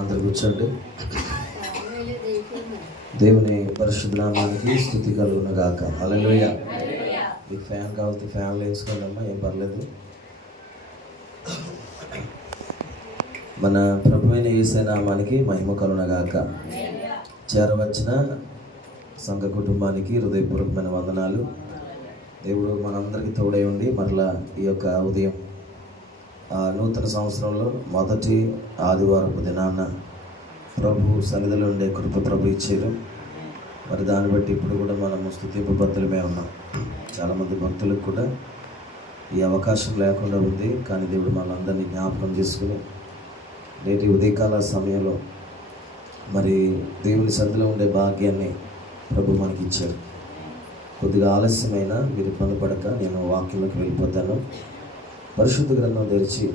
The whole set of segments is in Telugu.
అందరు కూర్చోండి. దేవుని పరిశుద్ధ నామానికి స్తుతి కలుగును గాక. హల్లెలూయా. మీకు ఫ్యాన్ కావాలి, ఫ్యాన్లు వేసుకోండి అమ్మా, ఏం పర్లేదు. మన ప్రభువైన యేసు నామానికి మహిమ కలుగును గాక. చేరవచ్చిన సంఘ కుటుంబానికి హృదయపూర్వకమైన వందనాలు. దేవుడు మనందరికీ తోడై ఉండి మరలా ఈ యొక్క ఉదయం నూతన సంవత్సరంలో మొదటి ఆదివారపు దినాన ప్రభు సన్నిధిలో ఉండే కృప ప్రభు ఇచ్చారు. మరి దాన్ని బట్టి ఇప్పుడు కూడా మనము స్తుతింపు భక్తులమే ఉన్నాం. చాలామంది భక్తులకు కూడా ఈ అవకాశం లేకుండా ఉంది, కానీ దేవుడు మనందరినీ జ్ఞాపకం చేసుకుని నేటి ఉదయకాల సమయంలో మరి దేవుని సన్నిధిలో ఉండే భాగ్యాన్ని ప్రభు మనకి ఇచ్చారు. కొద్దిగా ఆలస్యమైన మీరు ఇబ్బంది పడక నేను వాక్యంలోకి వెళ్ళిపోతాను. పరిశుద్ధ గ్రంథం తెరిచి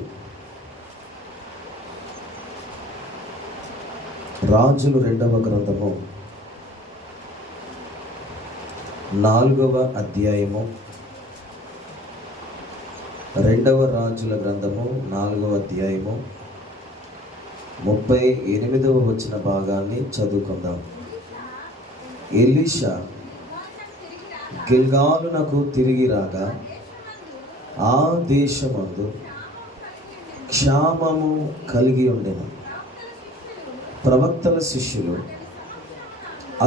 రాజులు 2వ గ్రంథము 4వ అధ్యాయము, 2వ రాజుల గ్రంథము 4వ అధ్యాయము 38వ వచన భాగాన్ని చదువుకుందాం. ఎలీషా గిల్గాలునకు తిరిగి రాగా ఆ దేశమందు క్షామము కలిగి ఉండెను. ప్రవక్తల శిష్యులు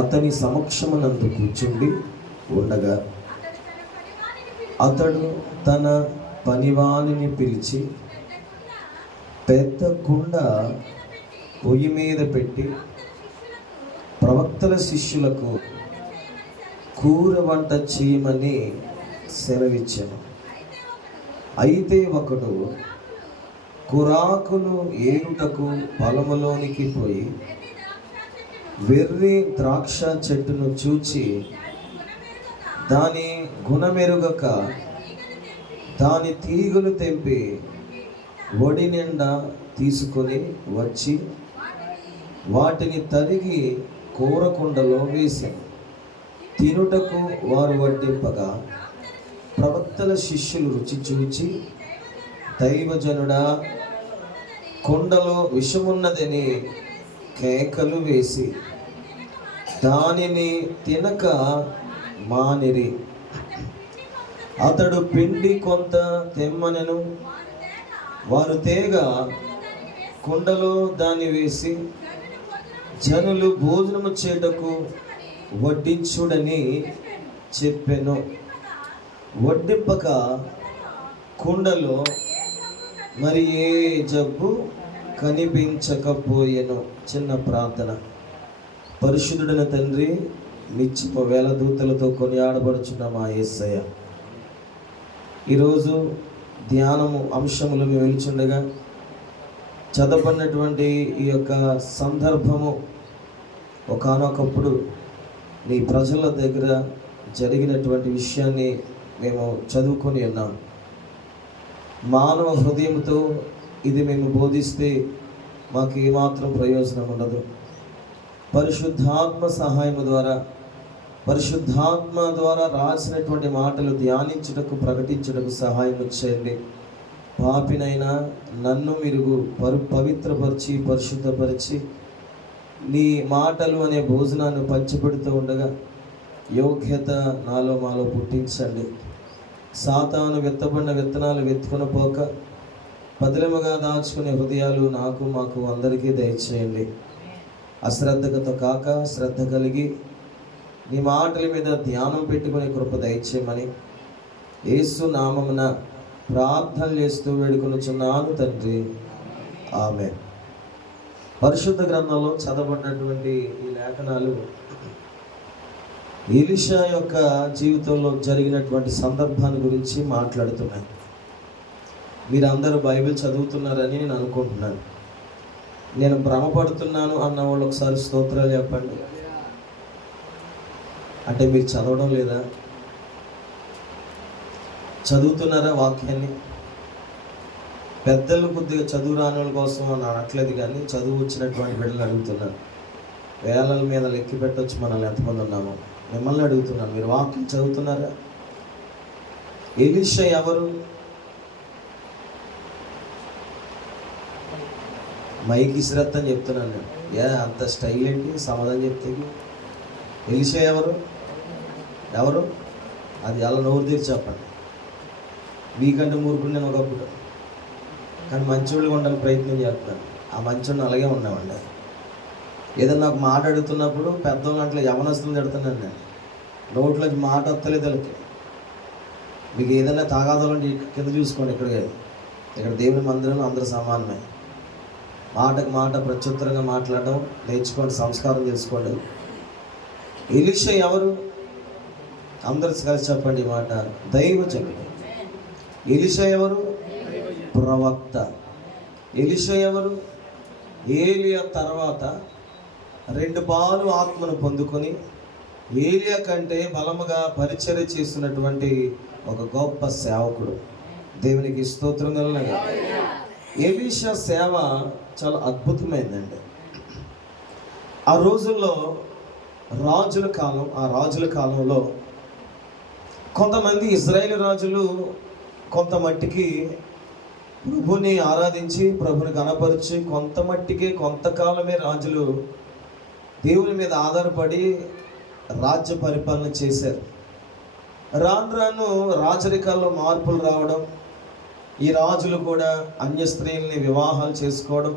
అతని సమక్షమునందు కూర్చుండి ఉండగా అతడు తన పనివానిని పిలిచి పెద్ద కుండ పొయ్యి మీద పెట్టి ప్రవక్తల శిష్యులకు కూర వంట చేయమని సెలవిచ్చాను. అయితే ఒకడు కురాకులు ఏరుటకు పొలములోనికి పోయి వెర్రి ద్రాక్ష చెట్టును చూచి దాని గుణమెరుగక దాని తీగలు తెంపి ఒడి నిండా తీసుకొని వచ్చి వాటిని తరిగి కూరకుండలో వేశాను. తినుటకు వారు వడ్డింపగా ప్రవక్తల శిష్యులు రుచి చూచి, దైవజనుడా, కుండలో విషమున్నదని కేకలు వేసి దానిని తినక మానిరి. అతడు పిండి కొంత తెమ్మనెను. వారు తేగ కుండలో దాన్ని వేసి జనులు భోజనము చేయుటకు వడ్డించుడని చెప్పెను. వడ్డింపక కుండలో మరి ఏ జబ్బు కనిపించకపోయెను. చిన్న ప్రార్థన. పరిశుద్ధుడైన తండ్రి, నిత్యము వేల దూతలతో కొనియాడబడుచున్న మా యేసయ్య, ఈరోజు ధ్యానము అంశములు మేము వెలుచుండగా చదవబడినటువంటి ఈ యొక్క సందర్భము ఒకానొకప్పుడు నీ ప్రజల దగ్గర జరిగినటువంటి విషయాన్ని మేము చదువుకొని ఉన్నాం. మానవ హృదయంతో ఇది మేము బోధిస్తే మాకు ఏమాత్రం ప్రయోజనం ఉండదు. పరిశుద్ధాత్మ సహాయం ద్వారా, పరిశుద్ధాత్మ ద్వారా రాసినటువంటి మాటలు ధ్యానించుటకు, ప్రకటించుటకు సహాయం చేయండి. పాపినైనా నన్ను మీరు పవిత్రపరిచి పరిశుద్ధపరిచి నీ మాటలు అనే భోజనాన్ని పంచిపెడుతూ ఉండగా యోగ్యత నాలో మాలో పుట్టించండి. సాతాను విత్తబడిన విత్తనాలు వెతుకుని పోక పదిలముగా దాచుకునే హృదయాలు నాకు మాకు అందరికీ దయచేయండి. అశ్రద్ధతో కాక శ్రద్ధ కలిగి నీ మాటల మీద ధ్యానం పెట్టుకునే కృప దయచేయమని యేసు నామమున ప్రార్థన చేస్తూ వేడుకొనుచున్నాను తండ్రి, ఆమేన్. పరిశుద్ధ గ్రంథంలో చదవబడినటువంటి ఈ లేఖనాలు ఎలీషా యొక్క జీవితంలో జరిగినటువంటి సందర్భాన్ని గురించి మాట్లాడుతున్నాయి. మీరు అందరూ బైబిల్ చదువుతున్నారని నేను అనుకుంటున్నాను. నేను భ్రమపడుతున్నాను అన్న వాళ్ళు ఒకసారి స్తోత్రాలు చెప్పండి. అంటే మీరు చదవడం లేదా? చదువుతున్నారా వాక్యాన్ని? పెద్దలు కొద్దిగా చదువు రాని వాళ్ళ కోసం అని అనట్లేదు, కానీ చదువు వచ్చినటువంటి బిడ్డలు అడుగుతున్నాను. వేలల మీద లెక్కి పెట్టవచ్చు మనల్ని ఎంతమంది ఉన్నామో. మిమ్మల్ని అడుగుతున్నాను, మీరు వాక్యం చదువుతున్నారా? ఎలీషా ఎవరు? మైక్ ఇసిరత్తని చెప్తున్నాను నేను. అంత స్టైల్ ఏంటి సమాధానం చెప్తే? ఎలీషా ఎవరు అది అలా నోరు తీర్చి చెప్పండి. మీకంటే మూర్ఖుడు నేను ఒకప్పుడు, కానీ మంచోళ్ళుగా ఉండడానికి ప్రయత్నం చేస్తున్నాను. ఆ మంచోడిని అలాగే ఉన్నామండి. ఏదన్నా ఒక మాట అడుగుతున్నప్పుడు పెద్దవాళ్ళు అట్లా యవనస్తులు తిడుతున్నాను నేను. నోట్లోకి మాట వస్తలేదు వాళ్ళకి. మీకు ఏదైనా తాగాదాలంటే కింద చూసుకోండి. ఇక్కడ దేవుని మందిరంలో అందరూ సమానమే. మాటకు మాట ప్రత్యుత్తరంగా మాట్లాడడం నేర్చుకోండి, సంస్కారం తెలుసుకోండి. ఎలీషా ఎవరు? అందరు కలిసి చెప్పండి ఈ మాట. దైవజనుడు. ఎలీషా ఎవరు? ప్రవక్త. ఎలీషా ఎవరు? ఏలియా తర్వాత 2 పాలు ఆత్మను పొందుకొని ఏలియా కంటే బలముగా పరిచర్య చేస్తున్నటువంటి ఒక గొప్ప సేవకుడు. దేవునికి స్తోత్రం కలుగును. ఎలీషా సేవ చాలా అద్భుతమైందండి. ఆ రోజుల్లో రాజుల కాలంలో కొంతమంది ఇజ్రాయేలు రాజులు కొంత మట్టికి ప్రభుని ఆరాధించి ప్రభుని కనపరిచి కొంతకాలమే రాజులు దేవుని మీద ఆధారపడి రాజ్య పరిపాలన చేశారు. రాను రాజరికాల్లో మార్పులు రావడం, ఈ రాజులు కూడా అన్య స్త్రీల్ని వివాహాలు చేసుకోవడం,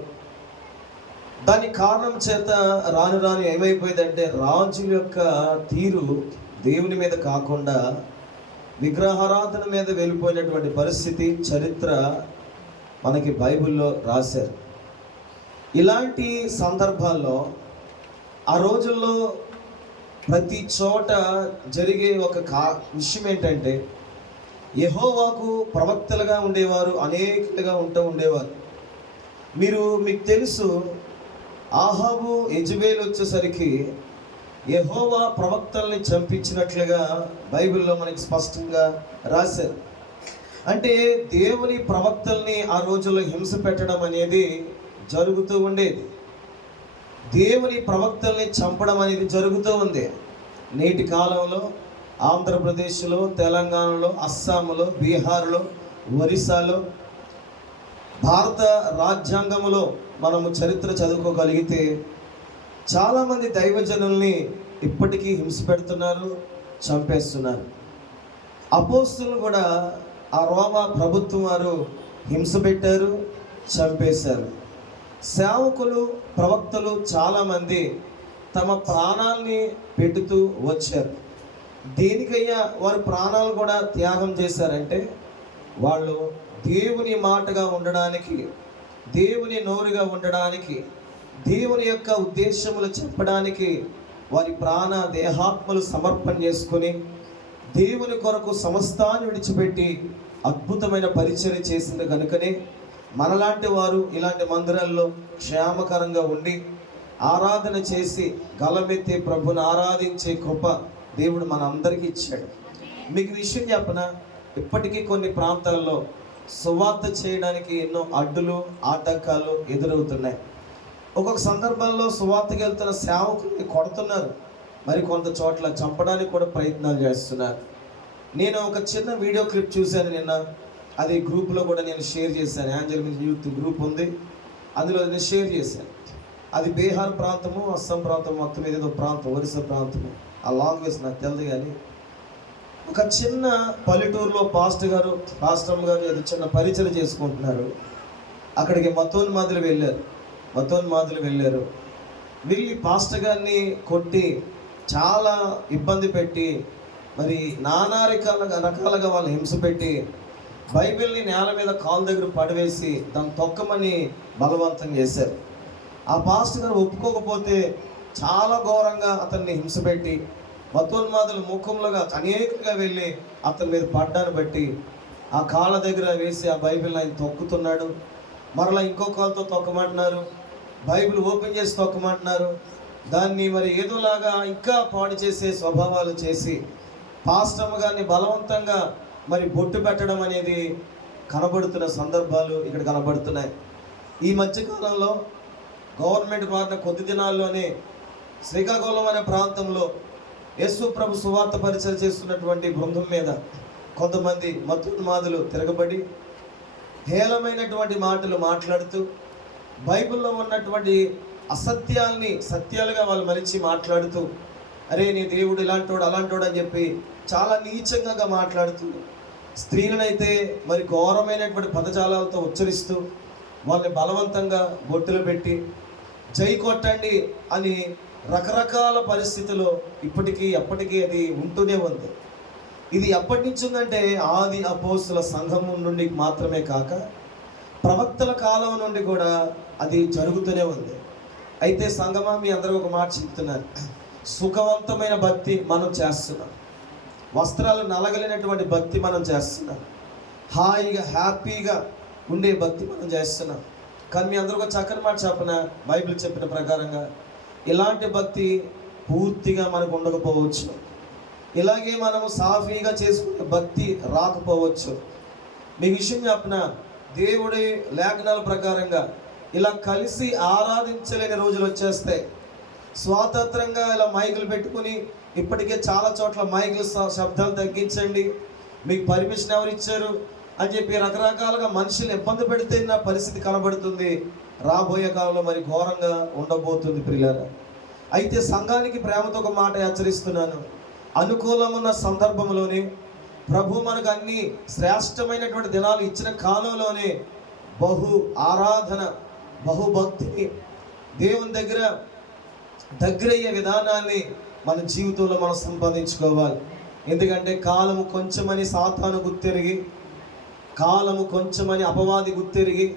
దాని కారణం చేత రాను ఏమైపోయిందంటే రాజుల యొక్క తీరు దేవుని మీద కాకుండా విగ్రహారాధన మీద వెళ్ళిపోయినటువంటి పరిస్థితి చరిత్ర మనకి బైబిల్లో రాశారు. ఇలాంటి సందర్భాల్లో ఆ రోజుల్లో ప్రతి చోట జరిగే ఒక విషయం ఏంటంటే యెహోవాకు ప్రవక్తలుగా ఉండేవారు అనేకులుగా ఉండేవారు. మీకు తెలుసు, ఆహాబు యెజబెల్ వచ్చేసరికి యెహోవా ప్రవక్తల్ని చంపించినట్లుగా బైబిల్లో మనకి స్పష్టంగా రాశారు. అంటే దేవుని ప్రవక్తల్ని ఆ రోజుల్లో హింస పెట్టడం అనేది జరుగుతూ ఉండేది. దేవుని ప్రవక్తల్ని చంపడం అనేది జరుగుతూ ఉంది. నేటి కాలంలో ఆంధ్రప్రదేశ్లో, తెలంగాణలో, అస్సాంలో, బీహార్లో, ఒరిస్సాలో, భారత రాజ్యాంగంలో మనము చరిత్ర చదువుకోగలిగితే చాలామంది దైవజనుల్ని ఇప్పటికీ హింస పెడుతున్నారు, చంపేస్తున్నారు. అపోస్తులు కూడా ఆ రోమా ప్రభుత్వం వారు హింస పెట్టారు, చంపేశారు. సేవకులు, ప్రవక్తలు చాలామంది తమ ప్రాణాల్ని పెడుతూ వచ్చారు. దేనికయ్యా వారు ప్రాణాలు కూడా త్యాగం చేశారంటే వాళ్ళు దేవుని మాటగా ఉండడానికి, దేవుని నోరుగా ఉండడానికి, దేవుని యొక్క ఉద్దేశములు చెప్పడానికి వారి ప్రాణ దేహాత్మలు సమర్పణ చేసుకొని దేవుని కొరకు సమస్తాన్ని విడిచిపెట్టి అద్భుతమైన పరిచర్య చేసింది కనుకనే మనలాంటి వారు ఇలాంటి మందిరాల్లో క్షేమకరంగా ఉండి ఆరాధన చేసి గలమెత్తి ప్రభుని ఆరాధించే కృప దేవుడు మన అందరికీ ఇచ్చాడు. మీకు విషయం చెప్పనా, ఇప్పటికీ కొన్ని ప్రాంతాల్లో సువార్త చేయడానికి ఎన్నో అడ్డులు, ఆటంకాలు ఎదురవుతున్నాయి. ఒక్కొక్క సందర్భాల్లో సువార్తకి వెళ్తున్న సేవకుల్ని కొడుతున్నారు, మరి కొంత చోట్ల చంపడానికి కూడా ప్రయత్నాలు చేస్తున్నారు. నేను ఒక చిన్న వీడియో క్లిప్ చూశాను నిన్న, అది గ్రూప్లో కూడా నేను షేర్ చేశాను. యాంజల్ యూత్ గ్రూప్ ఉంది, అందులో నేను షేర్ చేశాను. అది బీహార్ ప్రాంతము, అస్సాం ప్రాంతం, మొత్తం ఏదో ప్రాంతం, ఒరిస్సా ప్రాంతము, ఆ లాంగ్వేజ్ నాకు తెలియదు. కానీ ఒక చిన్న పల్లెటూరులో పాస్టర్ గారు ఏదో చిన్న పరిచయం చేసుకుంటున్నారు. అక్కడికి మతోన్మాదులు వెళ్ళారు. వెళ్ళి పాస్టర్ గారిని కొట్టి చాలా ఇబ్బంది పెట్టి, మరి నానా రకాలుగా వాళ్ళు హింస పెట్టి బైబిల్ని నేల మీద కాలు దగ్గర పడివేసి దాన్ని తొక్కమని బలవంతం చేశారు. ఆ పాస్టర్ గారు ఒప్పుకోకపోతే చాలా ఘోరంగా అతన్ని హింస పెట్టి మతోన్మాదుల ముఖంలోగా అనేకంగా వెళ్ళి అతని మీద పడ్డాన్ని బట్టి ఆ కాళ్ళ దగ్గర వేసి ఆ బైబిల్ ఆయన తొక్కుతున్నాడు. మరలా ఇంకో కాలుతో తొక్కమంటున్నారు, బైబిల్ ఓపెన్ చేసి తొక్కమంటున్నారు. దాన్ని మరి ఏదోలాగా ఇంకా పాడు చేసే స్వభావాలు చేసి పాస్టమ్ గారిని బలవంతంగా మరి బొట్టు పెట్టడం అనేది కనబడుతున్న సందర్భాలు ఇక్కడ కనబడుతున్నాయి. ఈ మధ్యకాలంలో గవర్నమెంట్ మారిన కొద్ది దినాల్లోనే శ్రీకాకుళం అనే ప్రాంతంలో యేసు ప్రభు సువార్త పరిచయం చేస్తున్నటువంటి బృందం మీద కొంతమంది మతోన్మాదులు తిరగబడి హేళమైనటువంటి మాటలు మాట్లాడుతూ బైబిల్లో ఉన్నటువంటి అసత్యాల్ని సత్యాలుగా వాళ్ళు మలిచి మాట్లాడుతూ, అరే నీ దేవుడు ఇలాంటోడు అలాంటోడు అని చెప్పి చాలా నీచంగా మాట్లాడుతూ, స్త్రీలనైతే మరి ఘోరమైనటువంటి పదజాలాలతో ఉచ్చరిస్తూ వాళ్ళని బలవంతంగా బొట్టులు పెట్టి జై కొట్టండి అని రకరకాల పరిస్థితుల్లో ఇప్పటికీ ఎప్పటికీ అది ఉంటూనే ఉంది. ఇది ఎప్పటి నుంచి ఉందంటే ఆది అపోస్తుల సంఘం నుండి మాత్రమే కాక ప్రవక్తల కాలం నుండి కూడా అది జరుగుతూనే ఉంది. అయితే సంగమా, మీ అందరూ ఒక మాట చెప్తున్నారు, సుఖవంతమైన భక్తి మనం చేస్తున్నాం, వస్త్రాలు నలగలినటువంటి భక్తి మనం చేస్తున్నాం, హాయిగా హ్యాపీగా ఉండే భక్తి మనం చేస్తున్నాం. కానీ మీ అందరూ ఒక చక్కని మాట చెప్పిన, బైబిల్ చెప్పిన ప్రకారంగా ఇలాంటి భక్తి పూర్తిగా మనకు ఉండకపోవచ్చు, ఇలాగే మనము సాఫీగా చేసుకునే భక్తి రాకపోవచ్చు. మీ విషయం చెప్పిన, దేవుడి లేఖనాల ప్రకారంగా ఇలా కలిసి ఆరాధించలేని రోజులు వచ్చేస్తాయి. స్వాతంత్రంగా ఇలా మైకులు పెట్టుకుని, ఇప్పటికే చాలా చోట్ల మైకులు శబ్దాలు తగ్గించండి, మీకు పర్మిషన్ ఎవరు ఇచ్చారు అని చెప్పి రకరకాలుగా మనుషులు ఇబ్బంది పెడితే నా పరిస్థితి కనబడుతుంది. రాబోయే కాలంలో మరి ఘోరంగా ఉండబోతుంది ప్రియులారా. అయితే సంఘానికి ప్రేమతో ఒక మాట హెచ్చరిస్తున్నాను, అనుకూలమున్న సందర్భంలోనే ప్రభు మనకు అన్ని శ్రేష్టమైనటువంటి దినాలు ఇచ్చిన కాలంలోనే బహు ఆరాధన, బహుభక్తిని, దేవుని దగ్గరయ్యే విధానాన్ని మన జీవితంలో మనం సంపాదించుకోవాలి. ఎందుకంటే కాలము కొంచెమని సాతాను గుర్తెరిగి, కాలము కొంచెమని అపవాది గుర్తెరిగి,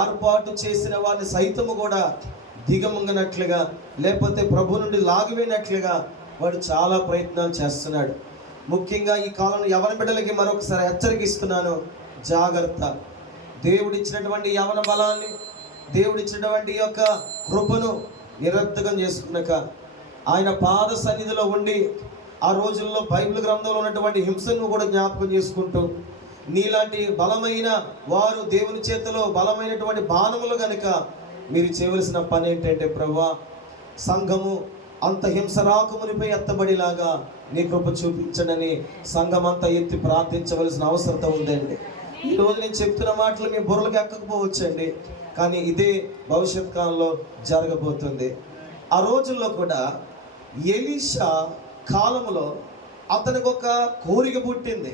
ఏర్పాటు చేసిన వారిని సైతము కూడా దిగమంగనట్లుగా, లేకపోతే ప్రభు నుండి లాగివేనట్లుగా వాడు చాలా ప్రయత్నాలు చేస్తున్నాడు. ముఖ్యంగా ఈ కాలంలో యవన బిడ్డలకి మరొకసారి హెచ్చరికిస్తున్నాను, జాగ్రత్త. దేవుడిచ్చినటువంటి యవన బలాన్ని, దేవుడిచ్చినటువంటి యొక్క కృపను నిరర్థకం చేసుకున్నాక ఆయన పాద సన్నిధిలో ఉండి ఆ రోజుల్లో బైబిల్ గ్రంథంలో ఉన్నటువంటి హింసను కూడా జ్ఞాపకం చేసుకుంటూ, నీలాంటి బలమైన వారు దేవుని చేతిలో బలమైనటువంటి బాణములు కనుక మీరు చేయవలసిన పని ఏంటంటే, ప్రభువా సంఘము అంత హింస రాకమునిపై ఎత్తబడిలాగా నీ కృప చూపించడని సంఘం అంతా ఎత్తి ప్రార్థించవలసిన అవసరత ఉందండి. ఈరోజు నేను చెప్తున్న మాటలు మీ బుర్రలకు ఎక్కకపోవచ్చండి, కానీ ఇదే భవిష్యత్ కాలంలో జరగబోతుంది. ఆ రోజుల్లో కూడా ఎలీషా కాలంలో అతనికి ఒక కోరిక పుట్టింది.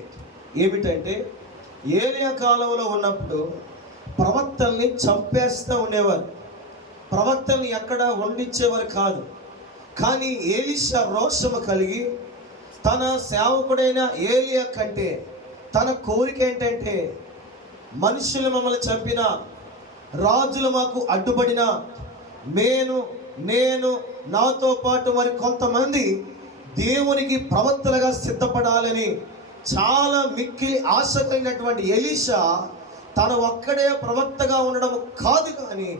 ఏమిటంటే, ఏలియా కాలంలో ఉన్నప్పుడు ప్రవక్తల్ని చంపేస్తూ ఉండేవారు, ప్రవక్తల్ని ఎక్కడ వండించేవారు కాదు. కానీ ఎలీషా రోషము కలిగి తన సేవకుడైన ఏలియా కంటే తన కోరిక ఏంటంటే, మనుషులు మమ్మల్ని చంపిన, రాజులు మాకు అడ్డుపడిన, నేను నాతో పాటు మరి కొంతమంది దేవునికి ప్రవక్తలుగా సిద్ధపడాలని చాలా మిక్కిలి ఆశ కలిగినటువంటి ఎలీషా తన ఒక్కడే ప్రవక్తగా ఉండడం కాదు, కానీ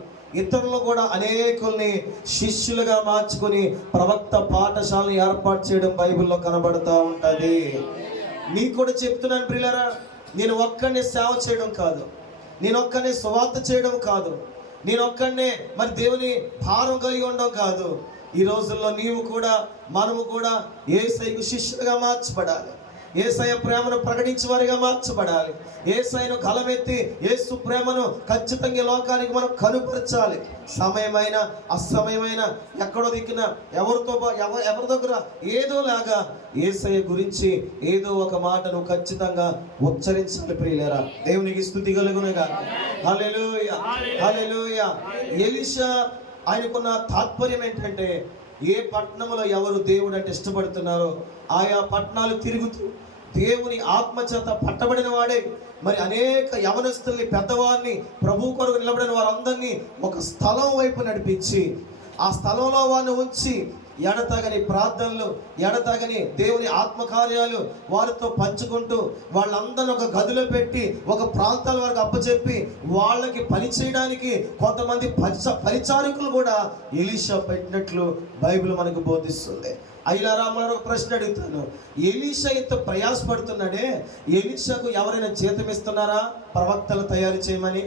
ఇతరులు కూడా అనేకుల్ని శిష్యులుగా మార్చుకొని ప్రవక్త పాఠశాలను ఏర్పాటు చేయడం బైబిల్లో కనబడుతూ ఉంటుంది. మీకు కూడా చెప్తున్నాను ప్రియులారా, నేను ఒక్కడినే సేవ చేయడం కాదు, నేను ఒక్కడినే సువార్త చేయడం కాదు, నేను ఒక్కడినే మరి దేవుని భారం కలిగి ఉండడం కాదు. ఈ రోజుల్లో నీవు కూడా, మనము కూడా యేసయ్యకు శిష్యులుగా మార్చబడాలి, యేసయ్య ప్రేమను ప్రకటించే వారిగా మార్చబడాలి, యేసయ్యను గలమెత్తి యేసు ప్రేమను ఖచ్చితంగా లోకానికి మనం కనుపరచాలి. సమయమైన అసమయమైన ఎక్కడో దిక్కున ఎవరి దగ్గర ఏదోలాగా యేసయ్య గురించి ఏదో ఒక మాటను ఖచ్చితంగా ఉచ్చరించాలి ప్రియులారా. దేవునికి స్తుతి కలుగునుగా. హల్లెలూయా, హల్లెలూయా. ఎలీషా ఆయనకున్న తాత్పర్యం ఏంటంటే, ఏ పట్టణంలో ఎవరు దేవుడు అంటే ఇష్టపడుతున్నారో ఆయా పట్టణాలు తిరుగుతూ దేవుని ఆత్మచేత పట్టబడిన వాడే మరి అనేక యవనస్తుల్ని, పెద్దవారిని, ప్రభు కొరకు నిలబడిన వారందరినీ ఒక స్థలం వైపు నడిపించి, ఆ స్థలంలో వారిని ఉంచి ఎడతగని ప్రార్థనలు, ఎడతగని దేవుని ఆత్మకార్యాలు వారితో పంచుకుంటూ వాళ్ళందరినీ ఒక గదిలో పెట్టి ఒక ప్రాంతాల వరకు అప్పచెప్పి వాళ్ళకి పని చేయడానికి కొంతమంది పరిచారకులు కూడా ఎలీషా పెట్టినట్లు బైబిల్ మనకు బోధిస్తుంది. అయిలారా, మనం ఒక ప్రశ్న అడుగుతాను, ఎలీషా ఇంత ప్రయాసపడుతున్నాడే, ఎలీషాకు ఎవరైనా జీతం ఇస్తున్నారా ప్రవక్తలు తయారు చేయమని?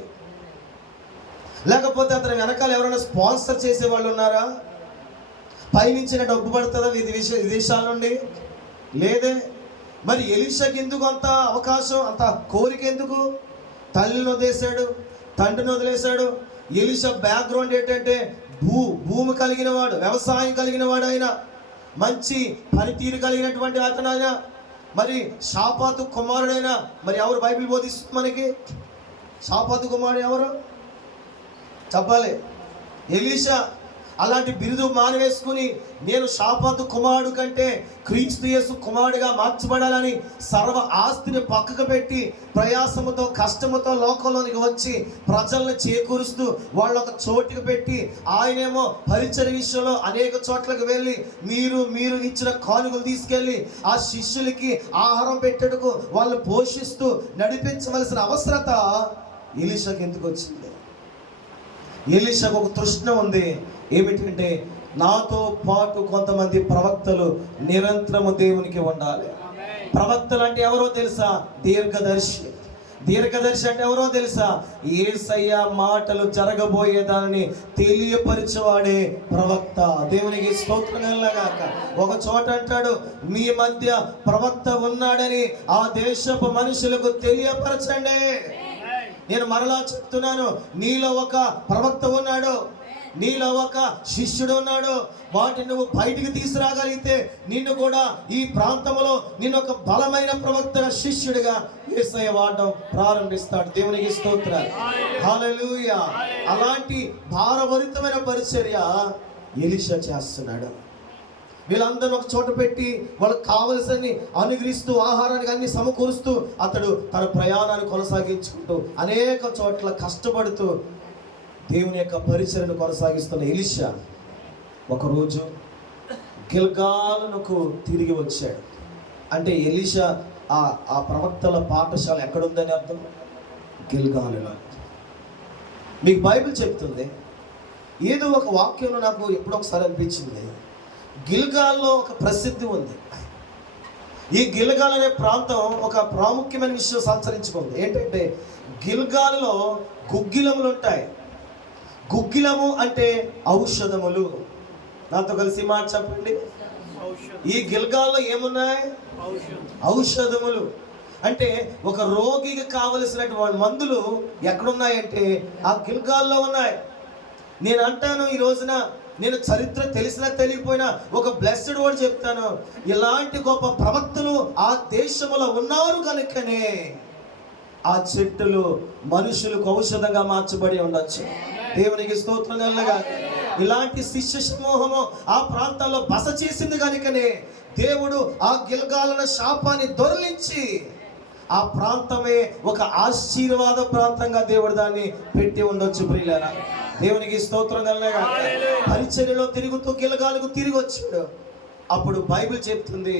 లేకపోతే అతని వెనకాల ఎవరైనా స్పాన్సర్ చేసే వాళ్ళు ఉన్నారా? పైనుంచిన డబ్బు పడుతుందా విదేశాల నుండి? లేదే. మరి ఎలీషాకి ఎందుకు అంత అవకాశం, అంత కోరిక ఎందుకు? తల్లిని వదిలేశాడు, తండ్రిని వదిలేశాడు, ఎలీషా బ్యాక్గ్రౌండ్ ఏంటంటే భూమి కలిగిన వాడు, వ్యవసాయం కలిగిన వాడు, ఆయన మంచి పనితీరు కలిగినటువంటి అతను ఆయన. మరి షాపాతు కుమారుడైన, మరి ఎవరు బైబిల్ బోధిస్తుంది మనకి? షాపాతు కుమారుడు ఎవరు చెప్పాలి? ఎలీషా. అలాంటి బిరుదు మానివేసుకుని నేను షాపాతు కుమారుడు కంటే క్రీస్తు యేసు కుమారుడిగా మార్చబడాలని సర్వ ఆస్తిని పక్కకు పెట్టి ప్రయాసముతో కష్టముతో లోకంలోనికి వచ్చి ప్రజల్ని చేకూరుస్తూ వాళ్ళ ఒక చోటుకు పెట్టి, ఆయనేమో పరిచర్య విషయంలో అనేక చోట్లకు వెళ్ళి మీరు ఇచ్చిన కానుకలు తీసుకెళ్ళి ఆ శిష్యులకి ఆహారం పెట్టేందుకు వాళ్ళు పోషిస్తూ నడిపించవలసిన అవసరత ఎలీషాకి ఎందుకు వచ్చింది? ఎలీషాకు ఒక తృష్ణ ఉంది. ఏమిటంటే నాతో పాటు కొంతమంది ప్రవక్తలు నిరంతరము దేవునికి ఉండాలి. ప్రవక్తలు అంటే ఎవరో తెలుసా? దీర్ఘదర్శి. దీర్ఘదర్శి అంటే ఎవరో తెలుసా? యేసయ్య మాటలు జరగబోయేదాన్ని తెలియపరిచేవాడే ప్రవక్త. దేవునికి స్తోత్రం కలుగుగాక. ఒక చోట అంటాడు, మీ మధ్య ప్రవక్త ఉన్నాడని ఆ దేశపు మనుషులకు తెలియపరచండి. నేను మరలా చెప్తున్నాను, నీలో ఒక ప్రవక్త ఉన్నాడు, నీలో ఒక శిష్యుడు ఉన్నాడు. వాటిని నువ్వు బయటికి తీసుకురాగలిగితే నిన్ను కూడా ఈ ప్రాంతంలో నిన్ను ఒక బలమైన ప్రవక్త శిష్యుడిగా యేసయ్య వాడడం ప్రారంభిస్తాడు. దేవునికి స్తోత్రాలు, హల్లెలూయా. అలాంటి భారభరితమైన పరిచర్య ఎలీషా చేస్తున్నాడు. వీళ్ళందరూ ఒక చోట పెట్టి వాళ్ళకి కావలసిన అనుగ్రహిస్తూ ఆహారానికి అన్ని సమకూరుస్తూ అతడు తన ప్రయాణాన్ని కొనసాగించుకుంటూ అనేక చోట్ల కష్టపడుతూ దేవుని యొక్క పరిచర్యను కొనసాగిస్తున్న ఎలీషా ఒకరోజు గిల్గాలునకు తిరిగి వచ్చాడు. అంటే ఎలీషా ఆ ప్రవక్తల పాఠశాల ఎక్కడుందని అర్థం? గిల్గాలులో. మీకు బైబిల్ చెప్తుంది, ఏదో ఒక వాక్యంలో నాకు ఎప్పుడొకసారి అనిపించింది, గిల్గాల్లో ఒక ప్రసిద్ధి ఉంది. ఈ గిల్గాల్ అనే ప్రాంతం ఒక ప్రాముఖ్యమైన విషయం సంచరించుకుంది. ఏంటంటే గిల్గాల్లో గుగ్గిలములు ఉంటాయి. గుగ్గిలము అంటే ఔషధములు. నాతో కలిసి మాట చెప్పండి. ఈ గిల్గాల్లో ఏమున్నాయి? ఔషధములు. అంటే ఒక రోగికి కావలసినటువంటి మందులు ఎక్కడున్నాయంటే ఆ గిల్గాల్లో ఉన్నాయి. నేను అంటాను, ఈ రోజున నేను చరిత్ర తెలిసినా తెలియకపోయినా ఒక బ్లెస్డ్ వర్డ్ చెప్తాను, ఇలాంటి గొప్ప ప్రవక్తలు ఆ దేశంలో ఉన్నారు కనుకనే ఆ చెట్టులు మనుషులకు ఔషధంగా మార్చబడి ఉండొచ్చు. దేవునికి స్తోత్రం కలుగుగాక. ఇలాంటి శిష్య సమూహము ఆ ప్రాంతాల్లో బస చేసింది కనుకనే దేవుడు ఆ గిల్గాలున శాపాన్ని దొరలించి ఆ ప్రాంతమే ఒక ఆశీర్వాద ప్రాంతంగా దేవుడు దాన్ని పెట్టి ఉండొచ్చు. ప్రియులారా, దేవునికి స్తోత్రం కలుగుగాక. పరిచర్యలో తిరుగుతూ గిల్గాలుకు తిరిగి వచ్చాడు. అప్పుడు బైబిల్ చెప్తుంది,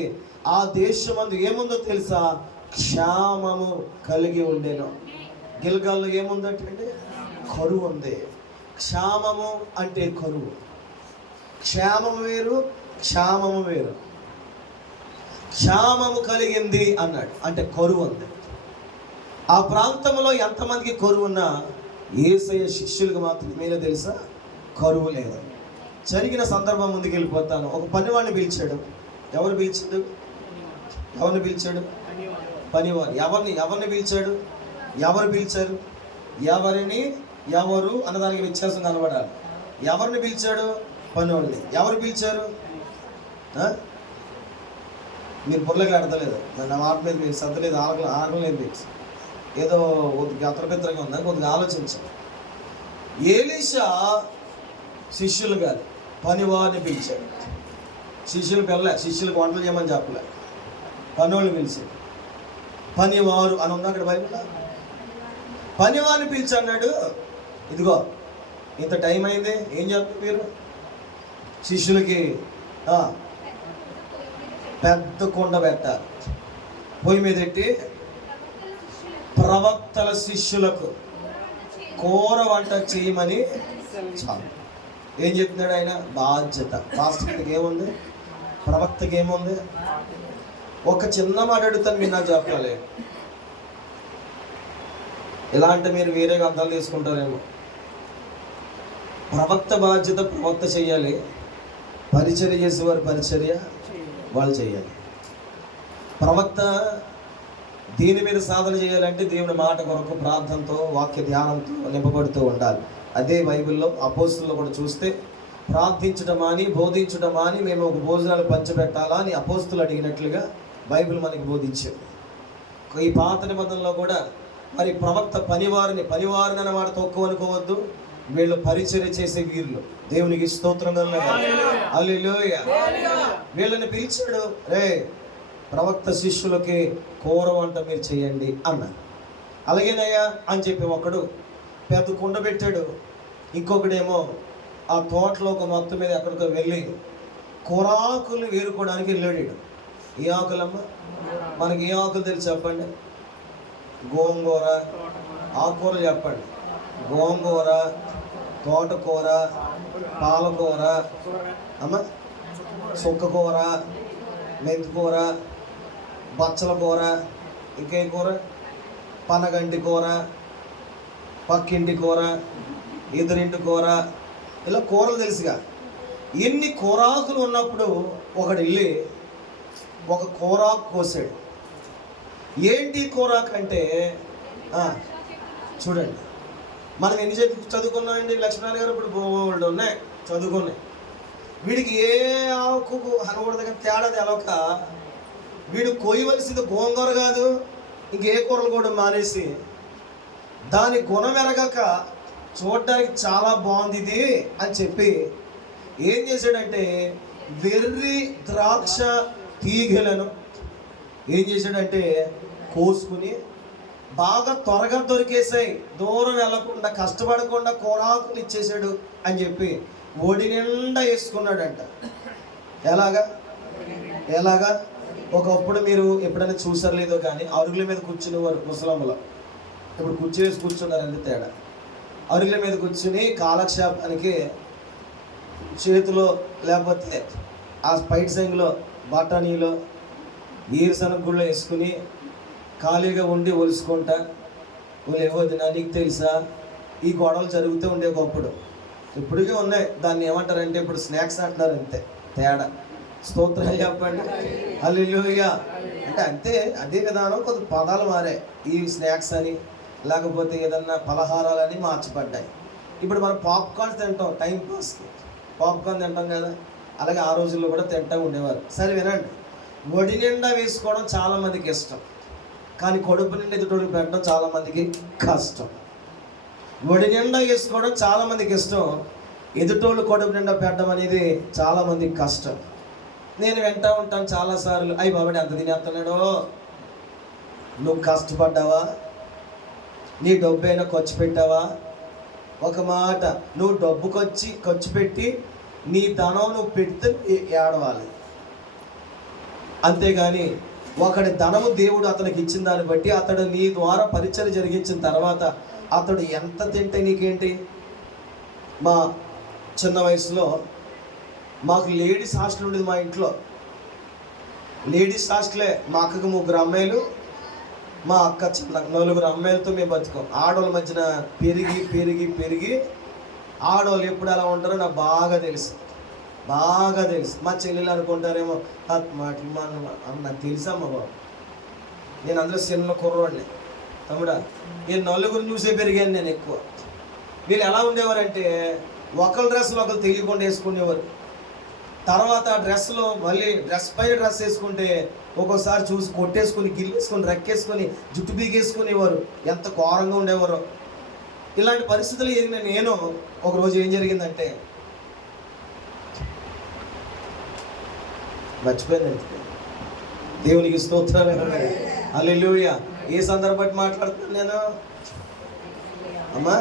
ఆ దేశమందు ఏముందో తెలుసా? క్షామము కలిగి ఉండేను. గిల్గాల్లో ఏముందంటే కరువు ఉంది. క్షామము అంటే కరువు. క్షేమము వేరు, క్షామము వేరు. క్షామము కలిగింది అన్నాడు అంటే కరువు ఉంది. ఆ ప్రాంతంలో ఎంతమందికి కరువు ఉన్నా యేసయ్య శిష్యులకు మాత్రం మీరే తెలుసా? కరువు లేదు. జరిగిన సందర్భం ముందుకు వెళ్ళిపోతాను. ఒక పనివాడిని పిలిచాడు. ఎవరు పిలిచాడు? ఎవరిని పిలిచాడు? పనివారు. ఎవరిని పిలిచాడు? ఎవరు పిలిచారు? ఎవరు అన్నదానికి వ్యత్యాసం కనబడాలి. ఎవరిని పిలిచాడు? పనివాడిని. ఎవరు పిలిచారు? మీరు బుర్రలకి ఆడతలేదు, నా మాట మీద మీరు సర్దలేదు, ఆగలేదు. ఏదో కొద్దిగా అతరపిత్రంగా ఉందని కొద్దిగా ఆలోచించాను. ఎలీషా శిష్యులు కాదు, పనివారిని పిలిచాడు. శిష్యులు పిల్లలే, శిష్యులకు వంటలు చేయమని చెప్పలే, పనివాళ్ళు పిలిచాడు. పనివారు అని ఉంది అక్కడ బైబిల్లో. పనివారిని పిలిచి అన్నాడు, ఇదిగో ఇంత టైం అయింది, ఏం చేస్తారు మీరు? శిష్యులకి పెద్ద కొండ పెట్టాలి, పొయ్యి మీద పెట్టి ప్రవక్తల శిష్యులకు కూర వంట చేయమని చాలు. ఏం చెప్తున్నాడు ఆయన? బాధ్యత. పాస్టర్కి ఏముంది? ప్రవక్తకి ఏముంది? ఒక చిన్న మాట అడుగుతాను, మీరు నాకు చెప్పాలి. ఎలా అంటే మీరు వేరేగా అర్థాలు తీసుకుంటారేమో. ప్రవక్త బాధ్యత ప్రవక్త చేయాలి, పరిచర్య చేసేవారు పరిచర్య వాళ్ళు చేయాలి. ప్రవక్త దీని మీద సాధన చేయాలంటే దేవుని మాట కొరకు ప్రార్థనతో వాక్య ధ్యానంతో నింపబడుతూ ఉండాలి. అదే బైబిల్లో అపోస్తుల్లో కూడా చూస్తే ప్రార్థించడం అని బోధించడం అని మేము ఒక భోజనాలు పంచిపెట్టాలా అని అపోస్తులు అడిగినట్లుగా బైబిల్ మనకి బోధించింది. ఈ పాత నిబంధనలో కూడా మరి ప్రవక్త పనివారిని అనే మాట తక్కువ అనుకోవద్దు, వీళ్ళు పరిచర్య చేసే వీరులు. దేవునికి స్తోత్రం హల్లెలూయా. వీళ్ళని పిలిచాడు, రే ప్రవక్త శిష్యులకి కూర వంట మీరు చేయండి అన్నారు. అలాగేనయ్యా అని చెప్పి ఒకడు పెద్ద కుండ పెట్టాడు, ఇంకొకడేమో ఆ తోటలో ఒక మొత్తం మీద ఎక్కడికో వెళ్ళి కూరాకులు వేరుకోవడానికి వెళ్ళాడు. ఏ ఆకులమ్మ? మనకి ఏ ఆకులు తెలుసు చెప్పండి? గోంగూర ఆకుకూరలు చెప్పండి. గోంగూర, తోటకూర, పాలకూర, అమ్మ చుక్కకూర, మెంతికూర, బచ్చల కూర, ఇంకే కూర, పనగంటి కూర, పక్కింటి కూర, ఎదురింటి కూర, ఇలా కూరలు తెలుసుగా. ఎన్ని కూరాకులు ఉన్నప్పుడు ఒకడు వెళ్ళి ఒక కూరాకు కోసాడు. ఏంటి కూరాకు అంటే చూడండి, మనం ఎన్ని చదువుకున్నామండి లక్ష్మణ్ గారు? ఇప్పుడు బోల్డ్ ఉన్నాయి చదువుకున్నాయి. వీడికి ఏ ఆకు అనకూడదు కానీ తేడా తెలవక వీడు కోయవలసింది గోంగూర కాదు, ఇంకే కూరలు కూడా మానేసి దాని గుణం ఎరగక చూడడానికి చాలా బాగుంది ఇది అని చెప్పి ఏం చేశాడంటే వెర్రి ద్రాక్ష తీగలను ఏం చేశాడంటే కోసుకుని బాగా త్వరగా దొరికేసాయి, దూరం వెళ్ళకుండా కష్టపడకుండా కూరాకులు ఇచ్చేసాడు అని చెప్పి ఒడి నిండా వేసుకున్నాడంట. ఎలాగా ఒకప్పుడు మీరు ఎప్పుడైనా చూసారు లేదో కానీ అరుగుల మీద కూర్చునేవారు ముసలమ్మలో. ఇప్పుడు కుర్చీ వేసి కూర్చున్నారు, అంతే తేడా. అరుగుల మీద కూర్చుని కాలక్షేపానికి చేతిలో లేకపోతే ఆ స్పైట్ సంగిలో బఠానీలో ఈరసన గుళ్ళు వేసుకుని ఖాళీగా ఉండి ఒలుసుకుంటా ఏవోది నా నీకు తెలుసా ఈ గొడవలు జరుగుతూ ఉండే ఒకప్పుడు. ఇప్పటికే ఉన్నాయి, దాన్ని ఏమంటారంటే ఇప్పుడు స్నాక్స్ అంటున్నారు, అంతే తేడా. స్తోత్రం చెప్పండి హల్లెలూయా. అంటే అంతే, అదే విధానం కొద్ది పదాలు మారాయి. ఈ స్నాక్స్ అని లేకపోతే ఏదన్నా పలహారాలని మార్చబడ్డాయి. ఇప్పుడు మనం పాప్కార్న్ తింటాం, టైం పాస్కి పాప్కార్న్ తింటాం కదా, అలాగే ఆ రోజుల్లో కూడా తింటూ ఉండేవారు. సరే వినండి, ఒడి నిండా వేసుకోవడం చాలామందికి ఇష్టం, కానీ కడుపు నిండా ఎదుటోడికి పెట్టడం చాలామందికి కష్టం. ఒడి నిండా వేసుకోవడం చాలామందికి ఇష్టం, ఎదుటోళ్ళు కడుపు నిండా పెట్టడం అనేది చాలామందికి కష్టం. నేను వింటూ ఉంటాను చాలాసార్లు, అయ్యి బాబడి ఎంత తినేస్తున్నాడో, నువ్వు కష్టపడ్డావా, నీ డబ్బు అయినా ఖర్చు పెట్టావా? ఒక మాట, నువ్వు డబ్బు ఖర్చు పెట్టి నీ ధనం నువ్వు పెడితే ఏడవాలి, అంతేగాని ఒకడి ధనము దేవుడు అతనికి ఇచ్చిన దాన్ని బట్టి అతడు నీ ద్వారా పరిచయం జరిగించిన తర్వాత అతడు ఎంత తింటే నీకేంటి? మా చిన్న వయసులో మాకు లేడీస్ హాస్టల్ ఉండేది మా ఇంట్లో. లేడీస్ హాస్టలే, మా అక్కకు 3 అమ్మాయిలు, మా అక్క చిన్న 4 అమ్మాయిలతో మేము బతుకాం. ఆడవాళ్ళ మధ్యన పెరిగి పెరిగి పెరిగి ఆడవాళ్ళు ఎప్పుడు ఎలా ఉంటారో నాకు బాగా తెలుసు. మా చెల్లెలు అనుకుంటారేమో మాటలు నాకు తెలుసమ్మా బాబు, నేను అందులో చిన్న కుర్రోడిని తమ్ముడా. నేను 4 చూసే పెరిగాను నేను ఎక్కువ. వీళ్ళు ఎలా ఉండేవారంటే ఒకళ్ళ డ్రెస్సులు ఒకరు తెలియకుండా వేసుకునేవారు. తర్వాత ఆ డ్రెస్లో మళ్ళీ డ్రెస్ పైన డ్రెస్ వేసుకుంటే ఒక్కోసారి చూసి కొట్టేసుకుని గిల్లేసుకొని రెక్కేసుకొని జుట్టు బీగేసుకునేవారు. ఎంత ఘోరంగా ఉండేవారో. ఇలాంటి పరిస్థితులు ఎదిగిన నేను ఒకరోజు ఏం జరిగిందంటే మర్చిపోయానండి. దేవునికి స్తోత్రాలు హల్లెలూయా. ఏ సందర్భాన్ని మాట్లాడుతున్నాను నేను అమ్మా?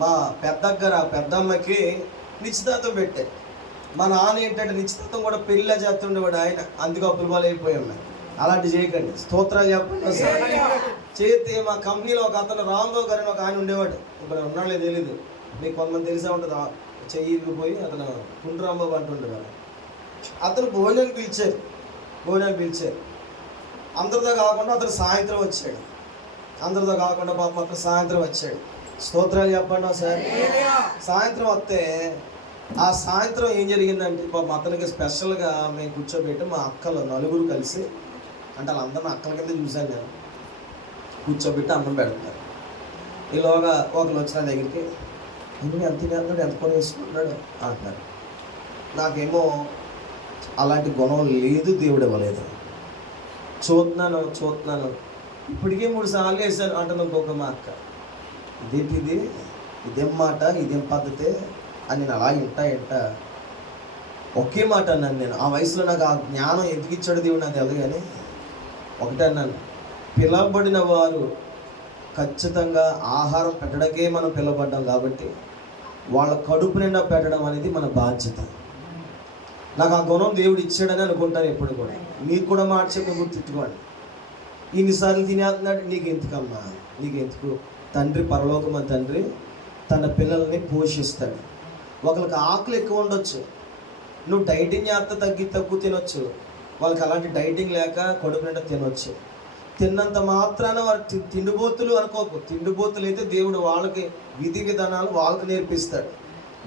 మా పెద్దమ్మకి నిశ్చితార్థం పెట్టారు. మా నాన్న ఏంటంటే నిశ్చితార్థం కూడా పెళ్ళిలా చేస్తుండేవాడు ఆయన, అందుకు అప్పులు పాలు అయిపోయాం. అలాంటి చేయకండి, స్తోత్రాలు చెప్పండి సార్. చేతి మా కంపెనీలో ఒక అతను రాంబాబు గారు ఒక ఆయన ఉండేవాడు, ఇప్పుడు ఉన్నాళ్ళే తెలీదు మీకు, కొంతమంది తెలిసే ఉంటుంది. చెయ్యి ఇరిగిపోయి అతను కుంటు రాంబాబు అంటుండేవాడు. అతను భోజనాలు పిలిచారు. అందరితో కాకుండా అతను సాయంత్రం వచ్చాడు. పాపం అతను సాయంత్రం వచ్చాడు. స్తోత్రాలు చెప్పండి సార్. సాయంత్రం వస్తే ఆ సాయంత్రం ఏం జరిగిందంటే పాపం అతనికి స్పెషల్గా మేము కూర్చోబెట్టి మా అక్కలు 4 కలిసి, అంటే వాళ్ళందరినీ అక్కల కింద చూశాను నేను, కూర్చోబెట్టి అన్నం పెడతారు. ఈలోగా ఒకరు వచ్చిన దగ్గరికి నువ్వు ఎంత తినేస్తున్నాడు, ఎంత కొని వేసుకుంటున్నాడు అంటున్నారు. నాకేమో అలాంటి గుణం లేదు, దేవుడు ఇవ్వలేదు. చూస్తున్నాను ఇప్పటికే 3 సార్లు వేసాను అంటున్నాను. ఇంకొక మా అక్క, ఇదేంటిది, ఇదేం మాట, ఇదేం పద్ధతి అని నేను అలా ఇంట ఒకే మాట అన్నాను. నేను ఆ వయసులో నాకు ఆ జ్ఞానం ఎందుకు ఇచ్చాడు దేవుడు నాకు తెలియదు, కానీ ఒకటే అన్నాను, పిలవబడిన వారు ఖచ్చితంగా ఆహారం పెట్టడానికే మనం పిలవబడ్డాం కాబట్టి వాళ్ళ కడుపు నిండా పెట్టడం అనేది మన బాధ్యత. నాకు ఆ గుణం దేవుడు ఇచ్చాడని అనుకుంటాను ఎప్పుడు కూడా. మీకు కూడా మాట చెప్పి గుర్తిట్టుకోండి. ఇన్నిసార్లు తినేస్తున్నాడు, నీకెందుకమ్మా, నీకెందుకు? తండ్రి, పరలోకమైన తండ్రి తన పిల్లల్ని పోషిస్తాడు. ఒకరికి ఆకలి ఎక్కువ ఉండొచ్చు, నువ్వు డైటింగ్ చేస్తే తక్కువ తినొచ్చు. వాళ్ళకి అలాంటి డైటింగ్ లేక కడుపు నిండా తినొచ్చు. తిన్నంత మాత్రాన వారు తిండిబోతులు అనుకోకు. తిండిబోతులు అయితే దేవుడు వాళ్ళకి విధి విధానాలు వాళ్ళకి నేర్పిస్తాడు.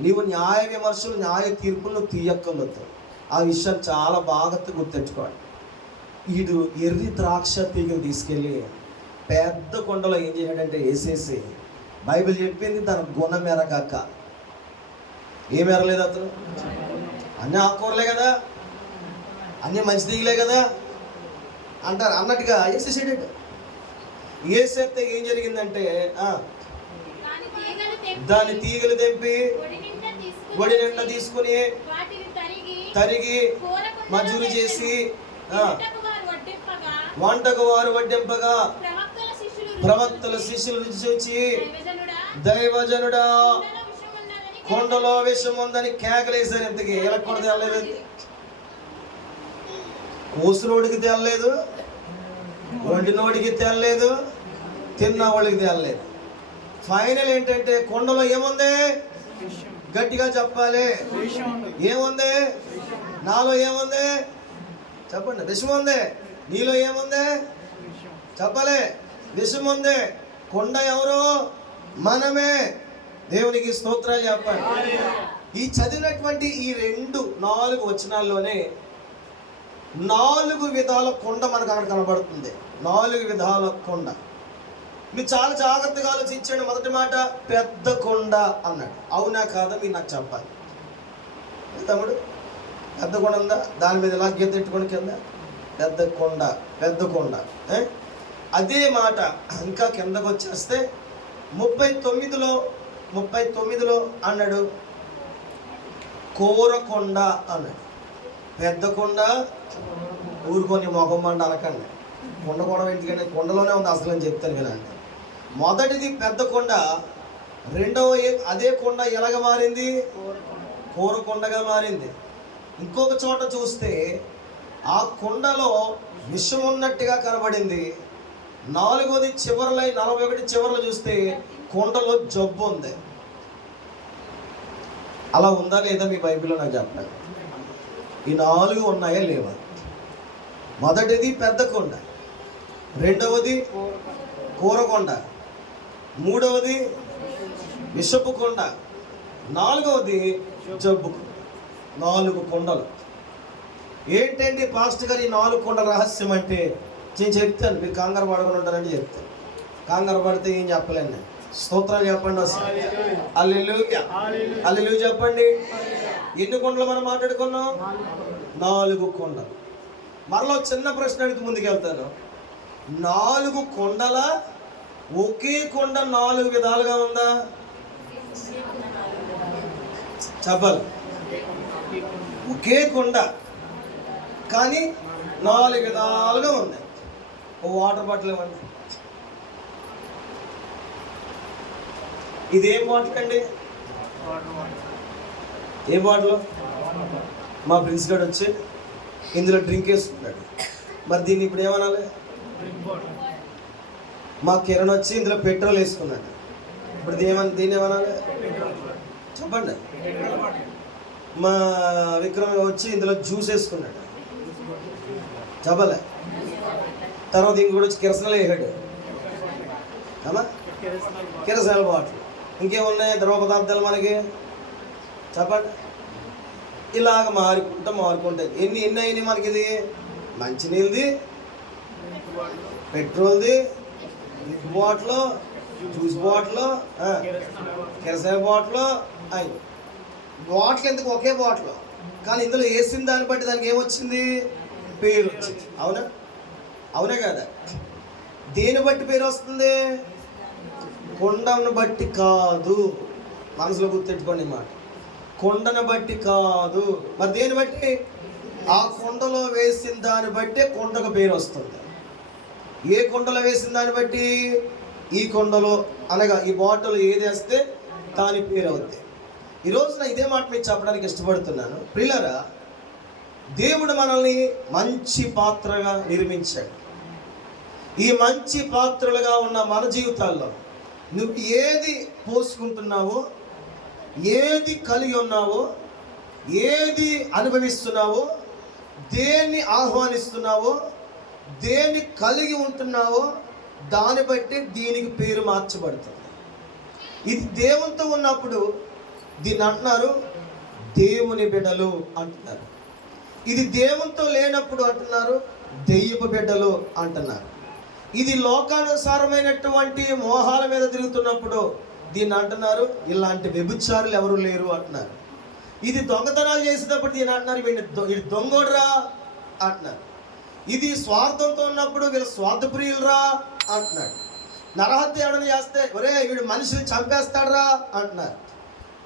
నీవు న్యాయ విమర్శలు, న్యాయ తీర్పులు నువ్వు తీయక్కర్లేదు. ఆ విషయం చాలా బాగా గుర్తెచ్చుకోవాలి. వీడు ఎర్రి ద్రాక్ష తీగలు తీసుకెళ్ళి పెద్ద కొండలో ఏం చేశాడంటే వేసేసి, బైబిల్ చెప్పింది తన గుణం ఎరగాక. ఏం ఎరలేదు అతను? అన్నీ ఆకుకూరలే కదా, అన్నీ మంచి తీగలే కదా అంటారు అన్నట్టుగా వేసేసాడు. వేసేస్తే ఏం జరిగిందంటే దాని తీగలు తెంపి ఒడి నిండా తీసుకుని తరిగి మజూరు చేసి వంటకు వారు వడ్డింపగా ప్రవక్తల శిష్యులు రుచి చూచి, దైవజనుడా కొండలో విషం ఉందని కేకలేశారు. ఇంతకీ ఎలకూడదు, తెల్లలేదు, కోసులోడికి తెల్లలేదు, వండినోడికి తెల్లలేదు, తిన్నవాడికి తెల్లలేదు. ఫైనల్ ఏంటంటే కొండలో ఏముంది? గట్టిగా చెప్పాలి, ఏముంది? నాలో ఏముంది చెప్పండి. విషం ఉంది. నీలో ఏముంది చెప్పాలి? విషం ఉంది. కొండ ఎవరు? మనమే. దేవునికి స్తోత్రాలు చెప్పండి. ఈ చదివినటువంటి ఈ 4 వచనాల్లోనే 4 విధాల కొండ మనకు అక్కడ కనబడుతుంది. 4 విధాల కొండ. మీరు చాలా జాగ్రత్తగా ఆలోచించండి. మొదటి మాట పెద్ద కొండ అన్నాడు. అవునా కాదా మీరు నాకు చెప్పాలి. తమ్ముడు, పెద్ద కొండ ఉందా? దాని మీద ఇలా గీత పెట్టుకోండి కింద. పెద్ద కొండ. అదే మాట ఇంకా కిందకు వచ్చేస్తే 39లో అన్నాడు కోరకొండ అన్నాడు. పెద్ద కొండ ఊరుకొని మొఖం మంట అనకండి. కొండ కూడా ఎందుకంటే కొండలోనే ఉంది అసలు అని చెప్తాను వినండి. మొదటిది పెద్ద కొండ. రెండవ అదే కొండ ఎలాగ మారింది? కోరకొండగా మారింది. ఇంకొక చోట చూస్తే ఆ కొండలో విషం ఉన్నట్టుగా కనబడింది. 4వది చివరిలో 41 చివరిలో చూస్తే కొండలో జబ్బు ఉంది. అలా ఉందా లేదా మీ బైబిల్లో నాకు చెప్పండి. ఈ 4 ఉన్నాయా లేవా? మొదటిది పెద్ద కొండ, రెండవది కోరకొండ, మూడవది విషపు కొండ, 4వది జబ్బు. 4 కొండలు. ఏంటండి పాస్టర్ గారు ఈ 4 కొండల రహస్యం అంటే? నేను చెప్తాను, మీరు కంగారు పడకుండా ఉంటారని చెప్తాను. కంగారు పడితే ఏం చెప్పలేండి. స్తోత్రాలు చెప్పండి. హల్లెలూయా, హల్లెలూయా చెప్పండి. ఎన్ని కొండలు మనం మాట్లాడుకున్నాం? 4 కొండలు. మరలో చిన్న ప్రశ్న అడిగి ముందుకు వెళ్తాను. 4 కొండల ఒకే కొండ 4 విధాలుగా ఉందా? చెప్పాలి. ఒకే కొండ కానీ 4 విధాలుగా ఉన్నాయి. ఓ వాటర్ బాటిల్ ఇవ్వండి. ఇదేం బాటిల్ అండి? ఏ బాటిల్? మా ప్రిన్స్ గారు వచ్చి ఇందులో డ్రింక్ వేసుకున్నాడు. మరి దీన్ని ఇప్పుడు ఏమనాలి? మా కిరణ్ వచ్చి ఇందులో పెట్రోల్ వేసుకున్నాడు. ఇప్పుడు దీన్ని ఏమనాలి చెప్పండి. మా విక్రమ్ వచ్చి ఇందులో జ్యూస్ వేసుకున్నాడు. చెప్పలే. తర్వాత ఇంకోటి వచ్చి కిరసనాలు వేసాడు. అమ్మా కిరసనాల బాటిల్. ఇంకేమున్నాయి ద్రవ పదార్థాలు మనకి చెప్పండి. ఇలాగ మారుకుంటాయి. ఎన్ని అయినాయి మనకి? ఇది మంచినీళ్ళది, పెట్రోల్ది, బాటిల్, జ్యూస్ బాటిల్, కిరసన బాటిల్, అవి బాటిల్ ఎందుకు ఒకే బాటిల్, కానీ ఇందులో వేసిన దాన్ని బట్టి దానికి ఏమొచ్చింది? పేరు వచ్చింది. అవునా? అవునే కదా? దేని బట్టి పేరు వస్తుంది? కొండను బట్టి కాదు. మనసులో గుర్తెట్టుకోండి మాట. కొండను బట్టి కాదు. మరి దేని బట్టి? ఆ కొండలో వేసిన దాన్ని బట్టి కొండకు పేరు వస్తుంది. ఏ కొండలో వేసిన దాన్ని బట్టి? ఈ కొండలో అనగా ఈ బాటిల్ ఏది వేస్తే దాని పేరు అవుద్ది. ఈరోజు నా ఇదే మాట మీకు చెప్పడానికి ఇష్టపడుతున్నాను. ప్రియులారా, దేవుడు మనల్ని మంచి పాత్రగా నిర్మించాడు. ఈ మంచి పాత్రలుగా ఉన్న మన జీవితాల్లో నువ్వు ఏది పోసుకుంటున్నావో, ఏది కలిగి ఉన్నావో, ఏది అనుభవిస్తున్నావో, దేన్ని ఆహ్వానిస్తున్నావో, దేన్ని కలిగి ఉంటున్నావో దాన్ని బట్టి దీనికి పేరు మార్చబడుతుంది. ఇది దేవునితో ఉన్నప్పుడు దీన్ని అంటున్నారు దేవుని బిడ్డలు అంటున్నారు. ఇది దేవునితో లేనప్పుడు అంటున్నారు దెయ్యపు బిడ్డలు అంటున్నారు. ఇది లోకానుసారమైనటువంటి మోహాల మీద తిరుగుతున్నప్పుడు దీన్ని అంటున్నారు ఇలాంటి వ్యభిచారులు ఎవరు లేరు అంటున్నారు. ఇది దొంగతనాలు చేసేటప్పుడు దీన్ని అంటున్నారు వీడి దొంగోడురా అంటున్నారు. ఇది స్వార్థంతో ఉన్నప్పుడు వీళ్ళు స్వార్థప్రియులరా అంటున్నాడు. నరహత్య ఎవడని చేస్తే ఒరే వీడు మనిషిని చంపేస్తాడరా అంటున్నారు.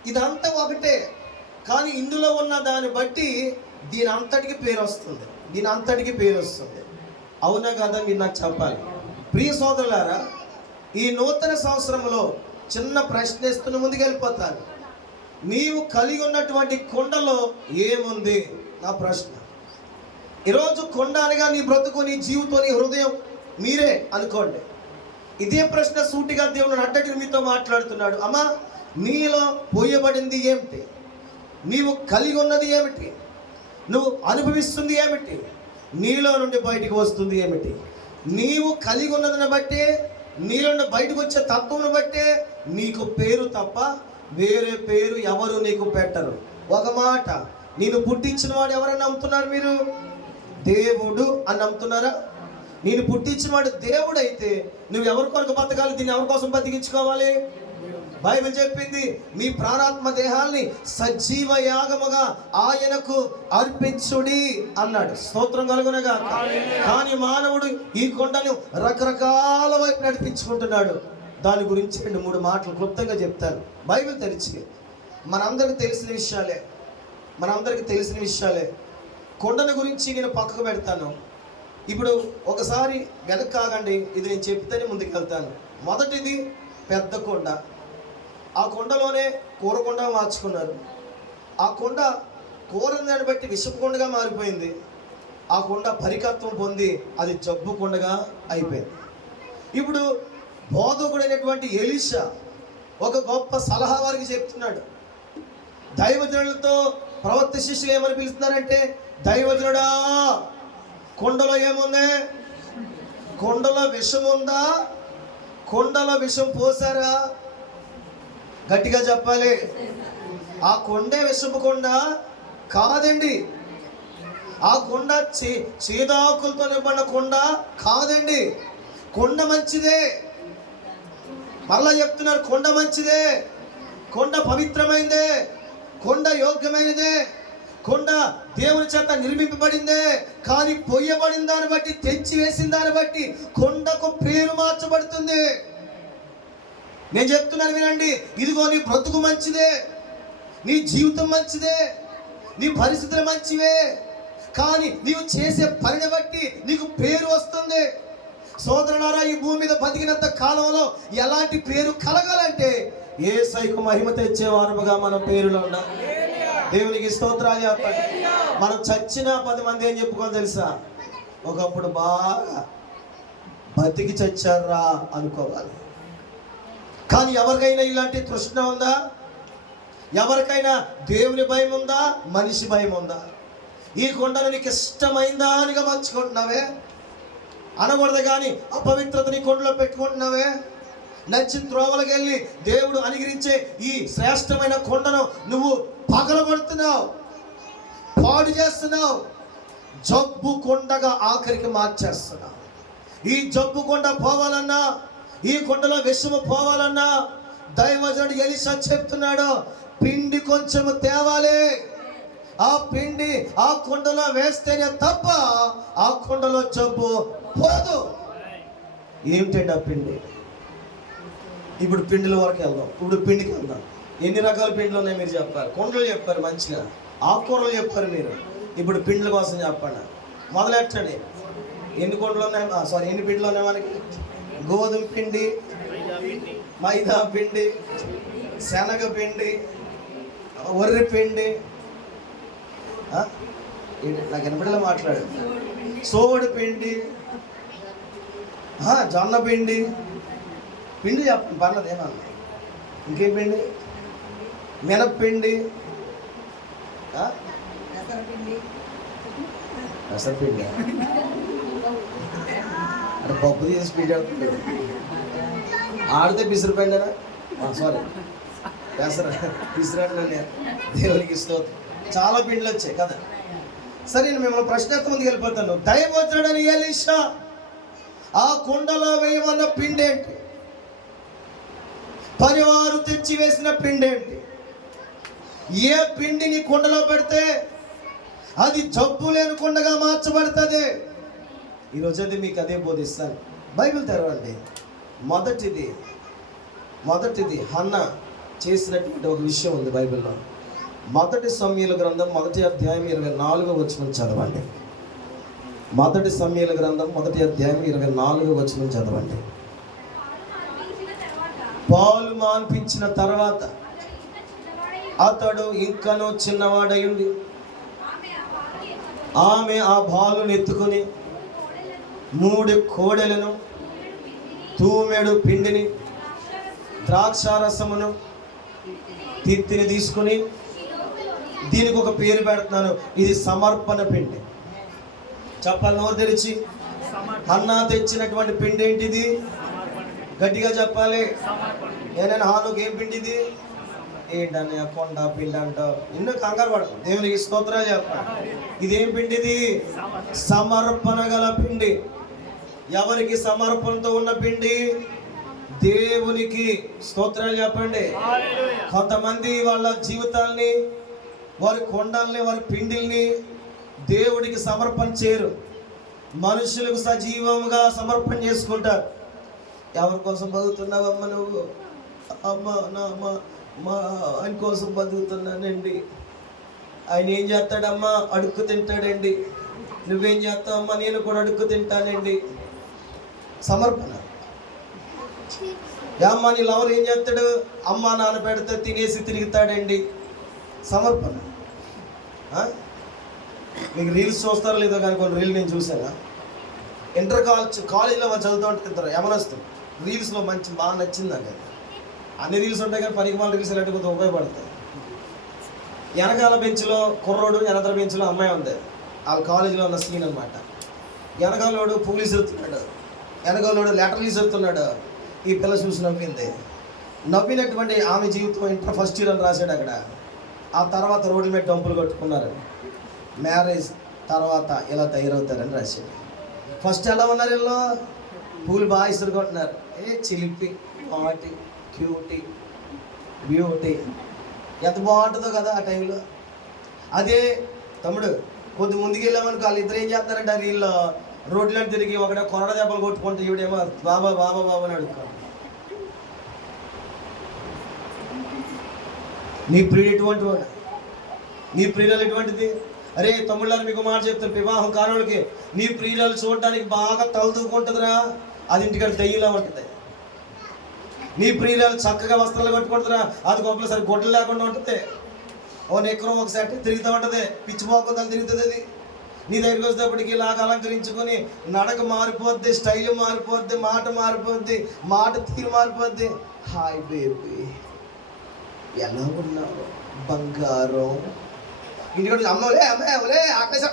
ఇదంతా ఒకటే, కానీ ఇందులో ఉన్న దాన్ని బట్టి దీని అంతటికి పేరు వస్తుంది. దీని అంతటికి పేరు వస్తుంది. అవునా కదా? మీరు నాకు చెప్పాలి. ప్రియ సోదరులారా, ఈ నూతన సంవత్సరంలో చిన్న ప్రశ్న ఇస్తున్న ముందుకు వెళ్ళిపోతాను. నీవు కలిగి ఉన్నటువంటి కొండలో ఏముంది? నా ప్రశ్న. ఈరోజు కొండ అనగా నీ బ్రతుకు, నీ జీవితం, నీ హృదయం మీరే అనుకోండి. ఇదే ప్రశ్న సూటిగా దేవుడు అడ్డటి మీతో మాట్లాడుతున్నాడు. అమ్మా, నీలో పోయబడింది ఏమిటి? నీవు కలిగి ఉన్నది ఏమిటి? నువ్వు అనుభవిస్తుంది ఏమిటి? నీలో నుండి బయటికి వస్తుంది ఏమిటి? నీవు కలిగి ఉన్నదని బట్టే, నీలో నుండి బయటకు వచ్చే తత్వంను బట్టే నీకు పేరు తప్ప వేరే పేరు ఎవరు నీకు పెట్టరు. ఒక మాట, నేను పుట్టించిన వాడు ఎవరని నమ్ముతున్నారు మీరు? దేవుడు అని నమ్ముతున్నారా? నేను పుట్టించిన వాడు దేవుడు అయితే నువ్వు ఎవరి కొరకు బతకాలి? దీన్ని ఎవరి కోసం బతికించుకోవాలి? బైబిల్ చెప్పింది మీ ప్రాణాత్మ దేహాల్ని సజీవ యాగముగా ఆయనకు అర్పించుడి అన్నాడు. స్తోత్రం కలుగునగా. కానీ మానవుడు ఈ కొండను రకరకాల వైపు నడిపించుకుంటున్నాడు. దాని గురించి 2-3 మాటలు క్లుప్తంగా చెప్తాను. బైబిల్ తెరిచి మనందరికి తెలిసిన విషయాలే. కొండల గురించి నేను పక్కకు పెడతాను. ఇప్పుడు ఒకసారి వెనక్కి ఆగండి. ఇది నేను చెప్తేనే ముందుకు వెళ్తాను. మొదటిది పెద్ద కొండ. ఆ కొండలోనే కూరకొండ మార్చుకున్నారు. ఆ కొండ కూరని బట్టి విషపు కొండగా మారిపోయింది. ఆ కొండ పరికత్వం పొంది అది జబ్బు కొండగా అయిపోయింది. ఇప్పుడు బోధకుడైనటువంటి ఎలీషా ఒక గొప్ప సలహా వారికి చెప్తున్నాడు. దైవజనులతో ప్రవక్త శిష్యులు ఏమని పిలుస్తున్నారంటే, దైవజనుడా, కొండలో ఏముంది? కొండలో విషం ఉందా? కొండలో విషం పోసారా? గట్టిగా చెప్పాలి. ఆ కొండే విషపు కొండ కాదండి. ఆ కొండ చేదాకులతో నింపడిన కొండ కాదండి. కొండ మంచిదే. మళ్ళా చెప్తున్నారు, కొండ మంచిదే, కొండ పవిత్రమైందే, కొండ యోగ్యమైనదే, కొండ దేవుని చేత నిర్మింపబడిందే. కానీ పొయ్యబడిన దాన్ని బట్టి, తెచ్చి వేసిన దాన్ని బట్టి కొండకు పేరు మార్చబడుతుంది. నేను చెప్తున్నాను వినండి. ఇదిగో నీ బ్రతుకు మంచిదే, నీ జీవితం మంచిదే, నీ పరిస్థితులు మంచివే, కానీ నీవు చేసే పనిని బట్టి నీకు పేరు వస్తుంది. సోదరులారా, ఈ భూమి మీద బతికినంత కాలంలో ఎలాంటి పేరు కలగాలంటే యేసయ్యకు మహిమ తెచ్చేవారముగా మన పేరులో ఉన్నాం. దేవునికి స్తోత్రాలు చెప్పండి. మనం చచ్చిన 10 మంది ఏం చెప్పుకోవాలి తెలుసా? ఒకప్పుడు బాగా బతికి చచ్చారా అనుకోవాలి. కానీ ఎవరికైనా ఇలాంటి తృష్ణ ఉందా? ఎవరికైనా దేవుని భయం ఉందా? మనిషి భయం ఉందా? ఈ కొండను నీకు ఇష్టమైందా అనిగా మంచుకుంటున్నావే అనకూడదు. కానీ అపవిత్రతని కొండలో పెట్టుకుంటున్నావే. నచ్చిన త్రోవలకు వెళ్ళి దేవుడు అనుగ్రహించే ఈ శ్రేష్టమైన కొండను నువ్వు పగలగొడుతున్నావు, పాడు చేస్తున్నావు, జబ్బు కొండగా ఆఖరికి మార్చేస్తున్నావు. ఈ జబ్బు కొండ పోవాలన్నా, ఈ కుండలో విషము పోవాలన్నా దైవజనుడు ఎలీషా చెప్తున్నాడు, పిండి కొంచెము తేవాలి. ఆ పిండి ఆ కుండలో వేస్తేనే తప్ప ఆ కుండలో జబ్బు పోదు. ఏమిటండి ఆ పిండి? ఇప్పుడు పిండిల వరకు వెళ్దాం. ఇప్పుడు పిండికి వెళ్దాం. ఎన్ని రకాల పిండిలు ఉన్నాయి మీరు చెప్పారు. కుండలు చెప్పారు, మంచిగా ఆకుకూరలు చెప్పారు మీరు. ఇప్పుడు పిండిల కోసం చెప్పండి, మొదలెట్టండి. ఎన్ని కుండలు ఉన్నాయి? ఎన్ని పిండిలు ఉన్నాయి మనకి? గోధుమ పిండి, మైదా పిండి, శనగ పిండి, వరి పిండి, నాకు ఎనపడిలో మాట్లాడు, సోడి పిండి, జొన్న పిండి. పిండి చెప్పండి, పర్లేదు, ఏమన్నా. ఇంకేం పిండి? మినప్పిండి, పెసరపిండి. అంటే పప్పు తీసి పిండి ఆడితే పిసిరిపోయిందనా? పిసిరాడు దేవునికి స్తోత్రం. చాలా పిండిలు వచ్చాయి కదా. సరే, నేను మిమ్మల్ని ప్రశ్న ముందుకు వెళ్ళిపోతాను. దైవజనుడైన ఎలీషా ఆ కుండలో వేయమన్న పిండి ఏంటి? పనివారు తెచ్చి వేసిన పిండి ఏంటి? ఏ పిండిని కుండలో పెడితే అది జబ్బు లేని కుండగా మార్చబడుతుంది. ఈరోజు అది మీకు అదే బోధిస్తాను. బైబిల్ తెరవండి. మొదటిది హన్నా చేసినటువంటి ఒక విషయం ఉంది బైబిల్లో. 1 సమూయేలు గ్రంథం 1వ అధ్యాయం 24వ వచనం చదవండి. 1 సమూయేలు గ్రంథం 1వ అధ్యాయం 24వ వచనం చదవండి. పాలు మాన్పించిన తర్వాత అతడు ఇంకనూ చిన్నవాడయుండి ఆమె ఆ బాలుని ఎత్తుకొని 3 కోడెలను, తూమెడు పిండిని, ద్రాక్షారసమును, తిత్తిని తీసుకుని, దీనికి ఒక పేరు పెడుతున్నాను, ఇది సమర్పణ పిండి. చెప్పాలి, నోరు తెరిచి. హన్నా తెచ్చినటువంటి పిండి ఏంటిది? గట్టిగా చెప్పాలి. ఏనైనా హానుకి ఏం పిండి ఇది? ఏంటని కొండ పిండి అంటావు, ఎన్నో కంగారు పడదు. దేవునికి స్తోత్రాలు చెప్పాలి. ఇదేం పిండి? ఇది సమర్పణ గల పిండి. ఎవరికి సమర్పణతో ఉన్న పిండి? దేవునికి. స్తోత్రాలు చెప్పండి. కొంతమంది వాళ్ళ జీవితాల్ని, వారి కొండల్ని, వారి పిండిల్ని దేవుడికి సమర్పణ చేయరు. మనుషులకు సజీవంగా సమర్పణ చేసుకుంటారు. ఎవరి కోసం బతుకుతున్నావమ్మ నువ్వు? మా ఆయన కోసం బతుకుతున్నానండి. ఆయన ఏం చేస్తాడమ్మా? అడుక్కు తింటాడండి. నువ్వేం చేస్తావమ్మా? నేను కూడా అడుక్కు తింటానండి. సమర్పణ. అమ్మ నీ లవర్ ఏం చేస్తాడు? అమ్మ నాన్న పెడితే తినేసి తిరుగుతాడండి. సమర్పణ. మీకు రీల్స్ చూస్తారో లేదో కానీ కొన్ని రీల్ నేను చూసాను. ఇంటర్ కాలేజీలో వాళ్ళు చదువుతూ ఉంటారు, యమనస్తులు. రీల్స్లో మంచి బాగా నచ్చింది నాకు. అన్ని రీల్స్ ఉంటాయి కానీ పనికి వాళ్ళ రీల్స్ ఎలాంటి కొంచెం ఉపయోగపడతాయి. వెనకాల బెంచ్లో కుర్రోడు, వెనకాల బెంచ్లో అమ్మాయి ఉంది. వాళ్ళ కాలేజీలో ఉన్న సీన్ అనమాట. వెనకాలోడు పువ్వులు ఇసురుతున్నాడు, వెనకాలోడు లెటర్లు ఇసురుతున్నాడు. ఈ పిల్ల చూసి నవ్వింది. నవ్వినటువంటి ఆమె జీవితం ఇంటర్ ఫస్ట్ ఇయర్ అని రాశాడు అక్కడ. ఆ తర్వాత రోడ్ల మీద టంపులు కట్టుకున్నారు. మ్యారేజ్ తర్వాత ఇలా తయారవుతారని రాశాడు. ఫస్ట్ ఎలా ఉన్నారు వీళ్ళు? పూలు బాగా ఇసురుకుంటున్నారు. చిలిపి, పాటి, క్యూటీ, బ్యూటీ, ఎంత బాగుంటుందో కదా ఆ టైంలో. అదే తమ్ముడు కొద్ది ముందుకు వెళ్ళామనుకో, వాళ్ళు ఇద్దరు ఏం చేస్తారంటే వీళ్ళు రోడ్లను తిరిగి ఒకటే కొరడ దెబ్బలు కొట్టుకుంటే ఈవిడేమో బాబా బాబా బాబా అని అడుగుతాడు. నీ ప్రియుడు ఎటువంటి వాడు? నీ ప్రియురాలు ఎటువంటిది? అరే తమ్ముళ్ళని మీకు మాట చెప్తారు, వివాహం కానోళ్ళకి నీ ప్రియురాలు చూడటానికి బాగా తలదూకుంటుందిరా, అది ఇంటికాడ దయ్యిలా ఉంటుంది. నీ ప్రియురాలు చక్కగా వస్త్రాలు కట్టుకుంటుందిరా, అది కంపల్సరీ గొడ్డలు లేకుండా ఉంటుంది. ఓ నెక్కరం ఒకసారి తిరుగుతూ ఉంటుంది, పిచ్చిపోకుండా తిరుగుతుంది. అది నీ దగ్గరికి వచ్చేటప్పటికి ఇలాగ అలంకరించుకొని నడక మారిపోద్ది, స్టైల్ మారిపోద్ది, మాట మారిపోద్ది, మాట తీరు మారిపోద్ది. హాయ్ బేబీ, ఎలా ఉన్నావు బంగారం? ఇంటికి అమ్మలే అమ్మాయిలే ఆకలేసే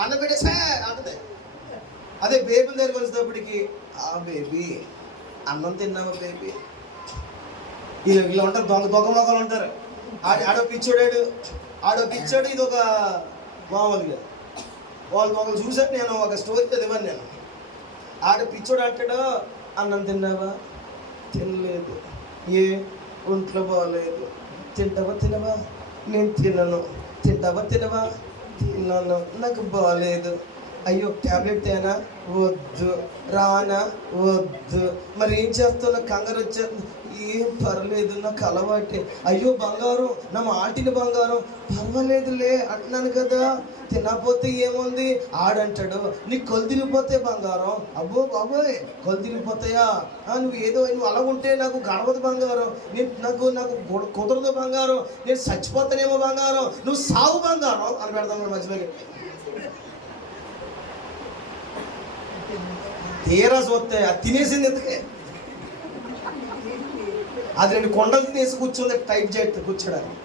అన్నం పెట్టేసా అంటది. అదే బేబీల దగ్గరికి వచ్చేటప్పటికి, ఆ బేబీ అన్నం తిన్నావా బేబీ? ఇలా ఉంటారు, దొంగ మొక్కలు ఉంటారు. ఆడో పిచ్చోడాడు, ఇది ఒక మామూలుగా వాళ్ళు మొక్కలు చూసాక నేను ఒక స్టోరీ చదివాను. నేను ఆడ పిచ్చోడు అంటాడు, అన్నం తిన్నావా? తినలేదు. ఏ ఒంట్లో బాగలేదు. తినవా? నేను తినను. తినవా? తిన్నాను, నాకు బాగలేదు. అయ్యో ట్యాబ్లెట్ తేనా? వద్దు. రానా? వద్దు. మరి ఏం చేస్తావు? కంగారు వచ్చేది. ఏం పర్లేదు, నాకు అలవాటే. అయ్యో బంగారం, నా మాటిని బంగారం, పర్వాలేదులే అంటున్నాను కదా. తినకపోతే ఏముంది? ఆడంటాడు నీకు కొలు తిరిగిపోతే బంగారం. అబ్బో బాబోయ్, కొలు తిరిగిపోతాయా? నువ్వు అలా ఉంటే నాకు గడవదు బంగారం, నాకు కుదరదు బంగారం, నేను చచ్చిపోతానేమో బంగారం, నువ్వు సావు బంగారం అని పెడతాను మధ్యలోకి. తీరా చూస్తే అది తినేసింది ఎందుకే? అది 2 కొండలు తినేసి కూర్చుంది టైప్ చేస్తే కూర్చోడానికి.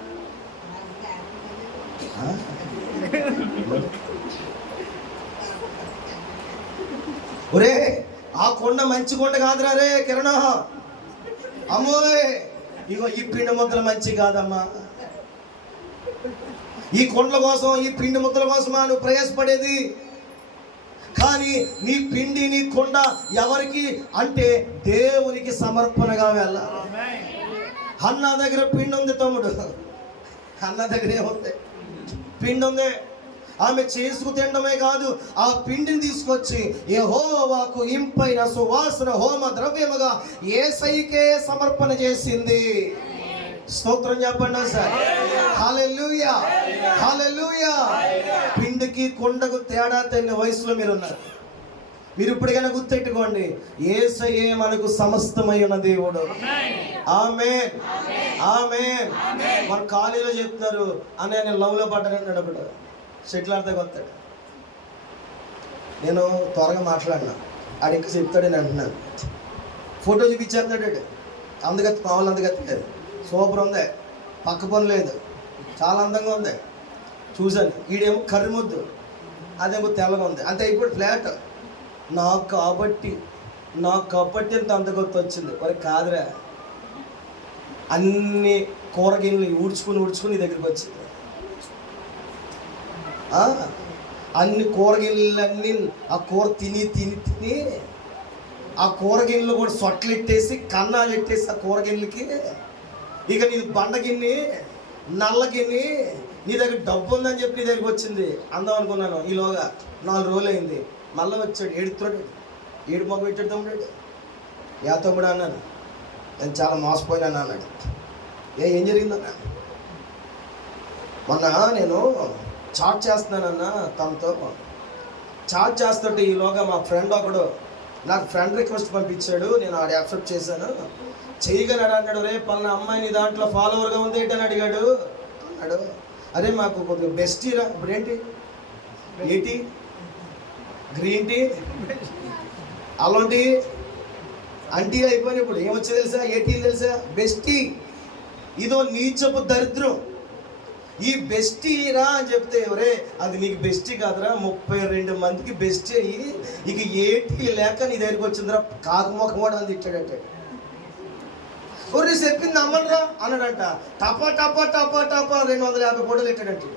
ఒరే ఆ కొండ మంచి కొండ కాదురా రే కిరణ. అమ్మోయ్ ఇగో ఈ పిండి ముద్దలు మంచి కాదమ్మా. ఈ కొండల కోసం, ఈ పిండి ముద్దల కోసమా నువ్వు ప్రయాసపడేది? కానీ నీ పిండి, నీ కొండ ఎవరికి అంటే దేవునికి సమర్పణగా వెళ్ళాలి. అన్న దగ్గర పిండి ఉంది తమ్ముడు, అన్న దగ్గర ఏముంది? పిండి ఉంది. ఆమె చేసుకు తినడమే కాదు, ఆ పిండిని తీసుకొచ్చి యెహోవాకు ఇంపైన సువాసన హోమ ద్రవ్యముగా యేసయ్యకే సమర్పణ చేసింది. స్తోత్రం చెప్పండి సార్. హల్లెలూయా, హల్లెలూయా. పిండికి కొండకు తేడా తెలియని వయసులో మీరు ఉన్నారు. మీరు ఇప్పటికైనా గుర్తెట్టుకోండి, యేసయ్యే మనకు సమస్తమై ఉన్న దేవుడు. ఆమేన్, ఆమేన్. మన కాలేజీలో చెప్తున్నారు అనే నేను లవ్లో పడ్డానన్నాడు. అప్పుడు షెటిల్ ఆడితే వస్తాడు. నేను త్వరగా మాట్లాడినా, ఆడు ఇంకా చెప్తాడని అంటున్నాను. ఫోటో చూపించేస్తాడు. అందుకత్తి మామూలు అందుకత్తి లేదు, సూపర్ ఉంది, పక్క పని లేదు, చాలా అందంగా ఉంది. చూశాను. ఈడేమో కర్రి ముద్దు, అదేమో తెల్లగా ఉంది. అంతే ఇప్పుడు ఫ్లాట్. నాకు కాబట్టి అంత అందగొత్తి వచ్చింది. మరి కాదురా, అన్ని కూరగిన్నెలు ఊడ్చుకుని నీ దగ్గరికి వచ్చింది. అన్ని కూరగిన్నెలన్నీ ఆ కూర తిని ఆ కూరగిన్నెలు కూడా సొట్లు ఎట్టేసి, కన్నాలు ఎట్టేసి ఆ కూరగిన్నెలకి ఇక నీ బండగిన్ని, నల్లగిన్ని, నీ దగ్గర డబ్బు ఉందని చెప్పి నీ దగ్గరికి వచ్చింది. అందాం అనుకున్నాను. ఈలోగా 4 రోజులు అయింది. మళ్ళీ వచ్చాడు. ఏడు మొక్క పెట్టాడు తమ్ముడు. యా తమ్ముడు అన్నాను. నేను చాలా మోసపోయినాను అన్నాడు. ఏం జరిగిందన్నా? మొన్న నేను చాట్ చేస్తున్నానన్నా తనతో. చాట్ చేస్తుంటే ఈలోగా మా ఫ్రెండ్ ఒకడు నాకు ఫ్రెండ్ రిక్వెస్ట్ పంపించాడు. నేను ఆడ యాక్సెప్ట్ చేశాను. చేయగలడు అన్నాడు. రే పలానా అమ్మాయిని దాంట్లో ఫాలోవర్గా ఉంది ఏంటని అడిగాడు. అన్నాడు అరే మాకు కొద్దిగా బెస్ట్ రా. ఇప్పుడు ఏంటి గ్రీన్ టీ, అల్లం టీ, అంటీ అయిపోయిన ఇప్పుడు ఏమొచ్చా తెలుసా? ఏ టీ తెలుసా? బెస్టీ. ఇదో నీచపు దరిద్రం. ఈ బెస్టీ రా అని చెప్తే ఎవరే అది నీకు బెస్టీ కాదురా, 32 మందికి బెస్ట్ అయ్యి ఇక ఏ టీ లేక నీ దగ్గరికి వచ్చిందిరా కాకుమొఖం కూడా అని తిట్టాడంటే. ఒరే చెప్పింది అమ్మనరా అన్నాడంట. టపా 250 ఫోటోలు ఎట్టాడంటే.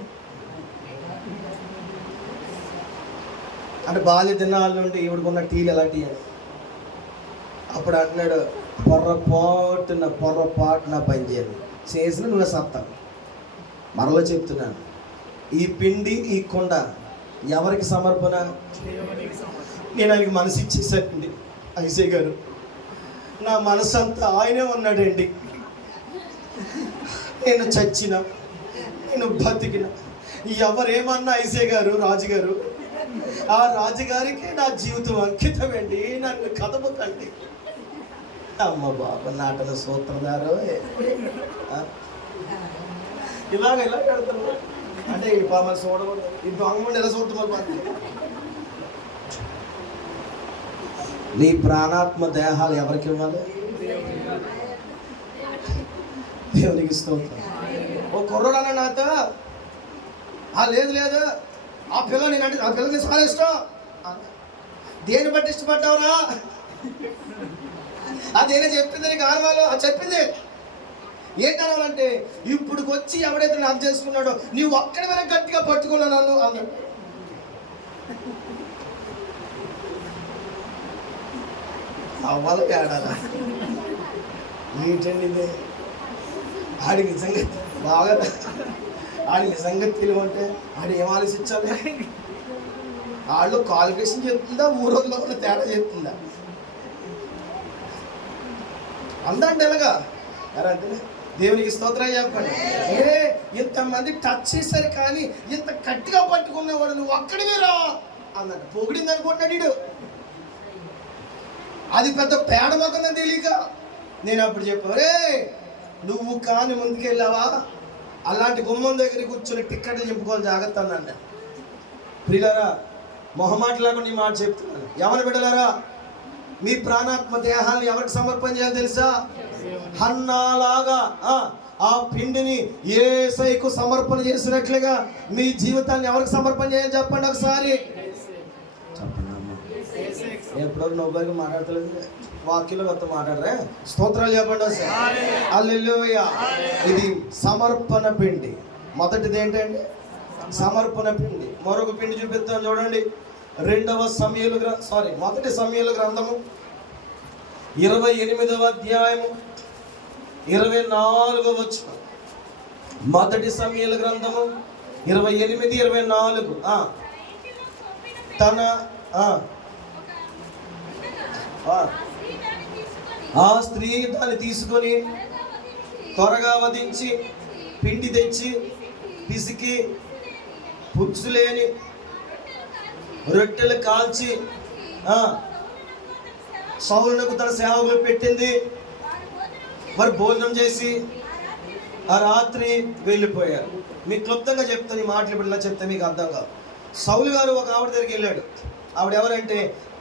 అంటే బాల్య దినాల నుండి ఈవిడకున్న టీలు ఎలాంటి అని. అప్పుడు అంటున్నాడు పొర్రపాటున పనిచేయను చేసిన నువ్వే సత్తా. మరలో చెప్తున్నాను, ఈ పిండి, ఈ కొండ ఎవరికి సమర్పణ? నేను ఆయనకి మనసు ఇచ్చేసానండి. ఐసయ్య గారు నా మనసు అంతా ఆయనే ఉన్నాడండి. నేను చచ్చినా, నేను బతికిన, ఎవరేమన్నా ఐసయ్య గారు, రాజుగారు, ఆ రాజుగారికి నా జీవితం అంకితమండి. నన్ను కదపకండి. అమ్మ బాబా నాటన సూత్రధారు ఇలా కడుతున్నా అంటే ఈ పామలు చూడకూడదు. ఈ దొంగ ఎలా చూడమని నీ ప్రాణాత్మ దేహాలు ఎవరికి ఇవ్వాలి? దేవునికి స్తోత్రం. ఓ కుర్రోడు అన్న నాతో, లేదు ఆ పిల్ల నేను ఆ పిల్లకి చాలా ఇష్టం. దేని బట్టి ఇష్టపడ్డావురా? అదేనా చెప్పింది నీకు ఆనవాళ్ళు? అది చెప్పింది ఏంటనాలంటే ఇప్పుడు వచ్చి ఎవడైతే నాకు చేసుకున్నాడో నీవు ఒక్కడి మీద గట్టిగా పట్టుకున్నా నన్ను అన్నాడు. అవ్వాలి తేడాలా ఏంటండి ఇది? ఆడి నిజంగా బాగా ఆడి నిజంగా తెలివి అంటే ఆడు ఏం ఆలోచించాలి? వాళ్ళు క్వాలిఫికేషన్ చెప్తుందా, ఊరోళ్ళలో ఉన్న తేడా చెప్తుందా? అందండి ఎలాగా అంతే. దేవునికి స్తోత్రం చెప్పండి. ఇంతమంది టచ్ చేశారు కానీ ఇంత గట్టిగా పట్టుకునేవాడు నువ్వు ఒక్కడివే రా అన్నట్టు పొగిడింది అనుకుంటున్నాడు వీడు. అది పెద్ద పేడ మొక్కందని తెలియక నేను అప్పుడు చెప్పాను, నువ్వు కానీ ముందుకెళ్ళావా అలాంటి గుమ్మం దగ్గర కూర్చొని టిక్కెట్లు చెప్పుకోవాలి జాగ్రత్త అన్నాడు. ప్రియులారా, మొహమాట లేకుండా ఈ మాట చెప్తున్నాను. ఎవరు బిడ్డలారా, మీ ప్రాణాత్మ దేహాన్ని ఎవరికి సమర్పణ చేయాలి తెలుసా? హన్నాలాగా ఆ పిండిని యేసయ్యకు సమర్పణ చేసినట్లుగా మీ జీవితాన్ని ఎవరికి సమర్పణ చేయాలి చెప్పండి ఒకసారి. చెప్పండి అమ్మా. ఎప్పుడో నవ్వుగా మాట్లాడతలేదు, వాక్యంలో కొత్త మాట్లాడరే. స్తోత్రాలు చెప్పండి ఒకసారి. హల్లెలూయా. ఇది సమర్పణ పిండి. మొదటిది ఏంటంటే సమర్పణ పిండి. మరొక పిండి చూపిస్తాను చూడండి. మొదటి సమూయేలు గ్రంథము 28వ అధ్యాయము 24వ వచనం. మొదటి సమూయేలు గ్రంథము 28:24. ఆ స్త్రీ దాన్ని తీసుకొని త్వరగా వధించి పిండి తెచ్చి పిసికి పుచ్చులేని రొట్టెలు కాల్చి సౌలునకు తన సేవకులు పెట్టింది. మరి భోజనం చేసి ఆ రాత్రి వెళ్ళిపోయారు. మీకు క్లుప్తంగా చెప్తాను, ఈ మాటలు ఇప్పుడు ఇలా చెప్తే మీకు అర్థం కాదు. సౌలు గారు ఒక ఆవిడ దగ్గరికి వెళ్ళాడు. ఆవిడ ఎవరంటే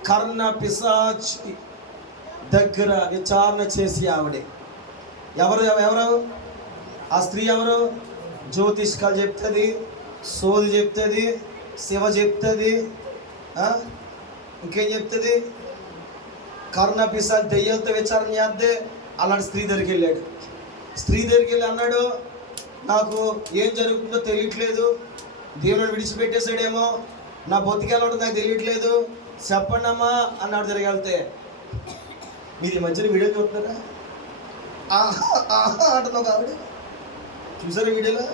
కర్ణ పిశాచి దగ్గర విచారణ చేసి ఆవిడే. ఎవరు ఆ స్త్రీ ఎవరు? జ్యోతిష్కాలు చెప్తుంది, సోది చెప్తుంది, శివ చెప్తుంది, ఇంకేం చెప్తుంది? కర్ణ పిశాచి దెయ్యంతో విచారణ చేస్తే అలాంటి స్త్రీ దగ్గరికి వెళ్ళాడు. స్త్రీ దగ్గరికి వెళ్ళి అన్నాడు, నాకు ఏం జరుగుతుందో తెలియట్లేదు, దేవుని విడిచిపెట్టేసాడేమో, నా బతికేలా ఉంటుంది నాకు తెలియట్లేదు, చెప్పండి అమ్మా అన్నాడు. తిరిగి వెళ్తే, మీరు ఈ మధ్యన వీడియో చూస్తున్నారా? అంటున్నావు కాబట్టి చూసారా? వీడియోలో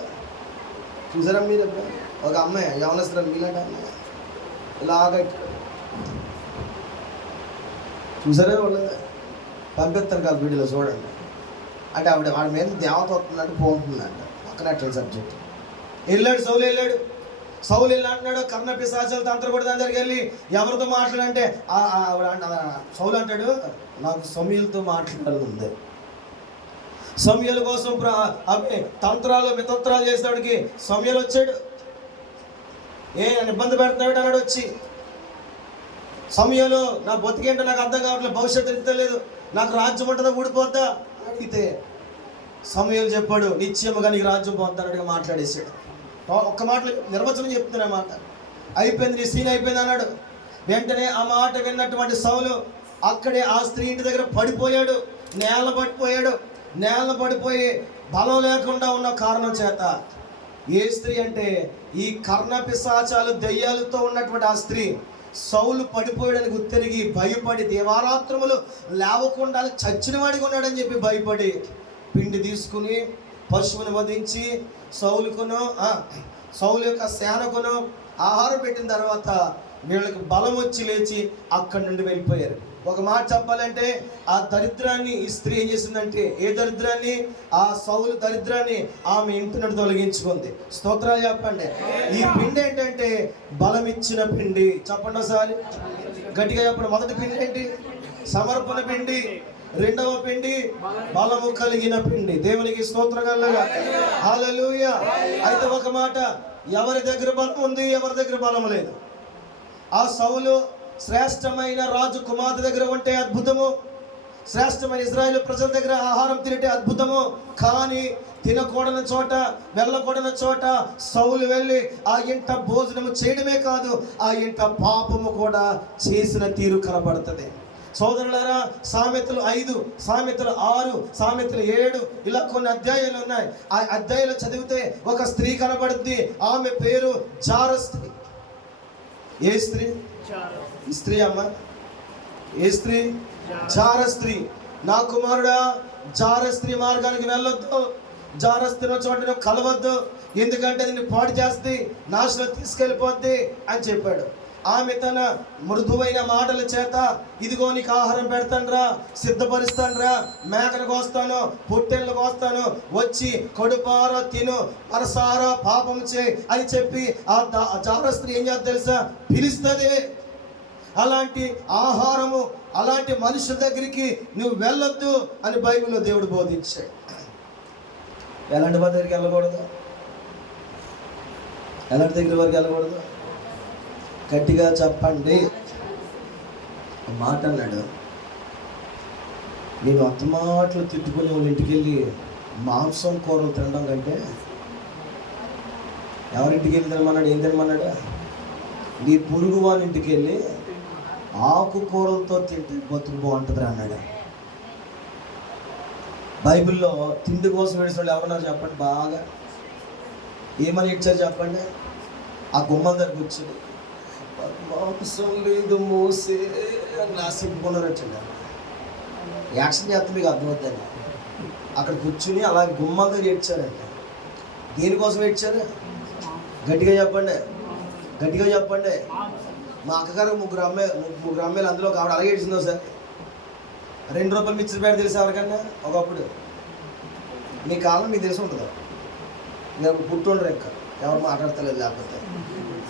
చూసారా మీరు? ఒక అమ్మాయి యవనస్తురాలు మీలాంటి అమ్మాయి ఇలాగ చూసారా? వాళ్ళు పంపిస్తారు కాదు వీడియోలో చూడండి. అంటే వాడి మీద దేవత వస్తుందంటే పోతుందంట. పక్కన అట్లా సబ్జెక్ట్. వెళ్ళాడు సౌలు వెళ్ళి అంటున్నాడు, కర్ణ పిశాచాలు తంత్ర కూడా దాని దగ్గరికి వెళ్ళి ఎవరితో మాట్లాడంటే సౌలు అంటాడు, నాకు సమూయేలుతో మాట్లాడాలని ఉంది. సమూయేలు కోసం అవి తంత్రాలు మితంత్రాలు చేసేవాడికి సమూయేలు వచ్చాడు. నన్ను ఇబ్బంది పెడుతున్నాడు అన్నాడు వచ్చి. సమూయేలు నా బతికేంటో నాకు అర్థం కావట్లేదు, భవిష్యత్తు తెలియలేదు, నాకు రాజ్యం ఉంటుందా ఊడిపోద్దా అడిగితే సమూయేలు చెప్పాడు, నిశ్చయముగా నీకు రాజ్యం పోతానడిగా మాట్లాడేసాడు. ఒక్క మాటలు నిర్వచనం చెప్తున్నా మాట. అయిపోయింది, నీ సీన్ అయిపోయింది అన్నాడు. వెంటనే ఆ మాట విన్నటువంటి సౌలు అక్కడే ఆ స్త్రీ ఇంటి దగ్గర పడిపోయాడు, నేల పడిపోయి బలం లేకుండా ఉన్న కారణం చేత. ఏ స్త్రీ అంటే ఈ కర్ణ పిశాచాలు దెయ్యాలతో ఉన్నటువంటి ఆ స్త్రీ. సౌలు పడిపోయాడని గుర్తిరిగి భయపడి దేవారాత్రములు లేవకుండా చచ్చిన వాడికి ఉన్నాడని చెప్పి భయపడి పిండి తీసుకుని పశువుని వధించి సౌలు యొక్క సేనకును ఆహారం పెట్టిన తర్వాత వీళ్ళకి బలం వచ్చి లేచి అక్కడి నుండి వెళ్ళిపోయారు. ఒక మాట చెప్పాలంటే ఆ దరిద్రాన్ని ఈ స్త్రీ ఏం చేసిందంటే, ఏ దరిద్రాన్ని? ఆ సౌలు దరిద్రాన్ని ఆమె ఇంటి నుండి తొలగించుకుంది. స్తోత్రాలు చెప్పండి. ఈ పిండి ఏంటంటే బలం ఇచ్చిన పిండి. చెప్పండి ఒకసారి గట్టిగా చెప్పండి. మొదటి పిండి ఏంటి? సమర్పణ పిండి. రెండవ పిండి బలము కలిగిన పిండి. దేవునికి స్తోత్రం కలుగుగా. హల్లెలూయా. అయితే ఒక మాట, ఎవరి దగ్గర బలం ఉంది, ఎవరి దగ్గర బలం లేదు. ఆ సౌలు శ్రేష్టమైన రాజు కుమార్తె దగ్గర ఉంటే అద్భుతము, శ్రేష్టమైన ఇజ్రాయేలు ప్రజల దగ్గర ఆహారం తింటే అద్భుతము. కానీ తినకూడని చోట, వెళ్ళకూడని చోట సౌలు వెళ్ళి ఆ ఇంట భోజనము చేయడమే కాదు, ఆ ఇంట పాపము కూడా చేసిన తీరు కనబడుతుంది. సోదరులారా, సామెతలు 5, సామెతలు 6, సామెతలు 7 ఇలా కొన్ని అధ్యాయాలు ఉన్నాయి. ఆ అధ్యాయాలు చదివితే ఒక స్త్రీ కనబడుద్ది. ఆమె పేరు జారస్త్రీ. ఏ స్త్రీ? స్త్రీ అమ్మ. ఏ స్త్రీ? జార స్త్రీ. నా కుమారుడా, జార స్త్రీ మార్గానికి వెళ్ళొద్దు, జార స్త్రీ చోట కలవద్దు, ఎందుకంటే నిన్ను పాడు చేస్తే నాశనం తీసుకెళ్ళిపోద్ది అని చెప్పాడు. ఆమె తన మృదువైన మాటల చేత, ఇదిగో నీకు ఆహారం పెడతానురా, సిద్ధపరుస్తానురా, మేకను కోస్తాను, పొట్టెళ్ళు కోస్తాను, వచ్చి కడుపారా తిను, మనసారా పాపం చేయి అని చెప్పి ఆ జార స్త్రీ ఏం చేస్తా తెలుసా, పిలుస్తుంది. అలాంటి ఆహారము, అలాంటి మనుషుల దగ్గరికి నువ్వు వెళ్ళొద్దు అని బైబిల్లో దేవుడు బోధించాడు. ఎలాంటి వారి దగ్గరికి వెళ్ళకూడదు, ఎలాంటి దగ్గర వరకు వెళ్ళకూడదు? గట్టిగా చెప్పండి. మాట అన్నాడు, నేను అత్తమాటలు తిట్టుకునే వాళ్ళ ఇంటికి వెళ్ళి మాంసం కూరలు తినడం కంటే, ఎవరింటికి వెళ్ళి తినమన్నాడు? ఏం తినమన్నాడు? నీ పురుగు వాళ్ళ ఇంటికి వెళ్ళి ఆకుకూరలతో తింటే బతుకు బాగుంటుంది అన్నాడు. బైబిల్లో తిండి కోసం వేసిన వాళ్ళు ఎవరున్నారు చెప్పండి? బాగా ఏమని ఇచ్చారు చెప్పండి? ఆ గుమ్మం దగ్గర కూర్చొని మాంసం లేదు మోసే నాసిపోన్నారు వచ్చండి. యాక్షన్ చేస్తే మీకు అర్థమవుతుంది. అక్కడ కూర్చుని అలా గుమ్మం దగ్గర ఏడ్చారండి. దేనికోసం ఏడ్చారు? గట్టిగా చెప్పండి, గట్టిగా చెప్పండి. మా అక్కగారు ముగ్గురు అమ్మాయిలు, అందులో ఒక ఆవిడ అలాగే ఏడ్చిందో సార్. 2 రూపాయలు మిక్చర్ ప్యాకెట్ తెలిసి ఎవరికన్నా ఒకప్పుడు? మీ కాలం మీకు తెలిసి ఉంటుందా? మీరు అప్పుడు పుట్టుండ్రు ఇంకా ఎవరు మాట్లాడతలేదు, లేకపోతే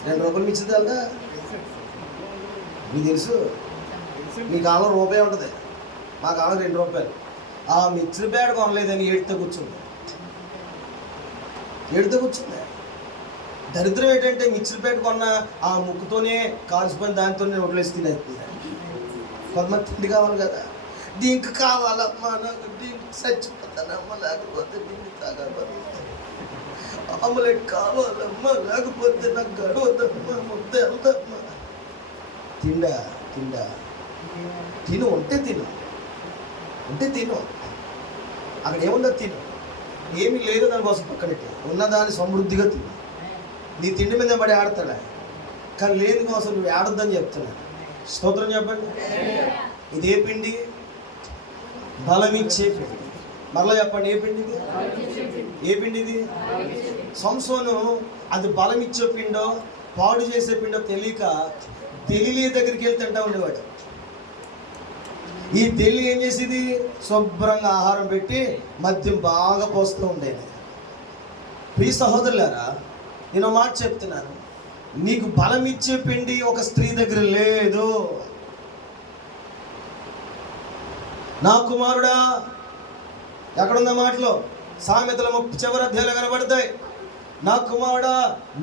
2 రూపాయలు మిక్చర్ తెలదా మీకు తెలుసు. మీ కాలం రూపాయి ఉంటుంది, మా కాలం 2 రూపాయలు. ఆ మిక్చర్ ప్యాకెట్ కొనలేదని ఏడుతో కూర్చుంది. దరిద్రం ఏంటంటే మిక్చర్ ప్యాకెట్ కొన్న ఆ ముక్కుతోనే కాల్చిపోయిన దానితోనే వదిలేసి తినేస్తుంది. కొంతమంది తిండి కావాలి కదా, దీనికి కావాలమ్మా, నాకు దీనికి చచ్చిపోతానమ్మా, లేకపోతే దీన్ని తాగబోతుంది, ఆమ్లెట్ కావాలమ్మా, లేకపోతే నాకు గడవద్దమ్మా, ముద్ద వెళ్దమ్మా. తిండా తిను, ఉంటే తిను. అక్కడ ఏముందో తిను, ఏమీ లేదు దానికోసం పక్కనకి, ఉన్నదాన్ని సమృద్ధిగా తిను. నీ తిండి మీద పడి ఆడతాడా, కానీ లేని కోసం నువ్వు ఆడొద్దని చెప్తున్నా. స్తోత్రం చెప్పండి. ఇదే పిండి బలమిచ్చే పిండి. మరలా చెప్పండి, ఏ పిండి ఇది? ఏ పిండి ఇది? సంసోను అది బలమిచ్చే పిండో పాడు చేసే పిండో తెలియక దెలీలీ దగ్గరికి వెళ్తే తింటా ఉండేవాడు. ఈ దెలీలీ ఏం చేసేది? శుభ్రంగా ఆహారం పెట్టి మద్యం బాగా పోస్తూ ఉండేది. ప్రియ సహోదరులారా, నేను మాట చెప్తున్నాను, నీకు బలం ఇచ్చే పిండి ఒక స్త్రీ దగ్గర లేదు. నా కుమారుడా, ఎక్కడున్న మాటలో? సామెతల 30 చివరి అధ్యాయాలు కనబడతాయి. నా కుమారుడా,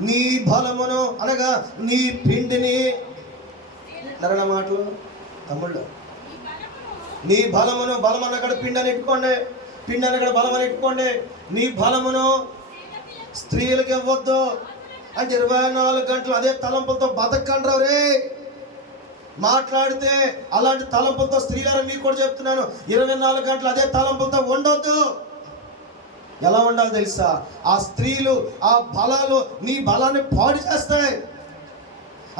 నీ బలమును అనగా నీ పిండిని, నరణ మాటలు తమ్ముళ్ళు, నీ బలమును, బలం అన్నక్కడ పిండి అని ఎట్టుకోండి, పిండి అన్నక్కడ బలం అని ఎట్టుకోండి. నీ బలమును స్త్రీలకు ఇవ్వద్దు అంటే 24 గంటలు అదే తలంపులతో బతకండ్రావు రే. మాట్లాడితే అలాంటి తలంపులతో స్త్రీలను మీకు కూడా చెప్తున్నాను, 24 గంటలు అదే తలంపులతో ఉండొద్దు. ఎలా ఉండాలి తెలుసా? ఆ స్త్రీలు, ఆ బలాలు నీ బలాన్ని పాడు చేస్తాయి.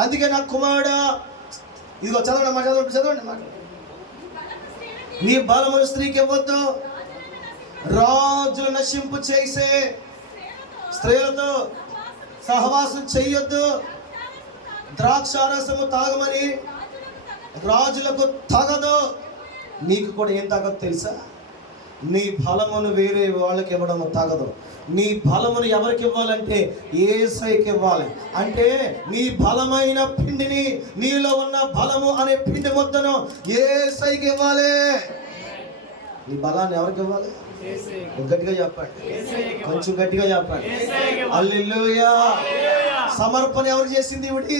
అందుకే నా కుమారుడా, ఇదిగో చదవండి మాట, నీ బలమును స్త్రీకి ఇవ్వద్దు. రాజులు నశింపు చేసే స్త్రీలతో సహవాసం చెయ్యొద్దు. ద్రాక్షారసము తాగమని రాజులకు తగదు. నీకు కూడా ఏం తగదు తెలుసా? నీ బలమును వేరే వాళ్ళకి ఇవ్వడం తగదు. నీ బలమును ఎవరికి ఇవ్వాలంటే యేసయ్యకి ఇవ్వాలి. అంటే నీ బలమైన పిండిని, నీలో ఉన్న బలము అనే పిండి ముద్దను యేసయ్యకి ఇవ్వాలి. నీ బలాన్ని ఎవరికి ఇవ్వాలి? గట్టిగా చెప్పండి, కొంచెం గట్టిగా చెప్పండి. హల్లెలూయా. సమర్పణ ఎవరు చేసింది? ఇవిడి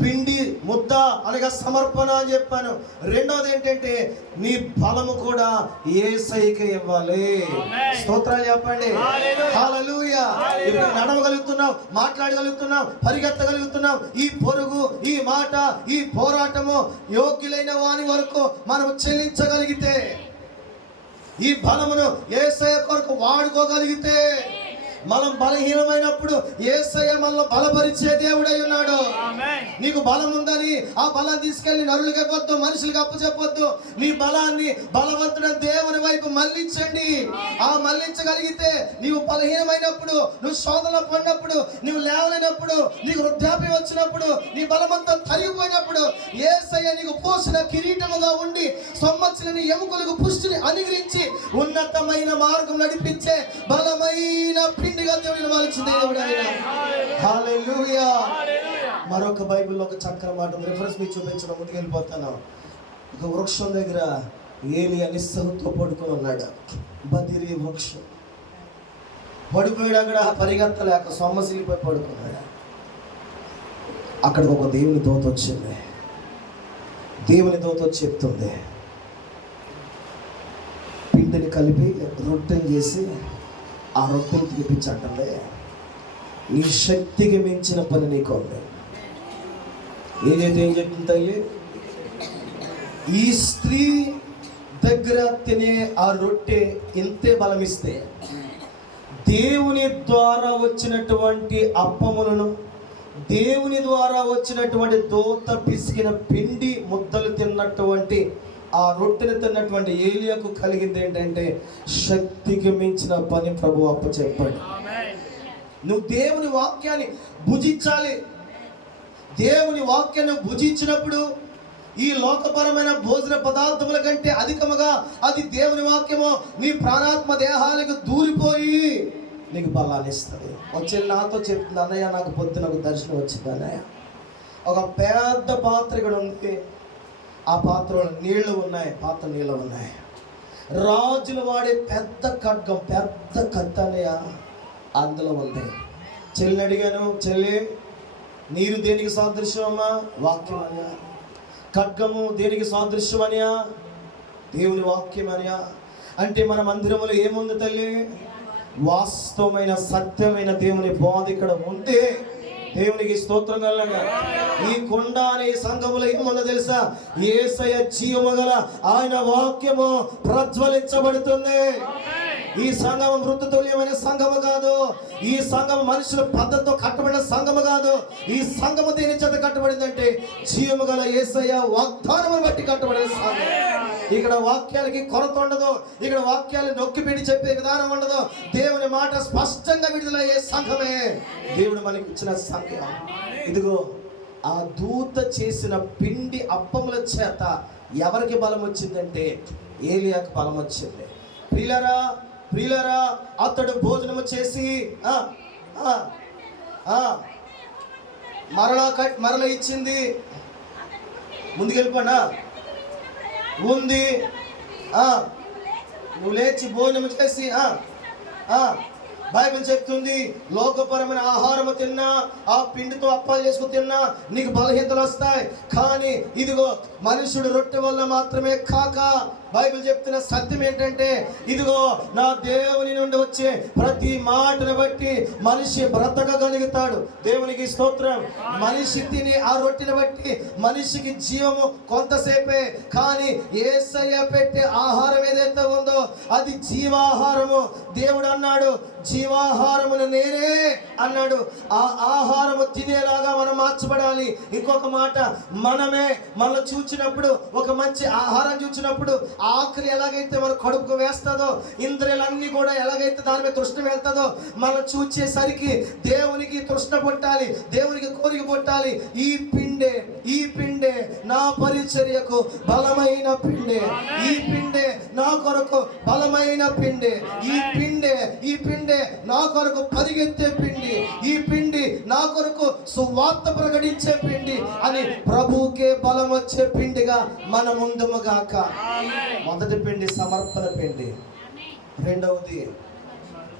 పిండి ముద్ద అనగా సమర్పణ అని చెప్పాను. రెండోది ఏంటంటే నీ బలము కూడా యేసయ్యకే ఇవ్వాలి. స్తోత్రాలు చెప్పండి. హల్లెలూయా. ఇప్పుడు నడవగలుగుతున్నావు, మాట్లాడగలుగుతున్నావు, పరిగెత్తగలుగుతున్నావు. ఈ పొరుగు, ఈ మాట, ఈ పోరాటము యోగ్యులైన వారి వరకు మనం చెల్లించగలిగితే, ఈ బలమును యేసయ్య కొరకు వాడుకోగలిగితే, మనం బలహీనమైనప్పుడు యేసయ్య మనల్ని బలపరిచే దేవుడై ఉన్నాడు. నీకు బలం ఉందని ఆ బలం తీసుకెళ్లి నరులకు ఇవ్వద్దు, మనుషులకు అప్పచెప్పొద్దు. నీ బలాన్ని బలవంతుడైన దేవుని వైపు మళ్ళించండి. ఆ మళ్ళించగలిగితే నీవు బలహీనమైనప్పుడు, నువ్వు శోధనలో పడినప్పుడు, నువ్వు లేవలేనప్పుడు, నీకు వృద్ధాప్యం వచ్చినప్పుడు, నీ బలమంతా తరిగిపోయినప్పుడు యేసయ్య నీకు పోసిన కిరీటముగా ఉండి సంవత్సరాన్ని ఎముకలకు పుష్టిని అనుగ్రహించి ఉన్నతమైన మార్గం నడిపించే బలమైన పిండిగా దేవుడిని మలిచిన దేవుడు ఆయన. హల్లెలూయా. మరొక బైబిల్లో ఒక చక్కని మాట రిఫరెన్స్ మీకు చూపించడం ముందుకు వెళ్ళిపోతాను. ఒక వృక్షం దగ్గర ఏలియా నిస్సహంతో పడుకొని ఉన్నాడు. బదిరి వృక్షం పడిపోయాడు. అక్కడ పరిగెత్తలేక సొమ్మసిల్లిపోయి పడుకున్నాడు. అక్కడికి ఒక దేవుని దూత వచ్చింది. దేవుని దూత వచ్చి చెప్తుంది, పిండిని కలిపి రొట్టెలు చేసి ఆ రొట్టెలు తినిపించంటే నీ శక్తికి మించిన పని నీకు ఉంది. ఏం చెప్తుంది తల్లి? ఈ స్త్రీ దగ్గర తినే ఆ రొట్టె ఇంతే బలమిస్తే దేవుని ద్వారా వచ్చినటువంటి అప్పములను, దేవుని ద్వారా వచ్చినటువంటి దూత పిసికిన పిండి ముద్దలు తిన్నటువంటి ఆ రొట్టెని తిన్నటువంటి ఏలియాకు కలిగింది ఏంటంటే శక్తికి మించిన పని ప్రభు అప్పచెప్పాడు. నువ్వు దేవుని వాక్యాన్ని భుజించాలి. దేవుని వాక్యాన్ని భుజించినప్పుడు ఈ లోకపరమైన భోజన పదార్థముల కంటే అధికముగా అది దేవుని వాక్యము నీ ప్రాణాత్మ దేహాలకు దూరిపోయి నీకు బలాన్ని ఇస్తుంది. వచ్చి నాతో చెప్తుంది, అన్నయ్య నాకు పొద్దున ఒక దర్శనం వచ్చింది అన్నయ్య. ఒక పెద్ద పాత్ర ఇక్కడ ఉంది. ఆ పాత్రలో నీళ్లు ఉన్నాయి, పాత్ర నీళ్ళు ఉన్నాయి. రాజులు వాడే పెద్ద ఖడ్గం, పెద్ద కత్తి అన్నయ్య అందులో ఉంది. చెల్లిని అడిగాను, చెల్లి నీరు దేనికి సాదృశ్యం అమ్మా? వాక్యం అనియా. ఖడ్గము దేనికి సాదృశ్యం అనియా? దేవుని వాక్యం అనియా. అంటే మన మందిరములో ఏముంది తల్లి? వాస్తవమైన సత్యమైన దేవుని బోధ ఇక్కడ ఉంది. దేవునికి స్తోత్రం కలగా. ఈ కొండ అనే సంఘములో ఏముందో తెలుసా? యేసయ్య జీవము గల ఆయన వాక్యము ప్రజ్వలించబడుతుంది. ఈ సంఘం మృతతుల్యమైన సంఘము కాదు. ఈ సంఘం మనుషుల పద్ధతితో కట్టబడిన సంఘము కాదు. ఈ సంఘము దేని చేత కట్టబడిందంటే జీవము గల యేసయ్య వాగ్దానమును బట్టి కట్టబడిన సంఘం. ఇక్కడ వాక్యాలకి కొరత ఉండదు. ఇక్కడ వాక్యాలు నొక్కి పెట్టి చెప్పే విధానం ఉండదు. దేవుని మాట స్పష్టంగా విడుదలయ్యే సంఘమే దేవుడు మనకి ఇచ్చిన సంఘం. ఇదిగో ఆ దూత చేసిన పిండి అప్పముల చేత ఎవరికి బలం వచ్చిందంటే ఏలియాకు బలం వచ్చింది. ప్రియులరా అతడు భోజనము చేసి మరల ఇచ్చింది. ముందుకెళ్ళిపోనా ఉంది. నువ్వు లేచి భోజనం చేసి బైబిల్ చెప్తుంది, లోకపరమైన ఆహారము తిన్నా, ఆ పిండితో అప్పాలు చేసుకుని తిన్నా నీకు బలహీనతలు వస్తాయి. కానీ ఇదిగో మనుషుడు రొట్టె వల్ల మాత్రమే కాక బైబిల్ చెప్తున్న సత్యం ఏంటంటే ఇదిగో నా దేవుని నుండి వచ్చే ప్రతి మాటను బట్టి మనిషి బ్రతకగలుగుతాడు. దేవునికి స్తోత్రం. మనిషి తిని ఆ రొట్టెని బట్టి మనిషికి జీవము కొంతసేపే. కానీ యేసయ్య పెట్టే ఆహారం ఏదైతే ఉందో అది జీవాహారము. దేవుడు అన్నాడు, జీవాహారమును నేనే అన్నాడు. ఆ ఆహారము తినేలాగా మనం మార్చబడాలి. ఇంకొక మాట, మనం చూచినప్పుడు ఒక మంచి ఆహారం చూచినప్పుడు ఆకలి ఎలాగైతే మన కడుపుకు వేస్తుందో, ఇంద్రియాలన్నీ కూడా ఎలాగైతే దాని మీద తృష్ణ వెళ్తుందో, మనం చూచేసరికి దేవునికి తృష్ణ పుట్టాలి, దేవునికి కోరిక పుట్టాలి. ఈ పిండే నా పరిచర్యకు బలమైన పిండే. ఈ పిండే నా కొరకు బలమైన పిండే. ఈ పిండే నా కొరకు పరిగెత్తే పిండి. ఈ పిండి నా కొరకు సువార్త ప్రకటించే పిండి అని ప్రభువుకే బలం వచ్చే పిండిగా మన ముందుముగాక. మొదటి పిండి సమర్పణ పిండి, రెండవది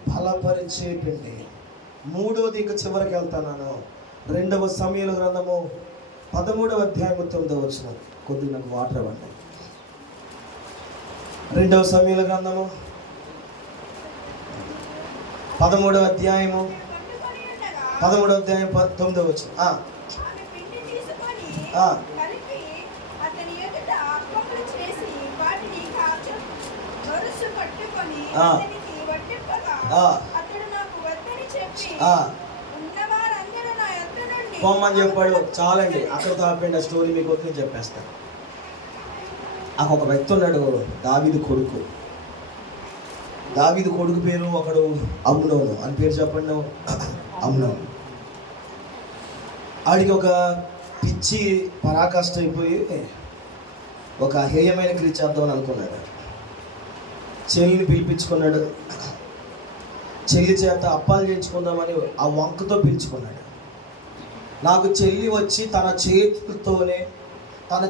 బలపరిచే పిండి, మూడవది ఇంకా చివరికి వెళ్తాను. 2వ సమూయేలు గ్రంథము 13వ అధ్యాయము 9వ వచనం. కొద్దిగా నాకు వాటర్ ఇవ్వండి. 2వ సమూయేలు గ్రంథము 13వ అధ్యాయము 9వ వచనం. ఆ, పొమ్మని చెప్పాడు. చాలండి, అక్కడ తాపండి. ఆ స్టోరీ మీకు నేను చెప్పేస్తాను. అక్కడ ఒక వ్యక్తి ఉన్నాడు, దావీదు కొడుకు. దావీదు కొడుకు పేరు ఒకడు అమ్నోను అని పేరు చెప్పండి. అమ్నోను. ఆడికి ఒక పిచ్చి పరాకాష్ట అయిపోయి ఒక హేయమైన క్రియ చేద్దామని అనుకున్నాడు. చెల్లిని పిలిపించుకున్నాడు. చెల్లి చేత అప్పాలు చేయించుకుందామని ఆ వంకతో పిలుచుకున్నాడు. నాకు చెల్లి వచ్చి తన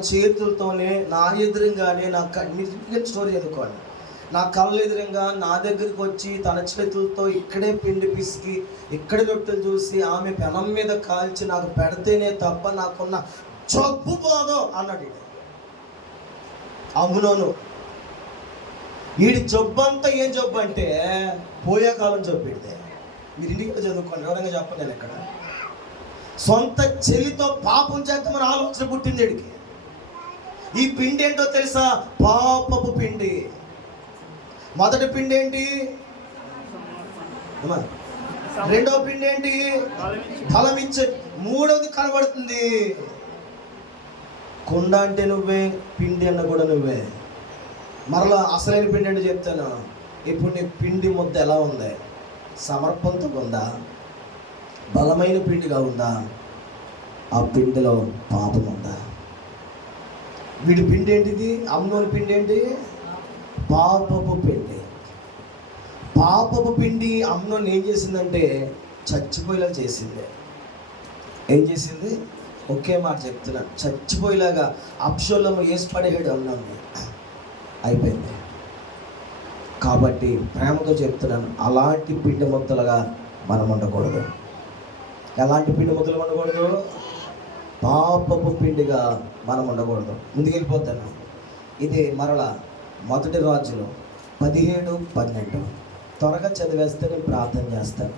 చేతులతోనే నా ఎదురుగానే మీరు స్టోరీ చదువుకోండి. నా కళ్ళ ఎదురుగా నా దగ్గరికి వచ్చి తన చేతులతో ఇక్కడే పిండి పిసికి ఇక్కడే రొట్టెలు చూసి ఆమె పెనం మీద కాల్చి నాకు పెడితేనే తప్ప నాకున్న జబ్బు పోదు అన్నాడు. అవునవును, వీడి జబ్బు అంతా ఏం జబ్బు అంటే పోయే కాలం జబ్బు. ఇదే మీరు ఇంటికి చదువుకోండి, వివరంగా చెప్పను నేను ఇక్కడ. సొంత చెల్లితో పాపం చేద్దామని ఆలోచన పుట్టింది వీడికి. ఈ పిండి ఏంటో తెలుసా? పాపపు పిండి. మొదటి పిండి ఏంటి? రెండవ పిండి ఏంటి? ఫలం ఇచ్చే. మూడవది కనబడుతుంది. కుండ అంటే నువ్వే, పిండి అన్న కూడా నువ్వే. మరలా అసలైన పిండి అంటే చెప్తాను. ఇప్పుడు నీ పిండి ముద్ద ఎలా ఉంది? సమర్పణతో ఉందా? బలమైన పిండిగా ఉందా? ఆ పిండిలో పాపం ఉందా? వీడి పిండి ఏంటిది? అమ్నోని పిండి ఏంటి? పాపపు పిండి. పాపపు పిండి అమ్నోని ఏం చేసిందంటే చచ్చిపోయేలా చేసింది. ఏం చేసింది? ఒకే మాట చెప్తున్నాను, చచ్చిపోయేలాగా అబ్షాలోము వేసి పడేసాడు అమ్నోని. అయిపోయింది. కాబట్టి ప్రేమతో చెప్తున్నాను, అలాంటి పిండి ముద్దలుగా మనం ఉండకూడదు. ఎలాంటి పిండి ముద్దలు ఉండకూడదు? పాపపు పిండిగా మనం ఉండకూడదు. ముందుకెళ్ళిపోతాను. ఇది మరలా 1 రాజులు 17-12 త్వరగా చదివేస్తే నేను ప్రార్థన చేస్తాను.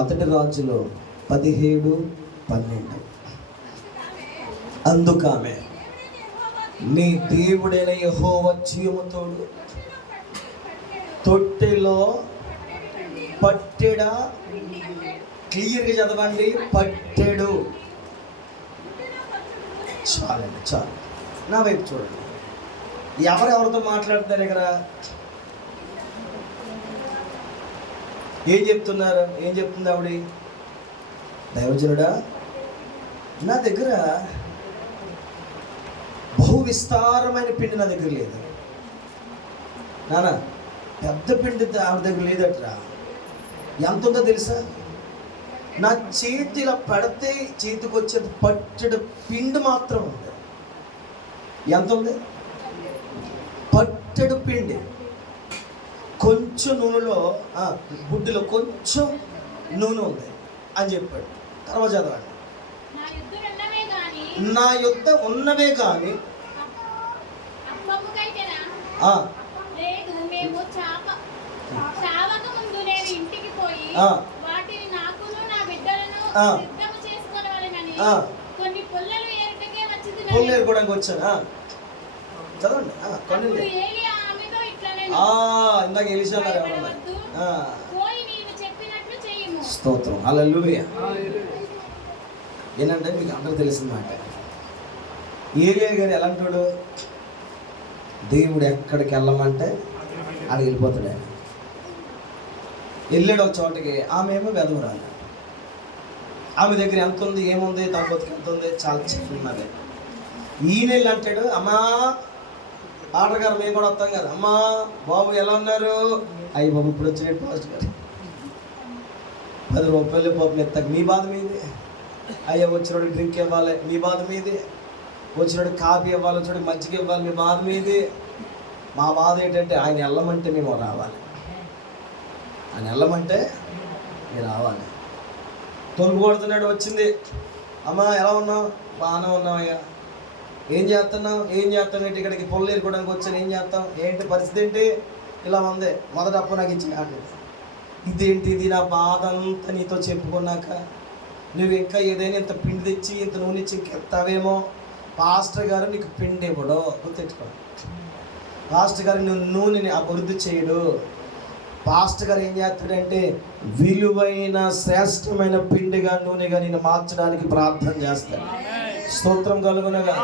1 రాజులు 17-12. అందుకామె, నీ దేవుడైన యెహోవా జీవముతోడు తొట్టెలో పట్టెడా. క్లియర్గా చదవండి, పట్టెడు. చాలండి, చాలు. నా వైపు చూడండి. ఎవరెవరితో మాట్లాడుతున్నారు ఇక్కడ? ఏం చెప్తున్నారు? ఏం చెప్తుంది ఆవిడ? దైవజనుడా, నా దగ్గర బహు విస్తారమైన పిండి నా దగ్గర లేదు నాన్న. పెద్ద పిండి ఆవిడ దగ్గర లేదట్రా. ఎంత ఉందో తెలుసా? నా చేతిలో పెడితే చేతికి వచ్చేది పట్టెడు పిండి మాత్రం ఉంది. ఎంత ఉంది? పట్టెడు పిండి. కొంచెం నూనెలో, బుడ్డిలో కొంచెం నూనె ఉంది అని చెప్పాడు. తర్వాత చదవండి. నా యొద్ద ఉన్నవే కానీ పొల్లు ఏరుకోవడానికి వచ్చాను. చదవండి. కొన్ని ఇందాక ఎలిషా స్తోత్రం, హల్లెలూయా. ఏంటంటే మీకు అందరూ తెలిసిన మాట, ఏలియా గారు ఎలాంటాడు? దేవుడు ఎక్కడికి వెళ్ళమంటే అక్కడికి వెళ్ళిపోతాడు. ఆయన వెళ్ళాడు ఒక చోటకి. ఆమె ఏమో వెదవరాలు. ఆమె దగ్గర ఎంత ఉంది, ఏముంది, తన బతుకు ఎంత ఉంది, చాలా చెప్తున్నది. ఈయన అంటాడు, అమ్మా ఆర్డర్ గారు మేము కూడా వస్తాం కదా, అమ్మా బాబు ఎలా ఉన్నారు? అయ్యి బాబు ఇప్పుడు వచ్చినట్టు పాస్ట్ గారు 10 రూపాయలు పాపం ఎత్తాక మీ బాధ మీదే. అయ్యా వచ్చినోడు డ్రింక్ ఇవ్వాలి, మీ బాధ మీదే. వచ్చినోడు కాఫీ ఇవ్వాలి, వచ్చినోడు మజ్జిగ ఇవ్వాలి, మీ బాధ మీదే. మా బాధ ఏంటంటే ఆయన వెళ్ళమంటే మేము రావాలి. ఆయన వెళ్ళమంటే మీరు రావాలి. తొలుపు కొడుతున్నాడు. వచ్చింది, అమ్మా ఎలా ఉన్నావు? బాగానే ఉన్నావయ్యా. ఏం చేస్తున్నావు? ఏం చేస్తావు ఏంటి? ఇక్కడికి పొల్లు ఏరుకోవడానికి వచ్చాను. ఏం చేస్తావు? ఏంటి పరిస్థితి ఏంటి? ఇలా ఉంది. మొదట అప్పు నాకు ఇచ్చి ఇదేంటి? ఇది నా బాధ అంతా నీతో చెప్పుకున్నాక నువ్వు ఇంకా ఏదైనా ఇంత పిండి తెచ్చి ఇంత నూనె ఇచ్చి ఇంకెత్తావేమో. పాస్టర్ గారు నీకు పిండి ఇవ్వడు, గుర్తెట్టుకో. పాస్టర్ గారు నువ్వు నూనెని అభివృద్ధి చేయడు. పాస్టర్ గారు ఏం చేస్తాడంటే విలువైన శ్రేష్టమైన పిండిగా నూనెగా నేను మార్చడానికి ప్రార్థన చేస్తాను. స్తోత్రం కలుగునగా.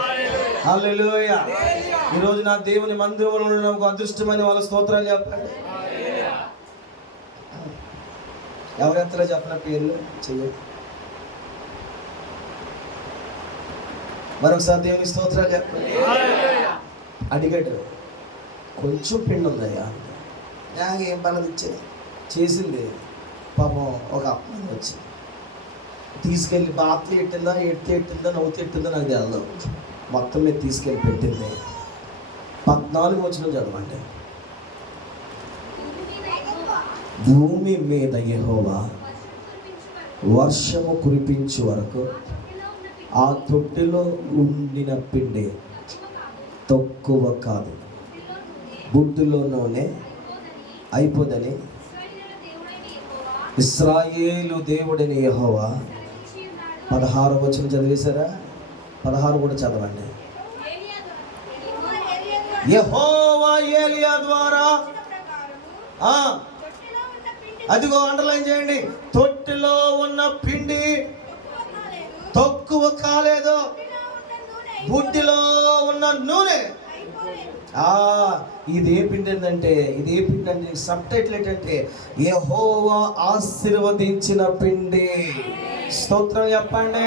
హల్లెలూయా. ఈరోజు నా దేవుని మందిరంలో నాకు అదృష్టమైన వాళ్ళ స్తోత్రాలు చెప్పండి. ఎవరెంతలో చెప్పిన పేర్లు చెయ్యండి. మరొకసారి దేవుని స్తోత్రాలు చెప్పండి. అడిగాడు, కొంచెం పిండి ఉందయ్యా. ఏం పనులు ఇచ్చేది చేసింది. పాపం ఒక అమ్మాయి వచ్చి తీసుకెళ్ళి బాత్లు ఎట్టిందా, ఎట్టిందా, నవ్వుతూ ఎట్టిందా నాకు తెలదు. మొత్తం మీద తీసుకెళ్ళి పెట్టింది. 14 వచనం చదవండి. భూమి మీద యెహోవా వర్షము కురిపించే వరకు ఆ తొట్టిలో ఉండిన పిండి తక్కువ కాదు, బుడ్డులో నూనె అయిపోదని ఇశ్రాయేలు దేవుడైన యెహోవా 16వ వచనం చదివేశారా? 16 కూడా చదవండి. యెహోవా ఏలియా ద్వారా అదిగో అండర్లైన్ చేయండి. తొట్టిలో ఉన్న పిండి తక్కువ కాలేదు, బుడ్డిలో ఉన్న నూనె. ఇదే పిండి ఏంటంటే, ఇదే పిండి అంటే సబ్ టైటిల్ ఏంటంటే యెహోవా ఆశీర్వదించిన పిండి. స్తోత్రం చెప్పండి.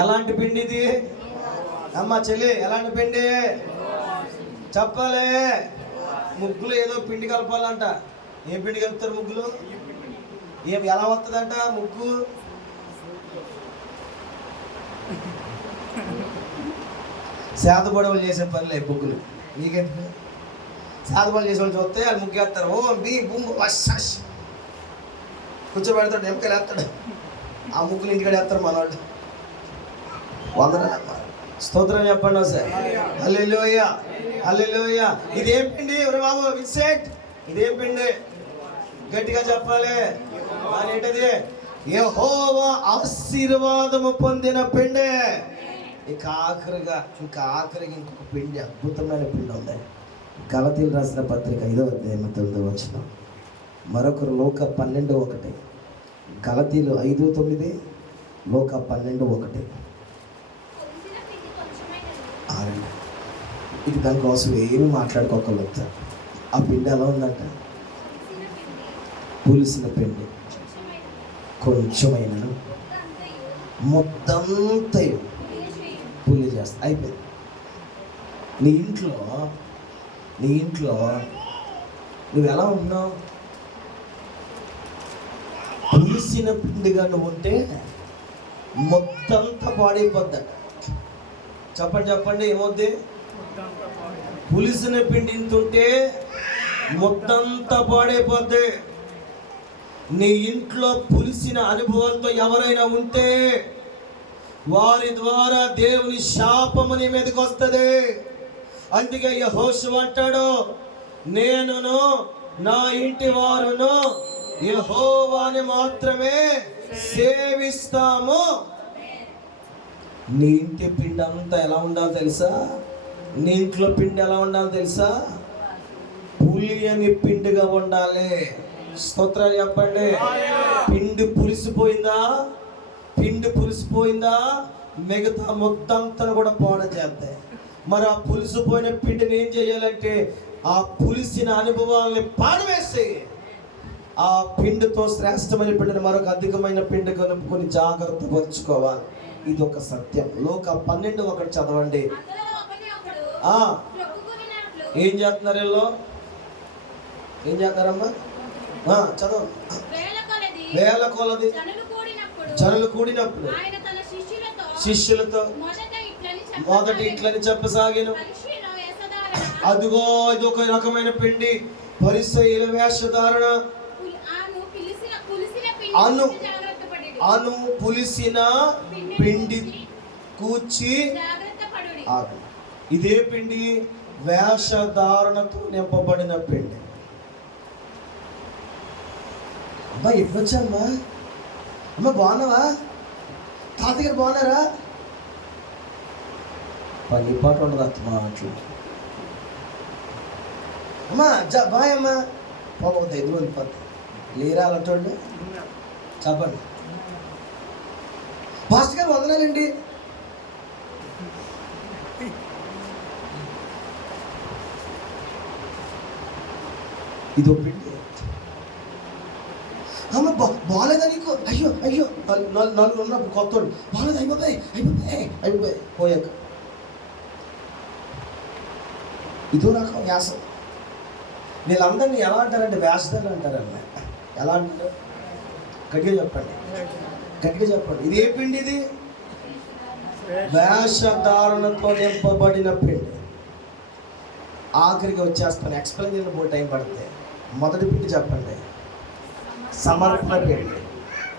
ఎలాంటి పిండి ఇది? అమ్మ చెల్లి, ఎలాంటి పిండి చెప్పాలి? ముగ్గులు ఏదో పిండి కలపాలంట. ఏం పిండి కలుపుతారు ముగ్గులు? ఎలా వస్తుందంట ముగ్గు? శాతపడవలు చేసే పనిలే ముగ్గులు. మీకేంటి? శాతపడలు చేసే వాళ్ళు చూస్తే వాళ్ళు ముగ్గు వేస్తారు. ఓ బీ బుమ్ వష్ కూర్చోబెడతాడు, ఎముకలు వేస్తాడు. ఆ ముగ్గులు ఇంటికాడ వేస్తారు మనవాళ్ళు. వందనాలు. స్తోత్రం చెప్పండి ఒకసారి. హల్లెలూయా, హల్లెలూయా. ఇదేం పిండి బాబు విన్సెంట్? ఇదేం పిండి? గట్టిగా చెప్పాలి. ఏంటది? యెహోవా ఆశీర్వాదము పొందిన పిండి. ఇంకా ఆఖరిగా ఇంకొక పిండి, అద్భుతమైన పిండి ఉంది. గలతీలు రాసిన పత్రిక 5వ అధ్యాయం 9వ వచనం. మరొకరు లోక 12:1. గలతీలు 5:9, లోక 12:1. ఇది దానికోసం ఏమి మాట్లాడుకోగలుగుతారు. ఆ పిండి ఎలా ఉందంట? పులిసిన పిండి, కొంచెమైనను మొత్తంతయు పులి చేస్తా. అయిపోయింది. నీ ఇంట్లో నువ్వు ఎలా ఉన్నావు? పులిసిన పిండిగా నువ్వు ఉంటే మొత్తంతా పాడైపోద్దట. చెప్పండి ఏమవుద్ది? పులిసిన పిండి ఇంతుంటే మొత్తంతా పాడైపోద్ది. నీ ఇంట్లో పులిసిన అనుభవాలతో ఎవరైనా ఉంటే వారి ద్వారా దేవుని శాపము నీ మీదకి వస్తుంది. అందుకే యెహోషువ అంటాడు, నేనును నా ఇంటి వారును యెహోవాని మాత్రమే సేవిస్తాము. నీ ఇంటి పిండి అంతా ఎలా ఉండాలో తెలుసా? నీ ఇంట్లో పిండి ఎలా ఉండాలో తెలుసా? పులియని పిండిగా ఉండాలి. స్తోత్రాలు చెప్పండి. పిండి పులిసిపోయిందా మిగతా మొత్తంతా కూడా పాడు చేస్తాయి. మరి ఆ పులిసిపోయిన పిండిని ఏం చేయాలంటే ఆ పులిసిన అనుభవాలని పాడవేసి ఆ పిండితో శ్రేష్టమైన పిండిని మరొక అధికమైన పిండి కలుపుకొని జాగ్రత్త పరుచుకోవాలి. ఇది ఒక సత్యం. లోక 12:1 చదవండి. ఏం చేస్తున్నారు వీళ్ళు? ఏం చేస్తున్నారమ్మా? చదవండి. వేల కొలది జనులు కూడినప్పుడు శిష్యులతో మొదట ఇట్లని చెప్పసాగాను, అదిగో ఇది ఒక రకమైన పిండి, పరిసయ్యుల వేషధారణ. అను పులిసిన పిండి కూర్చి. ఇదే పిండి వేషధారణతో నింపబడిన పిండి. అమ్మా ఎప్పుడొచ్చమ్మా? అమ్మ బాగున్నావా? తాతగారు బాగున్నారా? పని పాట ఉండదు అత్తమా అట్లా. అమ్మా బాయ్ అమ్మా. పోతే ఎదురు వెళ్ళిపోతాయి. లేరా అలాంటి చెప్పండి. పాస్టర్ గారు వందనాలండి. ఇది ఒక పిండి. అమ్మ బాగాలేదా నీకు? అయ్యో అయ్యో, నలుగురు ఉన్నప్పుడు కొత్త బాగాలేదు, అయిపోయి పోయాక ఇదో రకం వ్యాసం. వీళ్ళందరినీ ఎలా అంటారంటే వేషధారులు అంటారన్న. ఎలా అంటారు? గట్టిగా చెప్పండి. ఇది ఏ పిండి? ఇది వేషధారణతో నింపబడిన పిండి. ఆఖరికి వచ్చేస్తాను, ఎక్స్ప్లెయిన్ చేయడం టైం పడుతుంది. మొదటి పిండి చెప్పండి, సమర్పణ పిండి.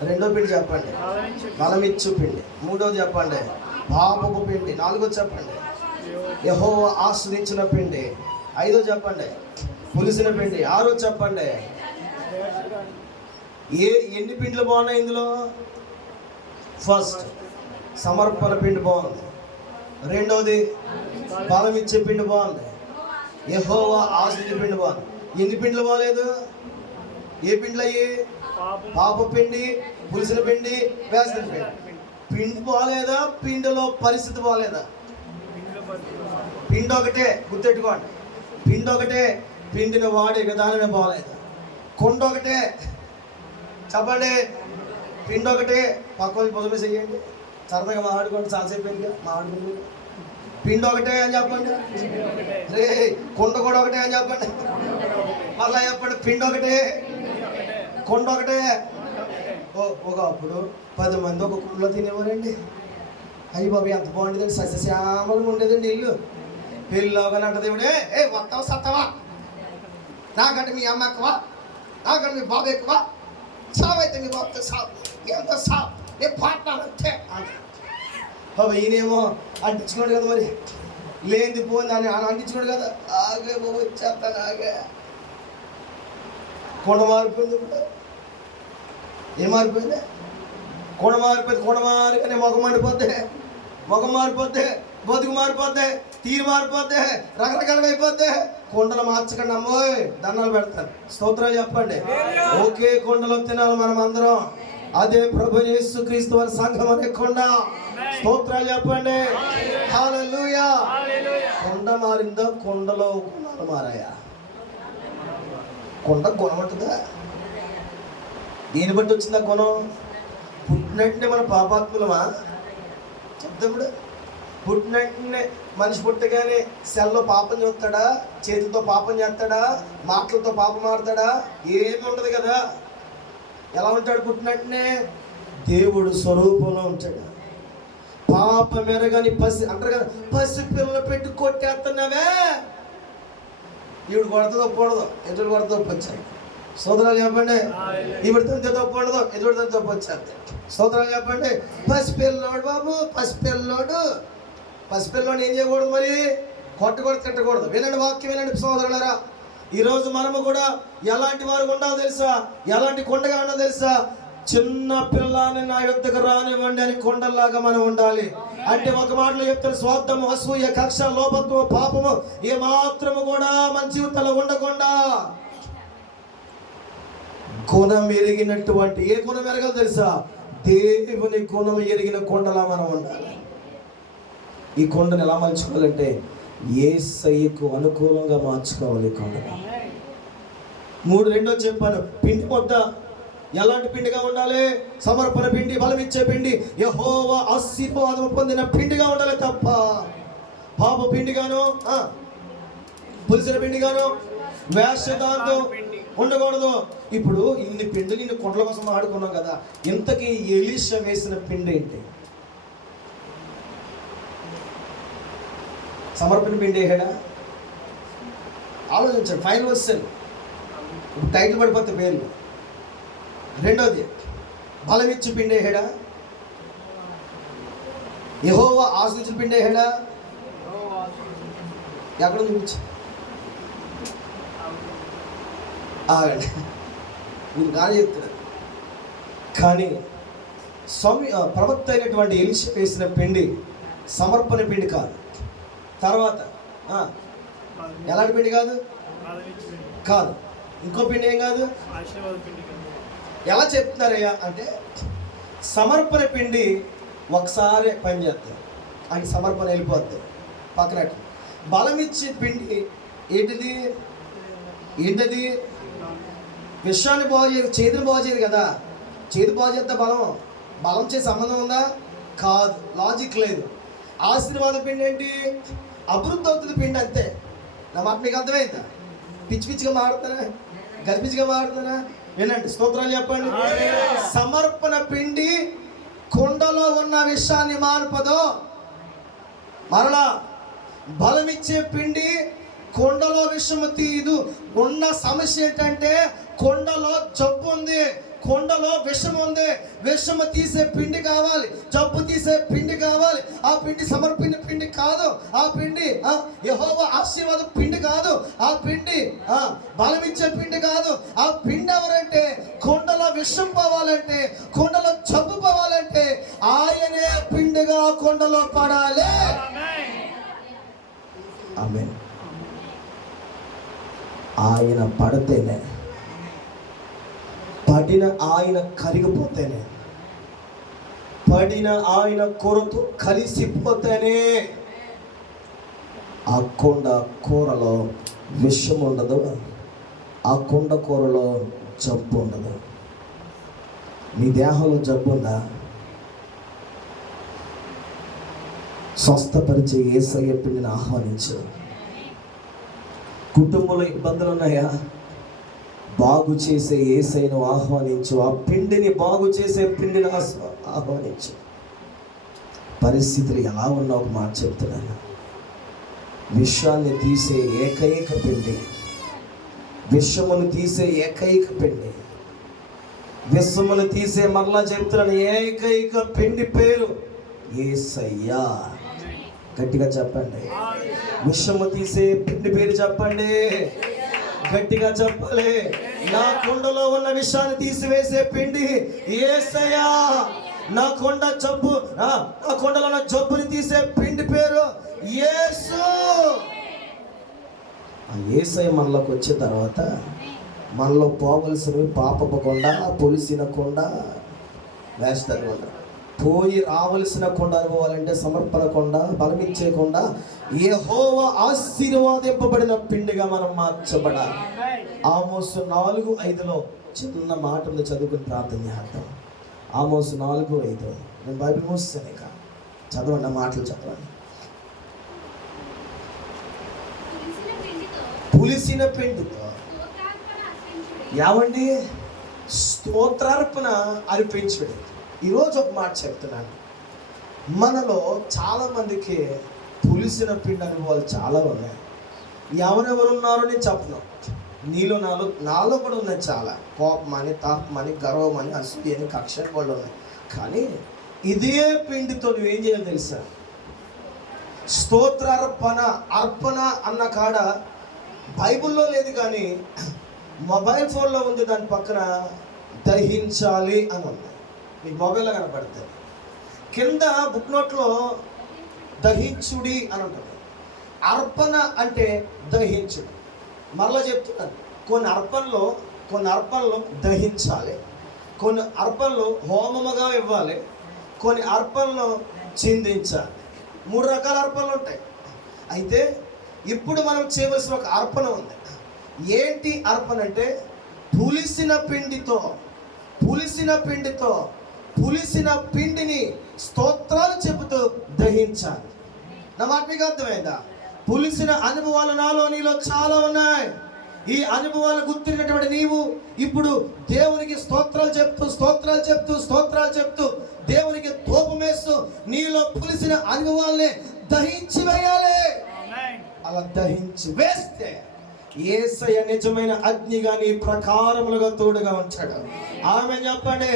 రెండో పిండి చెప్పండి, బలమిచ్చు పిండి. మూడోది చెప్పండి, పాపపు పిండి. నాలుగోది చెప్పండి, యెహోవా ఆశ్రయించిన పిండి. ఐదో చెప్పండి, పులిసిన పిండి. ఆరో చెప్పండి, ఎన్ని పిండిలు బాగున్నాయి ఇందులో? ఫస్ట్ సమర్పణ పిండి బాగుంది. రెండోది బలమిచ్చే పిండి బాగుంది. యెహోవా ఆశ్రయించిన పిండి బాగుంది. ఎన్ని పిండిలు బాగలేదు? ఏ పిండిలు అయ్యి? పాప పిండి, పులిసిన పిండి, వేసిన పిండి. పిండి బాగలేదా? పిండిలో పరిస్థితి బాగలేదా? పిండి ఒకటే, గుర్తెట్టుకోండి. పిండి ఒకటే, పిండిని వాడే విధానమే బాగలేదు. కొండ ఒకటే చెప్పండి, పిండి ఒకటే. పక్కన పొదమే చెయ్యండి, సరదాగా మాట్లాడుకోండి. చాలాసేపు మాట్లాడుకుంటూ పిండి ఒకటే అని చెప్పండి. రే కొండ కూడా ఒకటే అని చెప్పండి. మళ్ళా చెప్పండి, పిండి ఒకటే, కొండ ఒకటే. ఒకప్పుడు 10 మంది ఒక కుండలో తినేవారండి. అయ్యి బాబు ఎంత బాగుండేదండి, సస్యశ్యామలంగా ఉండేదండి ఇల్లు. పెళ్ళిలోగానే అంట దేవుడే, వస్తావా సత్తవా, నాకంటే మీ అమ్మ ఎక్కువ, నాకంటే మీ బాబు ఎక్కువ, సావు అయితే మీ బాబుతో సావు, ఎంత సావు, నేను పాటనాలంటే. బాబు ఈయనేమో అంటించుకోడు కదా, మరి లేనిది పోయింది అని అంటించుకోడు కదా. ఆగే బాబు వచ్చేస్తాను, ఆగే. కొండ మారిపోయింది. ఇప్పుడు ఏం మారిపోయింది? కొండ మారిగానే ముఖం మారిపోతే, బతుకు మారిపోతే, తీరు మారిపోతే, రకరకాలుగా అయిపోతే. కొండలు మార్చకండి అమ్మోయ్, దండాలు పెడతాను. స్తోత్రాలు చెప్పండి. ఒకే కొండలో తినాలి మనం అందరం. అదే ప్రభు యేసుక్రీస్తు వారి సంఘం అనే కొండ. స్తోత్రాలు చెప్పండి. హల్లెలూయా. కొండ మారిందా? కొండలో గుణాలు మారాయా? కొండ గుణం ఉంటుందా? దీన్ని బట్టి వచ్చిందా గుణం? పుట్టినట్టునే మన పాపాత్ములమా? చెప్తాడు. పుట్టినట్టునే మనిషి పుట్టగానే సెల్లో పాపం చూస్తాడా? చేతులతో పాపం చేస్తాడా? మాటలతో పాపం ఆడతాడా? ఏమి ఉండదు కదా. ఎలా ఉంటాడు? పుట్టినట్టునే దేవుడు స్వరూపంలో ఉంటాడు. పాపం ఎరగని అంటారు కదా, పసి పిల్లలు పెట్టి కొట్టేస్తున్నావే. ఈవిడ కొడతా తప్పకూడదు, ఎదురు కొడతా తప్పొచ్చారు. స్తోత్రాలు చెప్పండి. ఈవిడతో తప్పకూడదు, ఎదురుతో తప్పొచ్చారు. స్తోత్రాలు చెప్పండి. పసిపిల్లోడు బాబు, పసిపిల్లోడు ఏం చేయకూడదు? మరి కొట్టకూడదు, తిట్టకూడదు. వినండి వాక్యం, వినండి సోదరులారా. ఈరోజు మనము కూడా ఎలాంటి వారు ఉండాలో తెలుసా? ఎలాంటి కొండగా ఉండాలో తెలుసా? చిన్న పిల్లాన్ని నా యొద్దకు రానివ్వండి అని కొండల్లాగా మనం ఉండాలి. అంటే ఒక మాటలో చెప్తారు, స్వార్థము, అసూయ, కక్ష, లోపత్వము, పాపము ఏ మాత్రము కూడా మన జీవితంలో ఉండకుండా గుణం ఎరిగినటువంటి, ఏ గుణం ఎరగాలి తెలుసా? దేవుని గుణం ఎరిగిన కొండలా మనం ఉండాలి. ఈ కొండను ఎలా మలుచుకోవాలంటే యేసయ్యకు అనుకూలంగా మార్చుకోవాలి. కొండను 3:2 చెప్పాను. పిండి ముద్ద ఎలాంటి పిండిగా ఉండాలి? సమర్పణ పిండి, బలమిచ్చే పిండి, యెహోవా ఆశీర్వాదం పొందిన పిండిగా ఉండాలి తప్ప పాప పిండిగాను, పులిసిన పిండిగాను, వేషధాంతో ఉండకూడదు. ఇప్పుడు ఇన్ని పిండిలు, ఇన్ని కొండల కోసం ఆడుకున్నాం కదా. ఇంతకీ ఎలీషా వేసిన పిండి ఏంటి? సమర్పణ పిండి వేయడా? ఆలోచించండి. ఫైనల్ క్వశ్చన్, ఇప్పుడు టైటిల్ పడిపోతే పేర్లు. రెండోది, బలమిచ్చి పిండి వేయడా? యెహోవా ఆశ్రయించిన పిండి వేయడా? ఎక్కడ చూపించు. ఆగండి, మీరు కానీ చెప్తున్నారు. కానీ స్వామి ప్రవక్త అయినటువంటి ఎలీషా వేసిన పిండి సమర్పణ పిండి కాదు. తర్వాత ఎలాంటి పిండి కాదు? ఇంకో పిండి ఏం కాదు. ఎలా చెప్తున్నారయ్యా అంటే సమర్పణ పిండి ఒకసారి పనిచేస్తుంది, అంటే సమర్పణ వెళ్ళిపోద్ది పక్కన. బలం ఇచ్చే పిండి ఏంటిది? విషయాన్ని బాగు చేయదు, చేతిని బాగు చేయదు కదా. చేతి బాగు చేస్తే బలం చేసే సంబంధం ఉందా? కాదు, లాజిక్ లేదు. ఆశీర్వాద పిండి ఏంటి? అభివృద్ధి అవుతుంది పిండి, అంతే. నా మాట మీకు అర్థమైందా? పిచ్చిగా మాడుతున్నారా? గజిపిచ్చిగా మాడుతున్నారా? వినండి, స్తోత్రాలు చెప్పండి. సమర్పణ పిండి కుండలో ఉన్న విషయాన్ని మాన్పదో, మరలా బలమిచ్చే పిండి కొండలో విషము తీయదు. ఉన్న సమస్య ఏంటంటే కొండలో జబ్బు ఉంది, కొండలో విషం ఉంది. విషము తీసే పిండి కావాలి, జబ్బు తీసే పిండి కావాలి. ఆ పిండి సమర్పణ పిండి కాదు, ఆ పిండి యెహోవా ఆశీర్వాద పిండి కాదు, ఆ పిండి బలమిచ్చే పిండి కాదు. ఆ పిండి ఎవరంటే కొండలో విషం పోవాలంటే, కొండలో జబ్బు పోవాలంటే ఆయనే పిండిగా కొండలో పడాలి. ఆమేన్. ఆయన పడితేనే, పడిన ఆయన కరిగిపోతేనే, పడిన ఆయన కొరత కలిసిపోతేనే ఆ కొండ కూరలో విషం ఉండదు, ఆ కొండ కూరలో జబ్బు ఉండదు. నీ దేహంలో జబ్బు ఉందా? స్వస్థపరిచే యేసయ్య పిండిని ఆహ్వానించు. కుటుంబంలో ఇబ్బందులు ఉన్నాయా? బాగు చేసే యేసయ్యను ఆహ్వానించు. ఆ పిండిని బాగు చేసే పిండిని ఆహ్వానించు. పరిస్థితులు ఎలా ఉన్నా ఒక మాట చెప్తున్నాను, విషాన్ని తీసే ఏకైక పిండి, విషమును తీసే ఏకైక పిండి, విషమును తీసే, మరలా చెప్తున్నాను, ఏకైక పిండి పేరు యేసయ్య. గట్టిగా చెప్పండి. విషము తీసే పిండి పేరు చెప్పండి, గట్టిగా చెప్పాలి. నా కొండలో ఉన్న విషాన్ని తీసివేసే పిండి యేసయ్య. నా కొండ జబ్బు, నా కొండలో ఉన్న జబ్బుని తీసే పిండి పేరు యేసు. ఆ యేసయ్య మనలోకి వచ్చిన తర్వాత మనలో పోవలసినవి పాపపు కొండ, పొలిసిన కొండ వేస్తారు. పోయి రావలసిన కొండ అనుభవాలంటే సమర్పణ కొండ, బలమిచ్చే కొండ, యెహోవా ఆశీర్వాదింపబడిన పిండిగా మనం మార్చబడాలి. ఆమోసు 4:5 చిన్న మాటలు చదువుకుని ప్రార్థన చేద్దాం. ఆమోసు 4:5. నేను బైబిల్ మూస్తాను, ఇక చదవండి, మాటలు చదవండి. పులిసిన పిండితో ఏమండి? స్తోత్రార్పణ అర్పించుడు. ఈరోజు ఒక మాట చెప్తున్నాను, మనలో చాలామందికి పులిసిన పిండి అనుభవాలు చాలా ఉన్నాయి. ఎవరెవరు ఉన్నారో నేను చెప్పను, నీలో నాలో కూడా ఉన్నాయి చాలా. కోపమని, తాపమని, గర్వమని, అసూయని, కక్ష కూడా ఉన్నాయి. కానీ ఇదే పిండితో నువ్వేం చేయాలి తెలుసా? స్తోత్రార్పణ, అర్పణ అన్న కాడ బైబిల్లో లేదు కానీ మొబైల్ ఫోన్లో ఉంది. దాని పక్కన దహించాలి అని ఉంది, మీకు మొబైల్లో కనపడుతుంది. కింద బుక్ నోట్లో దహించుడి అని ఉంటుంది. అర్పణ అంటే దహించుడు. మరలా చెప్తున్నాను, కొన్ని అర్పణలు దహించాలి, కొన్ని అర్పణలు హోమముగా ఇవ్వాలి, కొన్ని అర్పణలు చిందించాలి. 3 రకాల అర్పణలు ఉంటాయి. అయితే ఇప్పుడు మనం చేయవలసిన ఒక అర్పణ ఉంది. ఏంటి అర్పణ అంటే పులిసిన పిండిని స్తోత్రాలు చెబుతూ దహించాలి. నా మాట మీకు అర్థమైందా? పులిసిన అనుభవాలు నీలో చాలా ఉన్నాయి. ఈ అనుభవాలు గుర్తినటువంటి నీవు ఇప్పుడు దేవునికి స్తోత్రాలు చెప్తూ దేవునికి ధూపమేస్తూ నీలో పులిసిన అనుభవాల్ని దహించి వేయాలి. అలా దహించి వేస్తే యేసయ్య నిజమైన అగ్నిగా నీ ప్రకారములుగా తోడుగా ఉంటాడు. ఆమె చెప్పండి.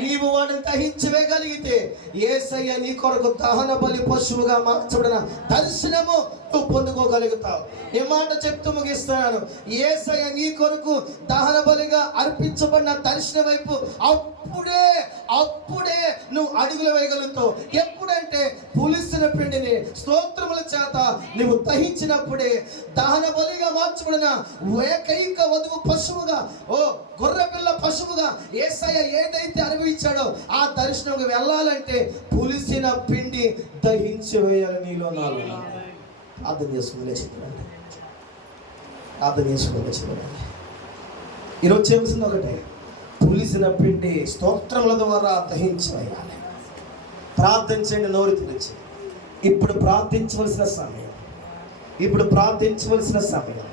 నీవు వాడిని దహించి వేయగలిగితే యేసయ్య నీ కొరకు దహన బలి పశువుగా మార్చబడిన దర్శనము నువ్వు పొందుకోగలుగుతావు. ఈ మాట చెప్తూ ముగిస్తున్నాను. యేసయ్య నీ కొరకు దహన బలిగా అర్పించబడిన దర్శనం వైపు అప్పుడే నువ్వు అడుగులు వేయగలుగుతావు. ఎప్పుడంటే పులిసిన పిండిని స్తోత్రముల చేత నువ్వు దహించినప్పుడే దహన బలిగా మార్చబడిన ఏకైక వధువు పశువుగా, గొర్రెపిల్ల పశువుగా యేసయ్య ఏదైతే అనుభవించాడో ఆ దర్శనంకి వెళ్ళాలంటే పులిసిన పిండి దహించి వేయాలి నీలో నాలో. అర్థం చేసుకుని లేచిపోయాలి, అర్థం చేసుకుని లేచిపోయాలి. ఈరోజు చేయవలసింది ఒకటే, పులిసిన పిండి స్తోత్రముల ద్వారా దహించి వేయాలి. ప్రార్థించండి, నోరు తెరిచి. ఇప్పుడు ప్రార్థించవలసిన సమయం, ఇప్పుడు ప్రార్థించవలసిన సమయం.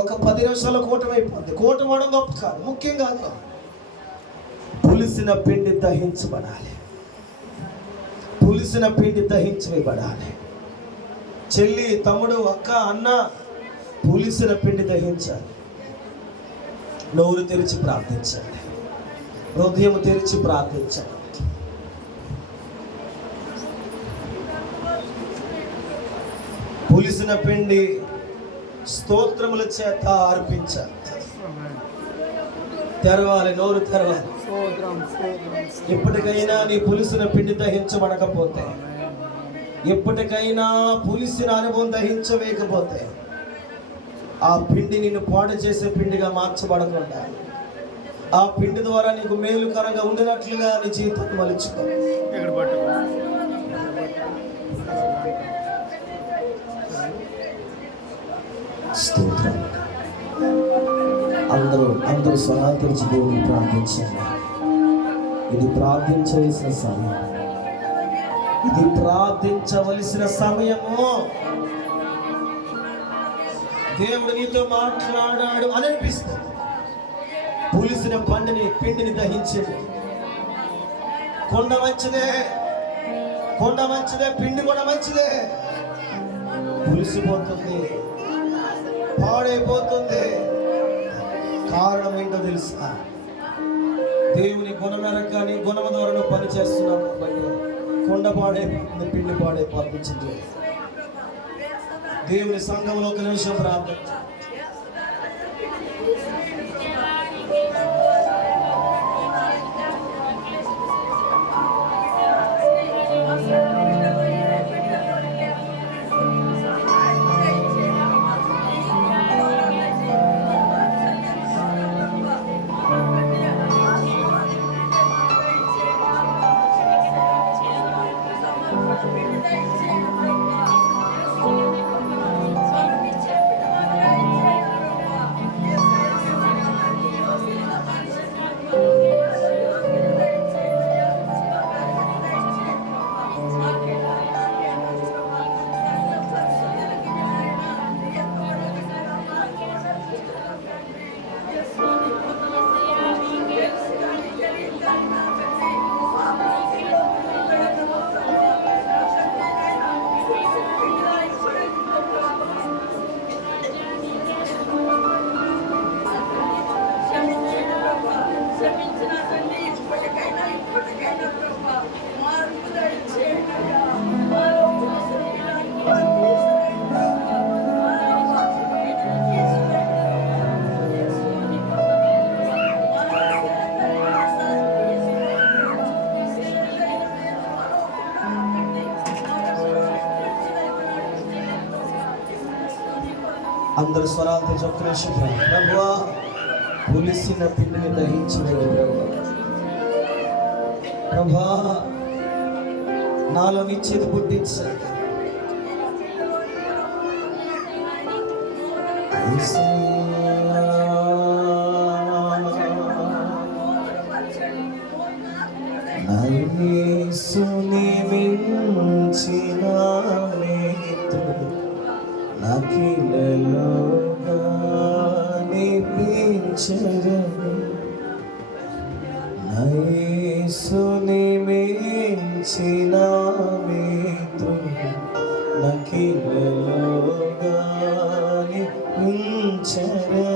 ఒక 10 నిమిషాల కూటమైపోద్ది. కూటమవడం గొప్ప కాదు, ముఖ్యం కాదు. పులిసిన పిండి దహించబడాలి, పులిసిన పిండి దహించబడాలి. చెల్లి, తమ్ముడు, అక్క, అన్న, పులిసిన పిండి దహించాలి. నోరు తెరిచి ప్రార్థించాలి, హృదయం తెరిచి ప్రార్థించాలి. పులిసిన పిండి స్తోత్రముల చేత అర్పించాలి. తెరవాలి, నోరు తెరవాలి. ఎప్పటికైనా నీ పులిసిన పిండి దహించబడకపోతే, ఎప్పటికైనా పులిసిన అనుభవం దహించవేయకపోతే, ఆ పిండి నిన్ను పాడు చేసే పిండిగా మార్చబడకుండా, ఆ పిండి ద్వారా నీకు మేలుకరంగా ఉండినట్లుగా నీ జీవితాన్ని మలుచుకో. స్తోత్రం. అందరూ స్వరాలు తెరిచి దేవుని ప్రార్థించండి. ఇది ప్రార్థించవలసిన సమయం, ఇది ప్రార్థించవలసిన సమయము. దేవుడు నీతో మాట్లాడాడు అని అనిపిస్తుంది. పులిసిన పిండిని దహించండి. కొండ మంచిదే, పిండి కూడా మంచిదే. పులిసిపోతుంది, పాడైపోతుంది. కారణం ఏంటో తెలుసా? దేవుని గుణమెరక, నీ గుణము ద్వారా నువ్వు పని చేస్తున్నావు కాబట్టి కొండ పాడైపోతుంది, పిండి పాడైపోతుంది. దేవుని సంఘంలో ఒక నిమిషం ప్రార్థన. అందరు స్వరాలతో చొక్క ప్రభువా, పులిసిన పిండిని దహించలేదు ప్రభువా, నాలో నీ చేతి పుట్టించాలి. యేసుని మించిన మిత్రుడు నాకిలలోగా నిపించరని, యేసుని మించిన మిత్రుడు నాకిలలోగా నిపించరని.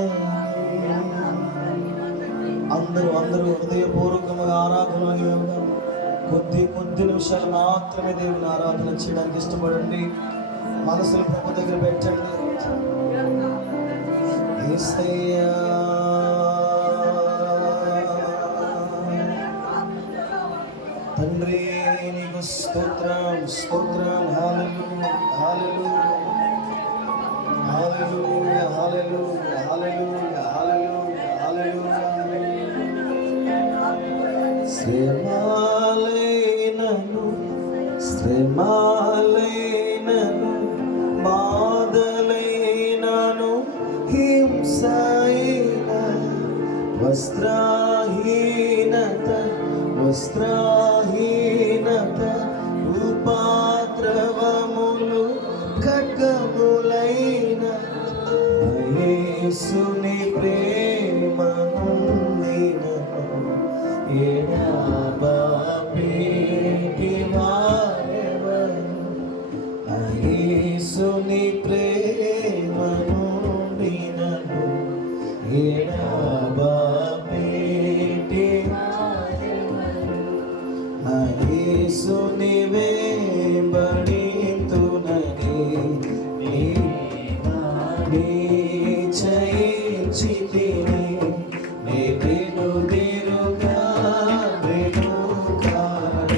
అందరూ హృదయపూర్వకంగా ఆరాధనని వెళ్దాం. కొద్ది నిమిషాలు మాత్రమే దేవుని ఆరాధన చేయడానికి ఇష్టపడండి. మనసులు ప్రభు దగ్గర పెట్టండి. యేసయ్యా తండ్రి నీకు స్తోత్రం స్తోత్రం. హల్లెలూయా హల్లెలూయా హల్లెలూయా హల్లెలూయా హల్లెలూయా హల్లెలూయా హల్లెలూయా. శ్రమలైనను శ్రమలైనను బాధలైనను హింసైన వస్త్రహీనత వస్త్రహీనత ఉపద్రవములు ఖడ్గములైన యేసుని ప్రేమ నుండి నన్ను ఎడబాపేటి వారెవరు. యేసుని ప్రేమ నుండి నన్ను ఎడబాపేటి యేసుని వెంబడింతునని జయించితిని. వెనుదిరుగా వెనుకాడ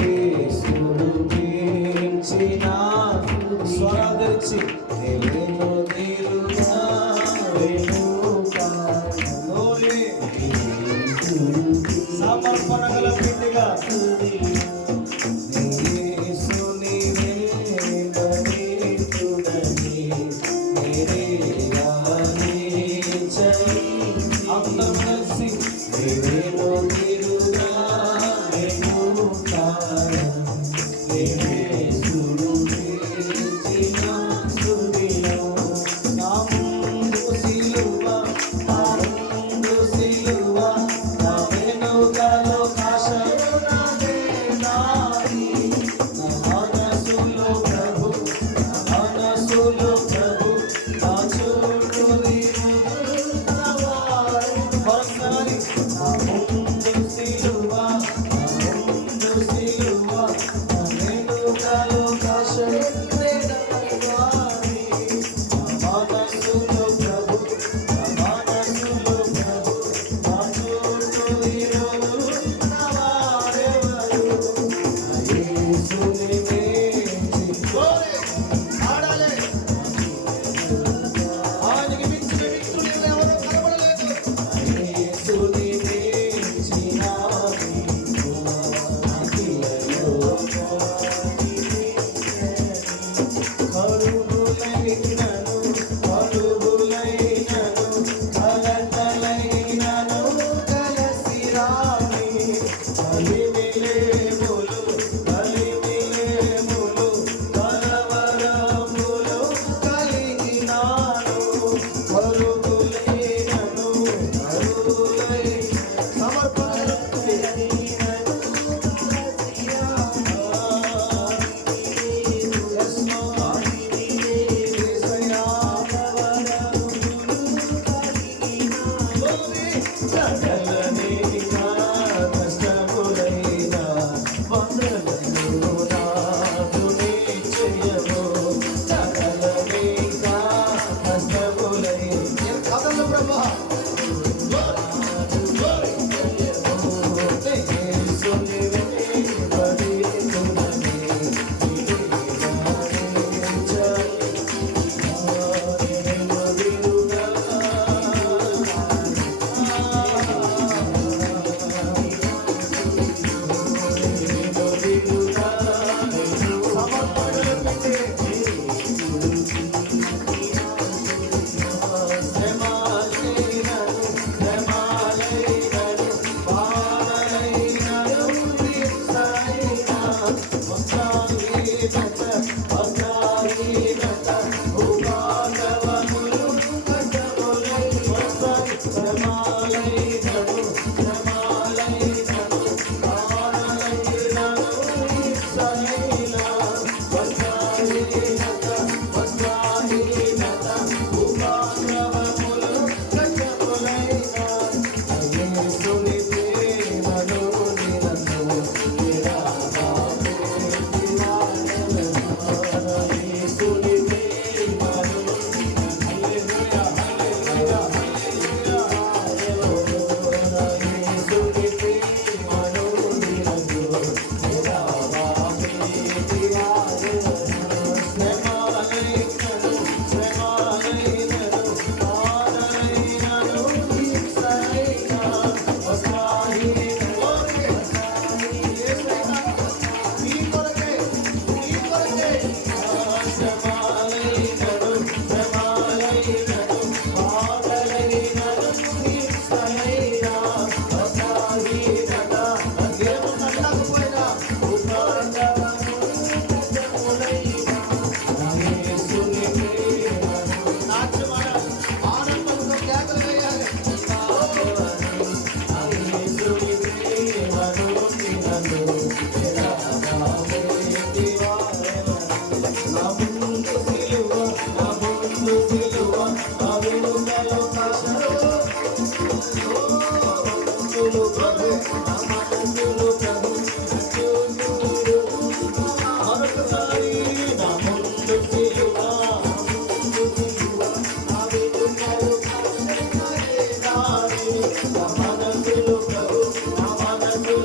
యేసును గెలిచిన స్వరాదరిచి వెనుదిరుగా వెనుకాడ సమర్పణ గల పిండిగా యేసుని వెంబడింతునని అందరం కలిసి వెనుదిరుగా వెనుకాడ యేసును గెలిచిన స్తుతిలో. నా ముందు సిలువ నా ముందు సిలువ నా వెనుకలో కాశలు నాదే నాది. నా మనసులో ప్రభు నా మనసులో ప్రభు నా చుట్టూ తిరుగుతున్నవాడు. మరోసారి నా ముందు సిలువ నా ముందు సిలువ నా వెనుకలో కాశలు నాది. నా మనసులో ప్రభు నా మనసులో ప్రభు నా చుట్టూ తిరుగుతున్నవాడెవరు. యేసుని వేచి ఆడాలి. ఆయనకి మించిన వ్యక్తులు ఎవరో కనబడలేదు. యేసుని వేచి కరువులైనను కలుగులైనను కలతలైనను కలసి రాని. కలిమిలేములు కలిమిలేములు కలవరములు కలిగినాను. కరువులైనను కరువులై సమర్పణ కష్టములై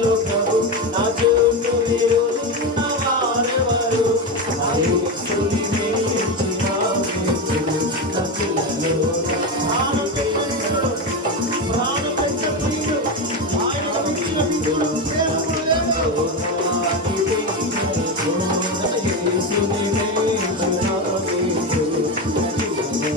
యేసులో ప్రభు నా చుట్టూ తిరుగుతున్న వారెవరు నా యేసుని మించిన మిత్రుడు నా పిల్లలు ప్రాణం పెట్ట ప్రియుడు ఆయన మించిన మిత్రుడు ప్రేమకు లేడు నా యేసుని మించిన మిత్రుడు నా పిల్లలు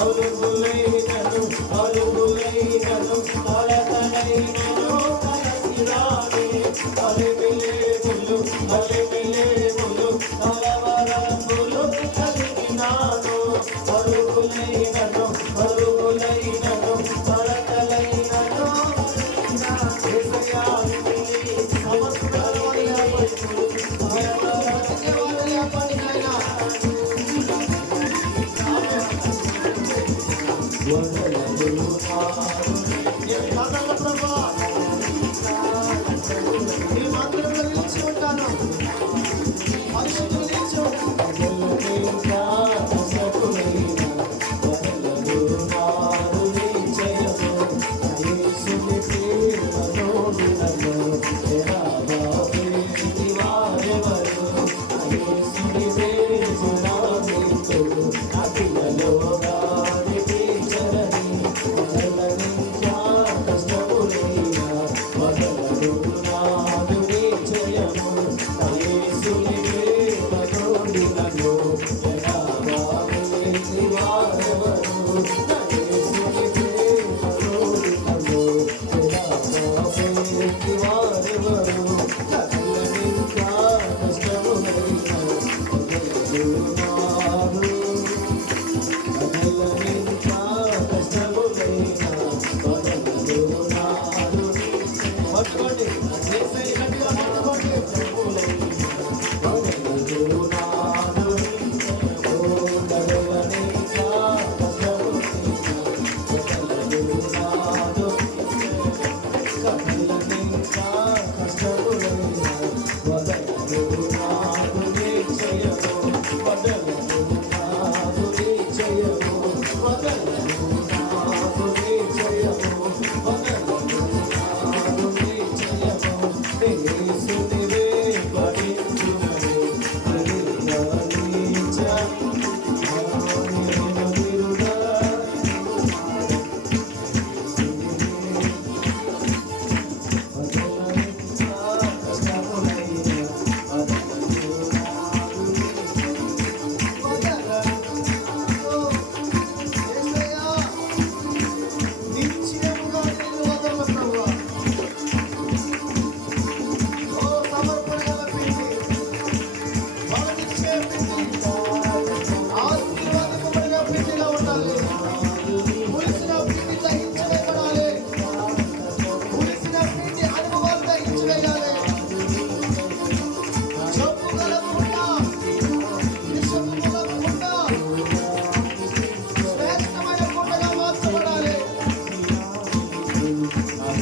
అలుగులైనను అలుగులైనను అలకలైనను కలసిరాని అలిమిలేములు అలిమిలేములు కలవరములు కలిగినాను అలుగులైనను అలుగులైనను అలకలైనను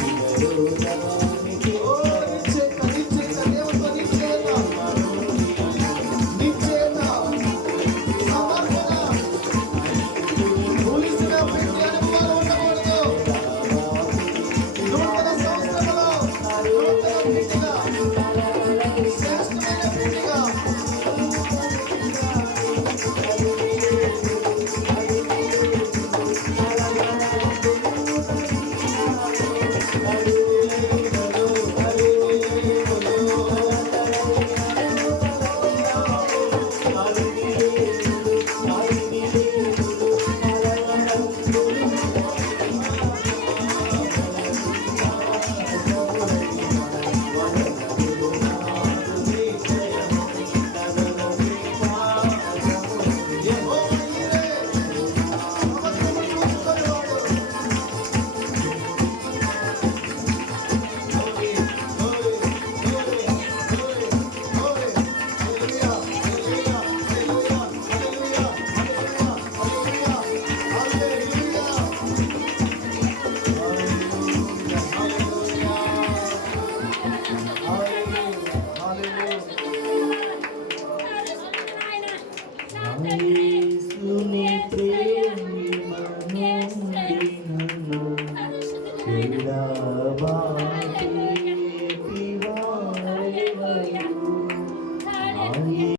Hallelujah.